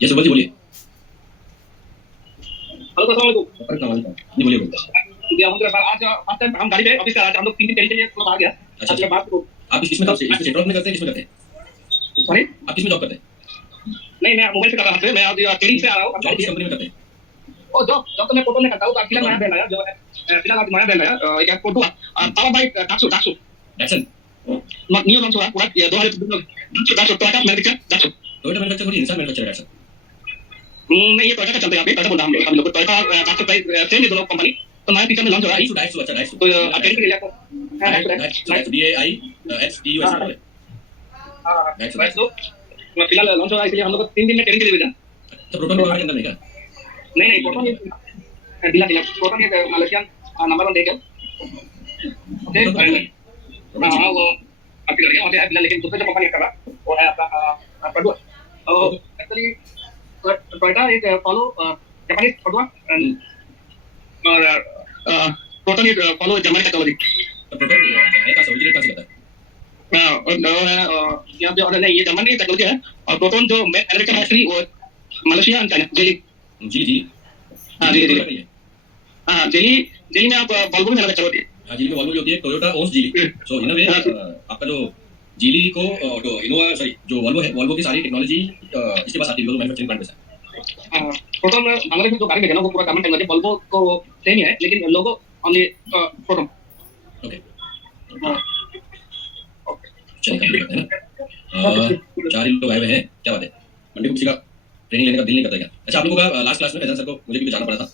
ये सुबह जी बोलिए। हेलो अस्सलाम वालेकुम। जी बोलिए। जी हम आज फर्स्ट टाइम हम गाड़ी पे ऑफिस से आज हम लोग 3 दिन के लिए थोड़ा आ गया। अच्छा बात को आप इसमें कब से इसमें सेंटर में करते हैं, किसमें करते हैं? सॉरी आप किसमें जॉब करते हैं? नहीं मैं मोबाइल से कर रहा था, मैं आज ट्रेनिंग से आ रहा हूं। जॉब किस कंपनी में करते हैं? और जॉब तो मैं फोटो में करता हूं। तो अकेला नया ब्रांड आया जो है फिलहाल आज नया ब्रांड आया एक फोटो पावर बाय टाक्सो एक्शन न्यू लॉन्च हुआ पूरा ये 2000 टाक्सो टोयोटा मैन्युफैक्चर थोड़ी इंसान मैन्युफैक्चर एक्शन नहीं ये टोयोटा का चलता है यहाँ पे। टोयोटा बोल रहा हम लोग टोयोटा टाक्सो प्राइस सेम है दोनों कंपनी। तो नया फीचर में लॉन्च हो रहा है डाइसो अच्छा डाइसो तो अटेंड के लिए आपको DAISTUS हां डाइसो फिलहाल लॉन्च हो रहा है इसलिए हम लोग 3 दिन में ट्रेनिंग के लिए भेजा। तो प्रोटोन के अंदर नहीं क्या? नहीं प्रोटोन ये दिला प्रोटोन ये मलेशियन नंबर 1 देखें ओके हां वो आपकी लड़के वहां पे है फिलहाल, लेकिन दूसरा जो कंपनी कर रहा वो है आपका प्रोडक्ट। तो एक्चुअली टोयोटा एक फॉलो जापानीज प्रोडक्ट और प्रोटोन ये फॉलो जर्मन टेक्नोलॉजी। तो प्रोटोन है का ओरिजिनल कहां से करता है? और यहाँ पे और नहीं ये जर्मनी टेक्नोलॉजी है और प्रोटोन जो अमेरिकन फैक्ट्री वो मलेशिया एंड चाइना जेली जी हाँ जेली हाँ जेली में आप वॉल्वो में मैन्युफैक्चर होती है। हाँ जीली में वॉल्वो जो होती है टोयोटा ओन्स जीली। सो इन अ वे आपका जो जीली को जो इनोवा सॉरी जो वॉल्वो है वॉल्वो की सारी टेक्नोलॉजी इसके पास आती है, मैन्युफैक्चरिंग प्लांट में। प्रोटोन बांग्लादेश में जो गाड़ी भेजना वो पूरा कॉमन टेक्नोलॉजी वॉल्वो को सेम ही है लेकिन लोगो ओनली प्रोटोन। ओके चलिए करते हैं ना। 4 लोग आए हुए हैं, क्या बात है? मंडे को किसी का ट्रेनिंग लेने का दिल नहीं करता क्या? अच्छा आप लोगों का लास्ट क्लास में फैजल सर को मुझे क्योंकि जाना पड़ा था,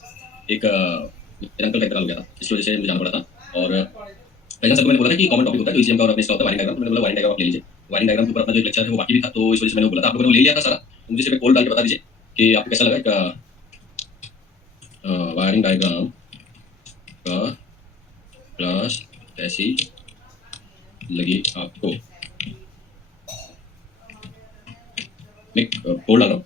एक मेरे अंकल का इंतकाल हो गया था, इस वजह से मुझे जाना पड़ा था। और फैजल सर को मैंने बोला था कि कॉमन टॉपिक होता है तो ईसीएम का और अपने इसका होता है वायरिंग डायग्राम। तो मैंने बोला वायरिंग डायग्राम आप ले लीजिए, वायरिंग डायग्राम के ऊपर अपना जो लेक्चर है वो बाकी भी था, तो इस वजह से मैंने बोला था आप लोगों ने ले लिया था सारा। तो मुझे सिर्फ एक पोल डाल के बता दीजिए कि आपको कैसा लगा एक वायरिंग डायग्राम का क्लास कैसी लगी आपको। मैं पोल डाल रहा हूँ।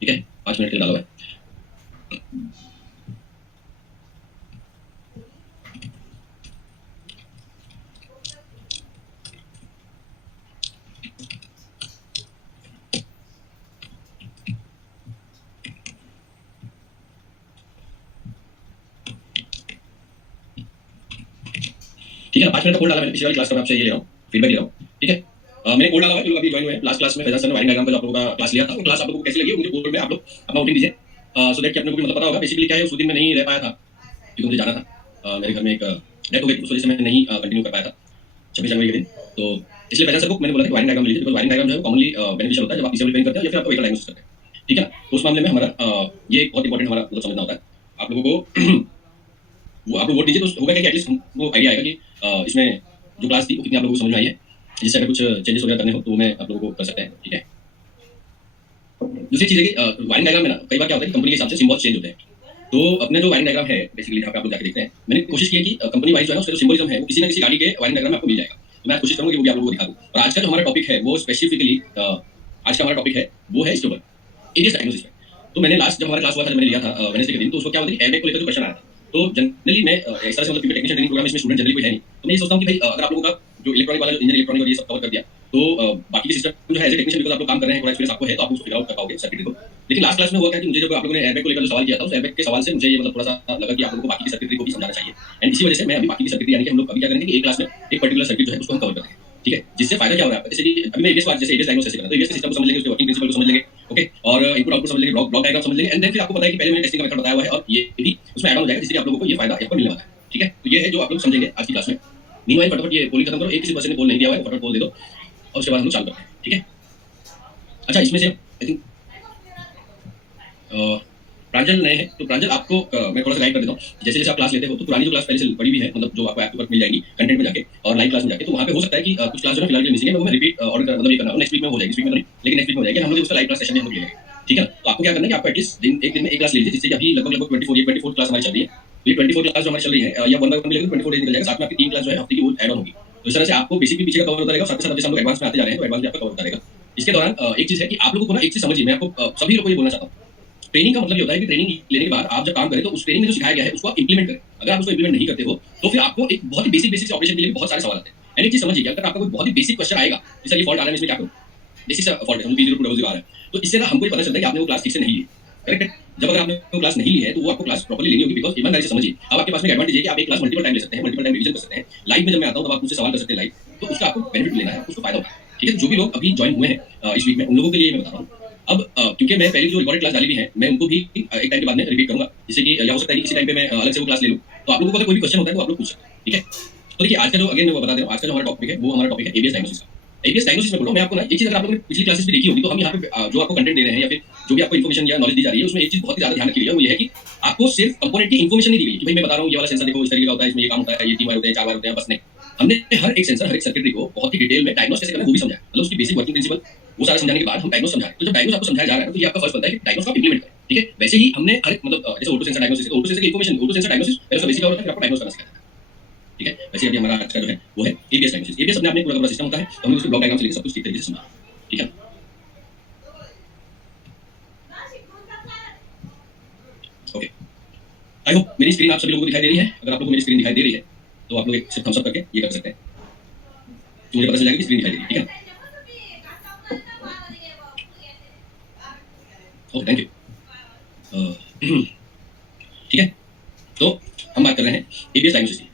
ठीक है 5 मिनट के लिए डाला हुआ है। ठीक है ना 5 मिनट का कोड डाला मैंने, पिछली वाली क्लास का मैं आपसे ये ले रहा हूँ फीडबैक ले रहा हूँ। ठीक है मैंने कोड डाला हुआ है, लोग अभी ज्वाइन हुए हैं। लास्ट क्लास में फैजल सर ने वायरिंग डायग्राम का जो आप लोगों का क्लास लिया था वो क्लास आप लोगों को कैसी लगी मुझे कोड में आप लोग अपना वोटिंग दीजिए सो दैट कि अपने को भी मतलब पता होगा। बेसिकली क्या है उस दिन मैं नहीं रह पाया था क्योंकि मुझे जाना था, मेरे घर में एक डेथ हो गई, उस वजह से मैं नहीं कंटिन्यू कर पाया था 26 जनवरी के दिन। तो इसलिए फैजल सर को मैंने बोला कि वायरिंग डायग्राम लीजिए, बिकॉज वायरिंग डायग्राम जो है कॉमनली बेनिफिशियल होता है जब आप पीसीबी ट्रेन करते हो या फिर आप व्हीकल डायग्नोसिस करते हैं। ठीक है ना, तो उस मामले में हमारा ये बहुत इंपॉर्टेंट हमारा मतलब समझना होता है आप लोगों को। वो आप लोग वोट दीजिए तो होगा क्या कि एटलीस्ट वो आइडिया आएगा कि इसमें जो क्लास थी वो कितनी आप लोगों को समझ में आई है, जिससे अगर कुछ चेंजेस वगैरह करने हो तो मैं आप लोगों को कर सकते हैं। ठीक है दूसरी चीज़ है कि वायरिंग डायग्राम में ना कई बार क्या होता है कि कंपनी के हिसाब से सिंबल चेंज होते हैं। तो अपने जो वायरिंग डायग्राम है बेसिकली जहाँ पे आप लोग जाकर देखते हैं, मैंने कोशिश की है कि कंपनी वाइज जो है उसका जो सिंबलिज्म है वो किसी ना किसी गाड़ी के वायरिंग डायग्राम में आपको मिल जाएगा। तो मैं कोशिश करूँगा कि वो भी आप लोगों को दिखा दूँ। और आज का जो हमारा टॉपिक है वो स्पेसिफिकली आज का हमारा टॉपिक है वो है इसके ऊपर एवियस डायग्नोसिस में। तो मैंने लास्ट जब हमारा क्लास हुआ था, जब मैंने लिया था वेडनेसडे के दिन, तो उसको क्या होता है कि एयरबैग को लेकर जो क्वेश्चन आया था, तो जनरली मैं इस तरह से मतलब टेक्नीशियन ट्रेनिंग प्रोग्राम इसमें स्टूडेंट जनरली कोई है नहीं, तो मैं ये सोचता हूँ कि भाई अगर आप लोगों का जो इलेक्ट्रॉनिक वाला इंजन इलेक्ट्रॉनिक और ये सब कवर कर दिया, तो बाकी के सिस्टम जो है एज ए टेक्नीशियन बिकॉज आप लोग काम कर रहे हैं, थोड़ा एक्सपीरियंस आपको है, तो आप उसको फिगर आउट कर पाओगे सर्किट को। लेकिन लास्ट क्लास में हुआ क्या कि मुझे जब आप लोगों ने एयरबैग को लेकर जो सवाल किया था, उस एयरबैग के सवाल से मुझे ये मतलब थोड़ा सा लगा कि आप लोगों को बाकी की सर्किटरी को भी समझाना चाहिए, एंड इसी वजह से मैं अभी बाकी की सर्किटरी यानी कि हम लोग अभी क्या करेंगे कि एक क्लास में एक पर्टिकुलर सर्किट जो है उसको हम कवर करेंगे, ठीक है। जिससे फायदा क्या हो रहा है, जैसे कि अभी मैं एबीएस जैसे एबीएस डायग्नोसिस करना, तो एबीएस सिस्टम को समझ लेंगे, उसके वर्किंग प्रिंसिपल को समझ लेंगे, ओके, और इनपुट आउटपुट समझ लेंगे, ब्लॉक डायग्राम समझ लेंगे, एंड देन फिर आपको पता है कि पहले मैंने टेस्टिंग का मेथड बताया हुआ है और ये भी उसमें ऐड ऑन हो जाएगा, जिससे आप लोगों को ये फायदा यहाँ पर मिलने वाला है, ठीक है। तो ये है जो आप लोग समझेंगे आज की क्लास में। मीनवाइल फटाफट ये पोलिंग खत्म करो, एक किसी पर्सन ने पोल नहीं दिया हुआ है, फटाफट पोल दे दो और उसके बाद हम लोग चालू करते हैं, ठीक है। अच्छा, इसमें से आई थिंक प्रांजल नए हैं, तो प्रांजल आपको मैं थोड़ा सा गाइड कर देता हूँ। जैसे जैसे आप क्लास लेते हो, तो पुरानी जो क्लास पहले से पड़ी हुई है, मतलब जो आपको ऐप पर मिल जाएगी कंटेंट में जाके और लाइव क्लास में जाके, तो वहाँ पे हो सकता है कि कुछ क्लास जो है फिलहाल मिसिंग है, वो मैं रिपीट ऑर्डर मतलब ये करना, नेक्स्ट वीक में हो जाएगी, इस वीक में नहीं, लेकिन नेक्स्ट वीक में हो जाएगी, हम लोग उसका लाइव क्लास सेशन में हम लोग लेंगे, ठीक है। तो आपको क्या करना है कि आपको एटलीस्ट एक दिन में एक क्लास ले लीजिए, जिससे कि अभी लगभग 24 क्लास हमारी चल रही है, तो ये 24 क्लास जो हमारी चल रही है या 1 बाय 1 मिलेगी, 24 डेज निकल जाएगा, साथ में आपकी 3 क्लास जो है हफ्ते की वो ऐड ऑन होगी। तो इस तरह से आपको बेसिक भी पीछे का कवर होता रहेगा, साथ ही साथ जैसे हम लोग एडवांस में आते जा रहे हैं, तो एडवांस भी आपका कवर होता रहेगा। इसके दौरान एक चीज है कि आप लोगों को ना एक चीज समझिए, मैं आपको सभी लोगों को ये बोलना चाहता हूँ, ट्रेनिंग का मतलब ये होता है कि ट्रेनिंग लेने के बाद आप जब काम करें तो उस ट्रेनिंग में जो सिखाया गया है उसको आप इंप्लीमेंट करें। अगर आप उसको इंप्लीमेंट नहीं करते हो तो फिर आपको एक बहुत ही बेसिक से ऑपरेशन के लिए बहुत सारे सवाल आते हैं। एंड एक चीज समझिए, अगर आपका कोई बहुत ही बेसिक क्वेश्चन आएगा, जैसे ये फॉल्ट आ रहा है, इसमें क्या करूं, बेसिक सा फॉल्ट है, P0200 आ रहा है, तो इससे ना हमको ये पता चलता है कि आपने वो क्लास ठीक से नहीं ली, करेक्ट है। जब अगर आपने वो क्लास नहीं ली है तो वो आपको क्लास प्रॉपर्ली लेनी होगी, बिकॉज ईमानदारी से समझिए, अब आपके पास में एडवांटेज है कि आप एक क्लास मल्टीपल टाइम ले सकते हैं, मल्टीपल टाइम रिवीजन कर सकते हैं। लाइव में जब मैं आता हूं तब आप मुझसे सवाल कर सकते हैं लाइव, तो उसका आपको बेनिफिट लेना है, उसको फायदा होगा, ठीक है। तो जो भी लोग अभी ज्वाइन हुए हैं इस वीक में, उन लोगों के लिए मैं बता रहा हूँ। अब क्योंकि मैं पहले जो रिकॉर्डेड क्लास डाली भी है, मैं उनको भी एक टाइम के बाद में रिपीट करूंगा, जैसे कि या हो सकता है कि किसी टाइम पे मैं अलग से वो क्लास ले लूं, तो आप लोगों को अगर कोई भी क्वेश्चन होता है तो आप लोग पूछ सकते हैं, ठीक है। तो देखिए, आज का जो अगेन मैं बता दे रहा हूँ, आज का जो हमारा टॉपिक है वो हमारा टॉपिक है एबीएस डायग्नोसिस का। एबीएस डायग्नोसिस में बोल रहा हूं मैं आपको ना, एक चीज अगर आप लोगों ने पिछली क्लासेस में देखी होगी, तो हम यहाँ पे जो आपको कंटेंट दे रहे हैं या फिर जो भी आपको इन्फॉर्मेशन या नॉलेज दी जा रही है, उसमें एक चीज बहुत ही ज्यादा ध्यान रखिएगा, वो ये है कि आपको सिर्फ कंपोनेंट की इन्फॉर्मेशन नहीं दी गई कि भाई मैं बता रहा हूँ ये वाला सेंसर देखो इस तरीके का होता है, इसमें ये काम होता है, ये 3 वायर होते हैं, 4 वायर होते हैं, बस नहीं। हमने हर एक सेंसर, हर एक सर्किटरी को बहुत ही डिटेल में डायग्नोस कैसे करना है वो भी समझाया, मतलब उसकी बेसिक वर्किंग प्रिंसिपल वो सारा समझाने के बाद हम डायग्नोस समझाएं। तो जब डायग्नोस आपको समझाया जा रहा है तो ये आपका फर्स्ट बनता है कि डायग्नोस को इंप्लीमेंट करें, ठीक है। वैसे ही हमने हर मतलब जैसे auto sensor diagnosis, auto sensor की इन्फॉर्मेशन, ऑटो सेंसर डायग्नोसिस पहले उसका बेसिक होता है, फिर आपको डायग्नोस करना सिखाता है, ठीक है। वैसे अभी हमारा आज का जो है वो है एबीएस डायग्नोसिस। एबीएस अपने आप में पूरा पूरा सिस्टम होता है, तो हमने उसके ब्लॉक डायग्राम से लेकर सब कुछ ठीक तरीके से समझा, ठीक है। ओके, आई होप मेरी स्क्रीन आप सभी लोगों को दिखाई दे रही है। अगर आप लोगों को मेरी स्क्रीन दिखाई दे रही है तो आप लोग एक सिर्फ थम्स अप करके ये कर सकते हैं, तो मुझे पता चल जाएगा कि स्क्रीन दिखाई दे रही है, ठीक है। Okay, thank you. ठीक है, तो हम बात कर रहे हैं एबीएस डायग्नोसिस की।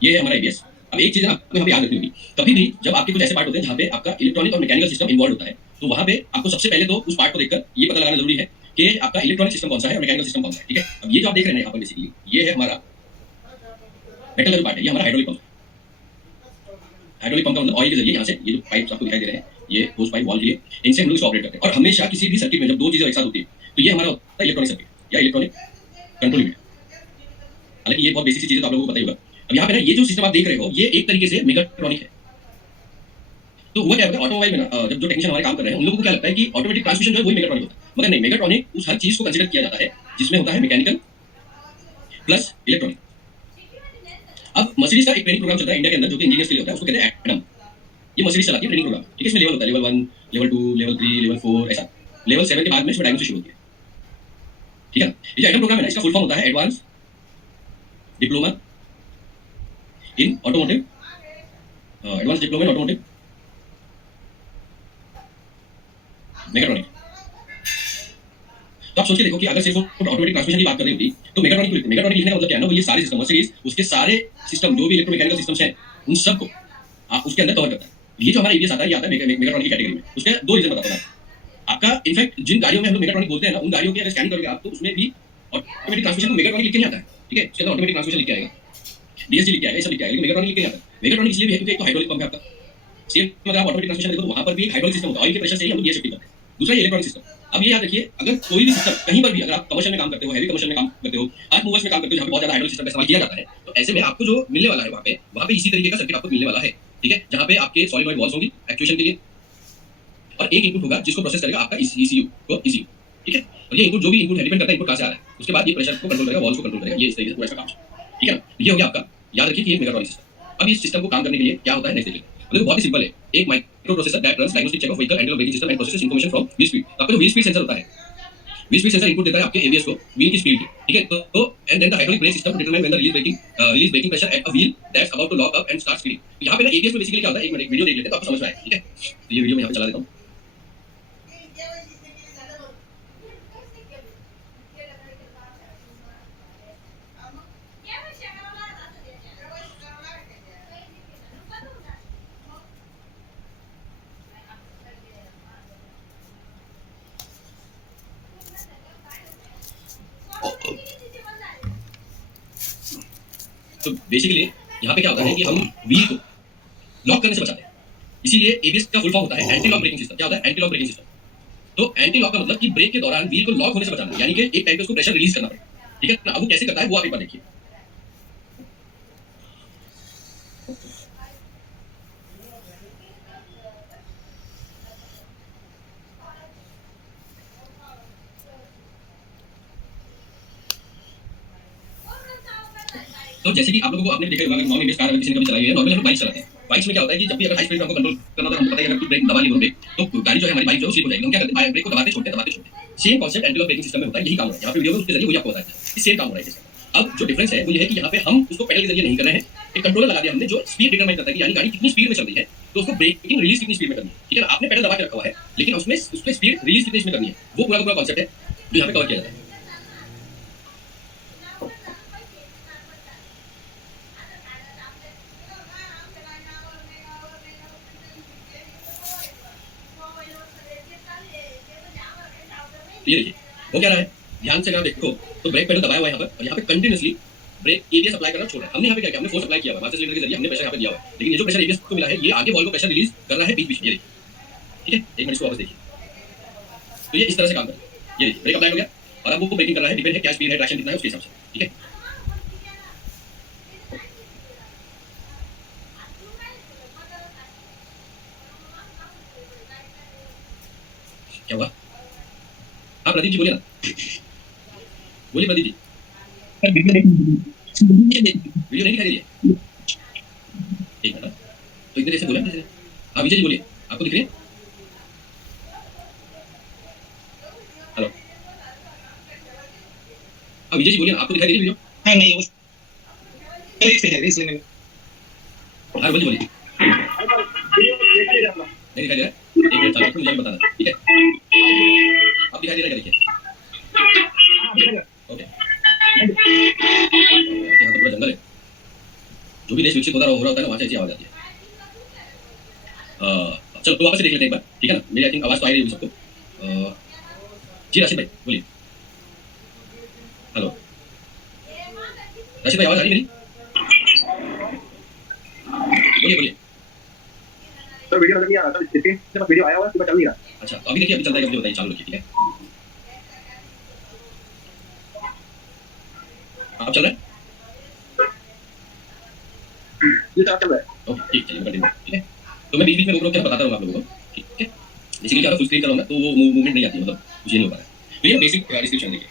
ये है हमारा एबीएस। अब एक चीज ना आपको यहाँ पे याद रखनी होगी, कभी भी जब आपके कुछ ऐसे पार्ट होते हैं जहाँ पे आपका इलेक्ट्रॉनिक और मैकेनिकल सिस्टम इन्वॉल्व होता है, तो वहाँ पे आपको सबसे पहले तो उस पार्ट को देखकर ये पता लगाना जरूरी है कि आपका इलेक्ट्रॉनिक सिस्टम कौन सा है और मैकेनिकल सिस्टम कौन सा है, ठीक है। अब ये जो आप देख रहे हैं यहाँ पर बेसिकली ये है हमारा मेटल का जो पार्ट है, ये हमारा हाइड्रोलिक पंप है। हाइड्रोलिक पंप का मतलब ऑयल के जरिए यहाँ से ये जो पाइप्स आपको दिखाई दे रहे हैं, ये होस पाइप वॉल के लिए, इनसे हम लोग इसको ऑपरेट करते हैं। और हमेशा किसी भी सर्किट में जब दो चीजें एक साथ होती है तो ये हमारा होता है इलेक्ट्रॉनिक सर्किट या इलेक्ट्रॉनिक कंट्रोल यूनिट। हालांकि ये बहुत बेसिक सी चीज तो आप लोगों को पता ही होगा। अब यहाँ पे ना ये जो सिस्टम आप देख रहे हो ये एक तरीके से मेगाट्रॉनिक है। तो हुआ क्या होता है ऑटोमोबाइल में ना, जब जो टेक्नीशियन हमारे काम कर रहे हैं उन लोगों को क्या लगता है कि ऑटोमेटिक ट्रांसमिशन जो है वही मेगाट्रॉनिक होता है, मगर नहीं, मेगाट्रॉनिक उस हर चीज को कंसीडर किया जाता है जिसमें होता है मैकेनिकल प्लस इलेक्ट्रॉनिक। अब मर्सिडीज का एक ट्रेनिंग प्रोग्राम चलता है इंडिया के अंदर जो कि इंजीनियर्स के लिए होता है, उसको कहते हैं एडम। ये मर्सिडीज चलाती है ट्रेनिंग प्रोग्राम, ठीक है। इसमें लेवल होता है, लेवल 1, लेवल 2, लेवल 3, लेवल 4, ऐसा। लेवल 7 के बाद में इसमें डायग्नोसिस शुरू होती है, ठीक है। ये जो एडम प्रोग्राम है ना, इसका फुल फॉर्म होता है advance diploma in automotive, advance diploma in automotive megatronic. तो आप सोच के देखो कि अगर सिर्फ ऑटोमेटिक ट्रांसमिशन की बात कर रही होती तो मेगाट्रॉनिक लिखते। मेगाट्रॉनिक लिखने का मतलब क्या है ना, वो ये सारे सिस्टम मर्सिडीज उसके सारे सिस्टम जो भी इलेक्ट्रोमैकेनिकल सिस्टम्स हैं उन सबको उसके अंदर कवर करता है। ये जो हमारा एबीएस आता है ये आता है मेगाट्रॉनिक की कैटेगरी में। उसके दो रीजन बताता है आपका। इनफैक्ट जिन गाड़ियों में हम लोग मेगाट्रॉनिक बोलते हैं ना, उन गाड़ियों की अगर स्कैन करोगे आप तो उसमें भी ऑटोमेटिक ट्रांसमिशन को मेगाट्रॉनिक लिख के नहीं आता है, ठीक है। उसके अंदर ऑटोमेटिक ट्रांसमिशन लिख के आएगा, डीएसजी लिख के आएगा, ये सब लिख के आएगा, लेकिन मेगाट्रॉनिक लिख के नहीं आता। मेगाट्रॉनिक इसलिए भी है क्योंकि एक तो हाइड्रोलिक पंप है आपका। सेम अगर आप ऑटोमेटिक ट्रांसमिशन देखो तो वहां पर भी एक हाइड्रोलिक सिस्टम होता है, ऑयल के प्रेशर से ही हम लोग गियर शिफ्टिंग करते हैं। दूसरा ये इलेक्ट्रॉनिक सिस्टम। अब ये याद रखिए, अगर कोई भी सिस्टम कहीं पर भी अगर आप कमर्शियल में काम करते हो, हैवी कमर्शियल में काम करते हो, अर्थ मूवर्स में काम करते हो जहाँ पे बहुत ज्यादा हाइड्रोलिक सिस्टम का इस्तेमाल किया जाता है, तो ऐसे में आपको जो मिलने वाला है वहाँ पे इसी तरीके का सर्किट आपको मिलने वाला है, ठीक है। जहाँ पे आपके सॉलिनॉइड वॉल्व्स होंगी एक्चुएशन के लिए और एक इनपुट होगा जिसको प्रोसेस करेगा आपका ECU को ECU, ठीक है। और ये इनपुट जो भी इनपुट है डिपेंड करता है इनपुट कहाँ से आ रहा है। उसके बाद ये प्रेशर को कंट्रोल करेगा, वॉल्व्स को कंट्रोल करेगा, ये इस तरीके से पूरा इसका काम है, ठीक है ना। ये हो गया आपका, याद रखिए कि ये मेगाट्रॉनिक सिस्टम। अब इस सिस्टम को काम करने के लिए क्या होता है नेक्स्ट देखिए। देखो बहुत ही सिंपल है, एक microprocessor that runs diagnostic check of vehicle and braking system and processes information from wheel speed. आपका जो व्हील स्पीड सेंसर होता है व्हील स्पीड सेंसर इनपुट देता है आपके एबीएस को व्हील की स्पीड की, ठीक है। तो and then the hydraulic brake system determine when the release braking pressure at a wheel that's about to lock up and start speeding. तो यहाँ पे ना एबीएस में बेसिकली क्या होता है, एक मिनट वीडियो देख लेते हैं तो आपको समझ में आएगा, ठीक है। तो ये वीडियो मैं यहाँ पे चला देता हूँ। तो बेसिकली यहाँ पे क्या होता है कि हम व्हील को लॉक करने से बचाते हैं, इसीलिए एबीएस का फुल फॉर्म होता है एंटी लॉक ब्रेकिंग सिस्टम। क्या होता है एंटी लॉक ब्रेकिंग सिस्टम? तो एंटी लॉक का मतलब कि ब्रेक के दौरान व्हील को लॉक होने से बचाना, यानी कि एक टाइम पे उसको प्रेशर रिलीज करना पड़ेगा, ठीक है ना। अब वो कैसे करता है वो आप एक बार देखिए। तो जैसे कि आप लोगों को आपने देखा होगा कि नॉन एबीएस कार अगर किसी ने कभी चलाई है, नॉर्मली हम लोग बाइक चलाते हैं। बाइक्स में क्या होता है कि जब भी अगर हाई स्पीड में हमको कंट्रोल करना होता है, हमको पता है कि अगर ब्रेक दबा ली ब्रेक तो गाड़ी जो है हमारी बाइक जो है स्लिप हो जाएगी। हम क्या करते हैं ब्रेक को दबाते छोड़ते। Same concept anti lock braking system में होता है, यही काम होता है। यहाँ पे वीडियो में उसके जरिए वही आपको बताया है, सेम काम हो रहा है इसका। अब जो डिफरेंस है वो ये है कि यहाँ पे हम उसको पेडल के जरिए नहीं कर रहे हैं, एक कंट्रोलर लगा दिया हमने जो स्पीड डिटरमाइन करता है कि यानी गाड़ी कितनी स्पीड में चल रही है, तो उसको ब्रेकिंग रिलीज कितनी स्पीड में करनी है, ठीक है ना। आपने पेडल दबा के रखा हुआ है लेकिन उसमें उसकी स्पीड रिलीज कितनी में करनी है, वो पूरा का पूरा कॉन्सेप्ट है जो यहाँ पे कवर किया जाता है। ये देखिए वो क्या रहा है, ध्यान से अगर देखो तो ब्रेक पेडल दबाया हुआ है यहाँ पर, और यहाँ पे कंटिन्यूअसली ब्रेक एबीएस अप्लाई करना छोड़ रहा है। हमने यहाँ पे क्या किया, हमने फोर्स अप्लाई किया हुआ है मास्टर सिलेंडर के जरिए, हमने प्रेशर यहाँ पे दिया हुआ है, लेकिन ये जो प्रेशर एबीएस को मिला है ये आगे वॉल्व को प्रेशर रिलीज कर रहा है बीच बीच में, ये देखिए, ठीक है। एक मिनट इसको वापस देखिए, तो ये इस तरह से काम कर रहा है। ये देखिए ब्रेक अप्लाई हो गया और अब वो ब्रेकिंग कर रहा है, डिपेंड है क्या स्पीड है, ट्रैक्शन कितना है उसके हिसाब से, ठीक है। क्या हुआ? हाँ प्रदीप जी बोलिए ना, बोलिए प्रदीप जी। वीडियो नहीं दिखाई दे रही है, एक मिनट। तो इतने देर से बोला हाँ विजय जी बोलिए, आपको दिख रही है? हेलो हाँ विजय जी बोलिए, आपको दिखाई दे रही है वीडियो? हाँ नहीं वो सही है इसलिए हाँ बोलिए बोलिए। नहीं दिखाई दे रहा है, एक मिनट चालू मुझे बताना, ठीक है। आप दिखाई दे रहा है क्या, देखिए ओके। यहाँ तो पूरा जंगल है, जो भी देश विकसित हो रहा होता है ना वहाँ से ऐसी आवाज आती है। चलो तो वापस से देख लेते हैं एक बार, ठीक है ना। मेरी आई थिंक आवाज तो आ रही होगी सबको। जी राशिद भाई बोलिए। हेलो राशिद भाई आवाज आ रही मेरी? बोलिए बोलिए। सर वीडियो नहीं आ रहा था, स्क्रीन से बस वीडियो आया हुआ है, सुबह चल नहीं रहा। अच्छा तो अभी देखिए अभी चलता है, मुझे बताइए, चालू रखिए, ठीक है। आप चल रहे हैं? ये चल रहा है। ओके ठीक, चलिए कंटिन्यू, ठीक है। तो मैं बीच बीच में रोक रोक के बताता रहूँगा आप लोगों को, ठीक है। बेसिकली अगर फुल स्क्रीन करूँगा तो वो मूवमेंट नहीं आती, मतलब कुछ नहीं हो पा रहा है। तो ये बेसिक डिस्क्रिप्शन देखिए।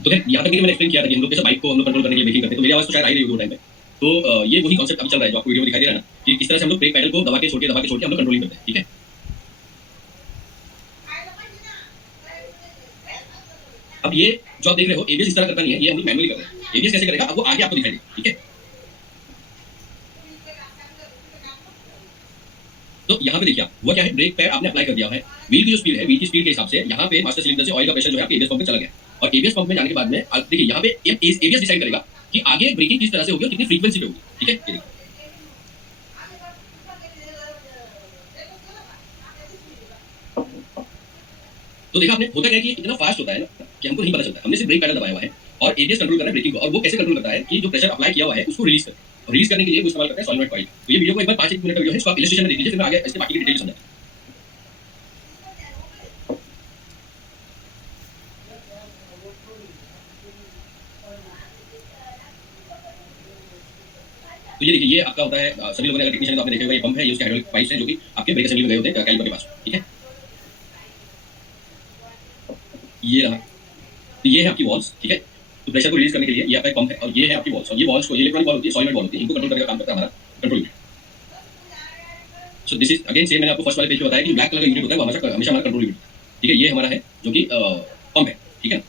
तो यहाँ तक मैंने एक्सप्लेन किया था कि हम लोग कैसे बाइक को हम लोग कंट्रोल करने के लिए ब्रेकिंग करते हैं। तो मेरी आवाज तो शायद आ ही रही होगी वो टाइम पे। तो ये वही कॉन्सेप्ट अभी चल रहा है जो आपको वीडियो में दिखाई दे रहा है ना, कि किस तरह से हम लोग ब्रेक पैडल को दबा के छोड़ के हम लोग कंट्रोलिंग करते हैं, ठीक है। अब ये जो आप देख रहे हो एबीएस इस तरह करता नहीं है, ये हम लोग मैनुअली कर रहे हैं। एबीएस कैसे करेगा अब वो आगे आपको दिखाई देगा, ठीक है। तो यहाँ पे देखिए आप वो क्या है, ब्रेक पैड आपने अप्लाई कर दिया है, व्हील की जो स्पीड है, व्हील की स्पीड के हिसाब से यहाँ पे मास्टर सिलेंडर से ऑयल का प्रेशर जो है आपके एबीएस पंप में चला गया, और एबीएस पंप में जाने के बाद में देखिए यहाँ पे एबीएस डिसाइड करेगा कि आगे ब्रेकिंग किस तरह से होगी और कितनी फ्रीक्वेंसी पे होगी, ठीक है। ये देखिए तो देखा आपने, होता क्या है कि इतना फास्ट होता है ना कि हमको नहीं पता चलता। हमने सिर्फ ब्रेक पैडल दबाया हुआ है और एबीएस कंट्रोल कर रहा है ब्रेकिंग को, और वो कैसे कंट्रोल करता है कि जो प्रेशर अप्लाई किया हुआ है उसको रिलीज करे, और रिलीज करने के लिए वो इस्तेमाल करता है सॉलिनॉइड कॉइल। तो ये वीडियो को एक बार 5-1 मिनट का वीडियो है, इसको आप इलस्ट्रेशन में देख लीजिए, फिर मैं आगे इसके बाकी की डिटेल समझाता हूं। तो ये देखिए, ये आपका होता है सभी लोगों ने अगर टेक्नीशियन तो आपने देखा होगा, ये पंप है, ये उसके हाइड्रोलिक पाइप्स हैं जो कि आपके ब्रेक असेंबली में गए होते हैं कैलिपर के पास, ठीक है। ये रहा, तो ये है आपकी वॉल्स, ठीक है। तो प्रेशर को रिलीज करने के लिए ये आपका एक पंप है और ये है आपकी वॉल्स, और ये वॉल्स को, ये इलेक्ट्रॉनिक वॉल्व होती है, सॉलिनॉइड वॉल्व होती है, इनको कंट्रोल करने का काम करता है हमारा control unit. So this is again same, मैंने आपको फर्स्ट वाले पेज पे बताया कि ब्लैक कलर का यूनिट होता है वो हमेशा हमारा कंट्रोल यूनिट, ठीक है। ये हमारा है जो कि पंप है, ठीक है।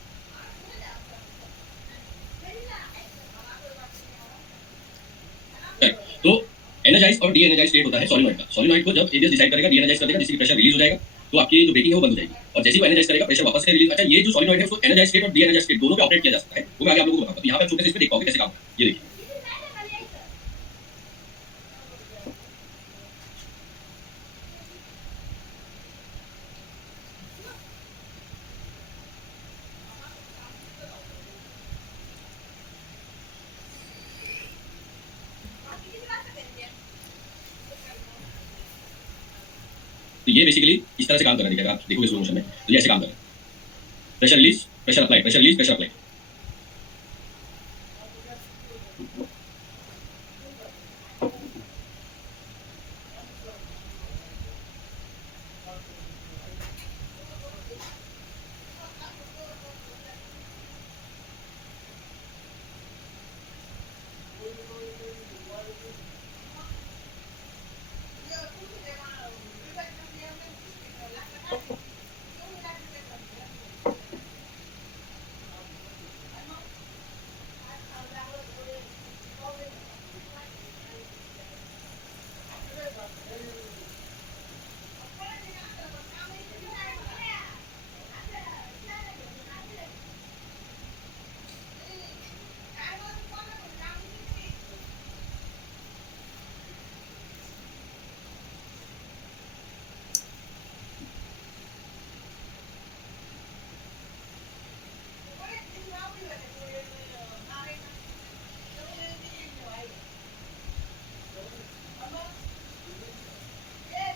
तो एनर्जाइज और डी एनर्जाइज स्टेट होता है सॉलिनॉइड का। सॉलिनॉइड को जब एबीएस डिसाइड करेगा, डी एनर्जाइज कर देगा, जिससे प्रेशर रिलीज हो जाएगा, तो आपकी जो ब्रेकिंग है वो बंद हो जाएगी, और जैसे ही वो एनर्जाइज करेगा प्रेशर वापस से रिलीज। अच्छा, ये जो सॉलिनॉइड है उसको एनर्जाइज स्टेट और डी एनर्जाइज स्टेट दोनों पे ऑपरेट किया जा सकता है, वो मैं आगे आप लोगों को बताऊंगा। तो यहाँ पे आप छोटे से इस पे देख पाओगे कैसे काम करता है, ये देखिए। तो ये बेसिकली इस तरह से काम कर रहा है, अगर आप देखोगे स्लो मोशन में तो ये ऐसे काम कर रहा है। Pressure release, pressure apply, pressure release, pressure apply.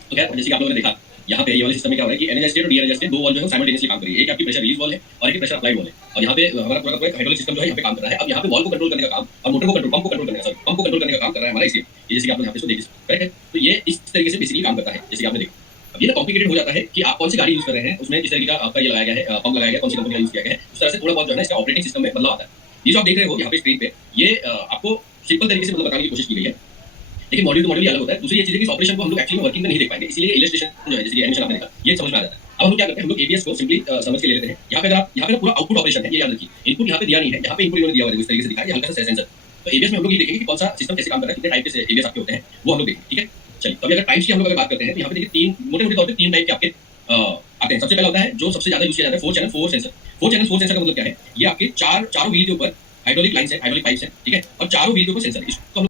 तो क्या, जैसे कि आप लोगों ने देखा यहाँ पे ये वाले सिस्टम में क्या हो रहा है कि एनर्जाइज स्टेट और डी एनर्जाइज स्टेट दो वॉल्व जो है साइमल्टेनियसली काम कर रही है। एक आपकी प्रेशर रिलीज वॉल्व है और एक प्रेशर अप्लाई वॉल्व है, और यहाँ पे हमारा पूरा का हाइड्रोलिक सिस्टम जो है यहाँ पे काम कर रहा है। अब यहाँ पे वॉल्व को कंट्रोल करने का काम और मोटर को कंट्रोल, पंप को कंट्रोल करने का, पंप को कंट्रोल करने का काम कर रहा है हमारा एसीएम। ये जैसे कि आप लोग यहाँ पे इसको देख सकते हैं, तो ये इस तरीके से बेसिकली काम करता है, जैसे कि आपने देखा। अब ये ना कॉम्प्लिकेटेड हो जाता है कि आप कौन सी गाड़ी यूज कर रहे हैं, उसमें किस तरीके का आपका ये लगाया गया है, पंप लगाया गया है, कौन सी कंपनी का यूज किया गया है, उस तरह से थोड़ा बहुत जो है ना इसका ऑपरेटिंग सिस्टम में बदलाव आता है। ये जो आप देख रहे हो यहाँ पे स्क्रीन पे, ये आपको सिंपल तरीके से मतलब बताने की कोशिश की गई है, लेकिन मॉड्यूल टू मॉड्यूल अलग होता है। दूसरी ये चीज है कि इस ऑपरेशन को हम लोग एक्चुअली में वर्किंग में नहीं देख पाएंगे, इसलिए इलस्ट्रेशन जो है, जैसे कि एनिमेशन आपने देखा, ये समझ में आ जाता है। अब हम लोग क्या करते हैं, हम लोग एबीएस को सिंपली समझ के ले लेते हैं। यहाँ पे अगर आप, यहाँ पे पूरा आउटपुट ऑपरेशन है, ये याद रखिए। इनपुट यहाँ पे दिया नहीं है, यहाँ पे इनपुट इन्होंने दिया हुआ है, इस तरीके से दिखा है, ये हल्का सा सेंसर। तो एबीएस में हम लोग ये देखेंगे कि कौन सा सिस्टम कैसे काम कर रहा है, कितने टाइप के एबीएस आपके होते हैं, वो हम लोग देखेंगे, ठीक है। चलिए, तो अभी अगर टाइप्स की हम लोग अगर बात करते हैं तो यहाँ पे देखिए तीन मोटे मोटे तौर पे तीन टाइप के आपके आते हैं। सबसे पहला होता है जो सबसे ज्यादा यूज किया जाता है 4 चैनल 4 सेंसर। 4 चैनल 4 सेंसर का मतलब क्या है, ये आपके चारों व्हील के ऊपर हाइड्रोलिक लाइंस है, हाइड्रोलिक पाइप्स है, ठीक है, और चारों व्हील के ऊपर सेंसर है। इसको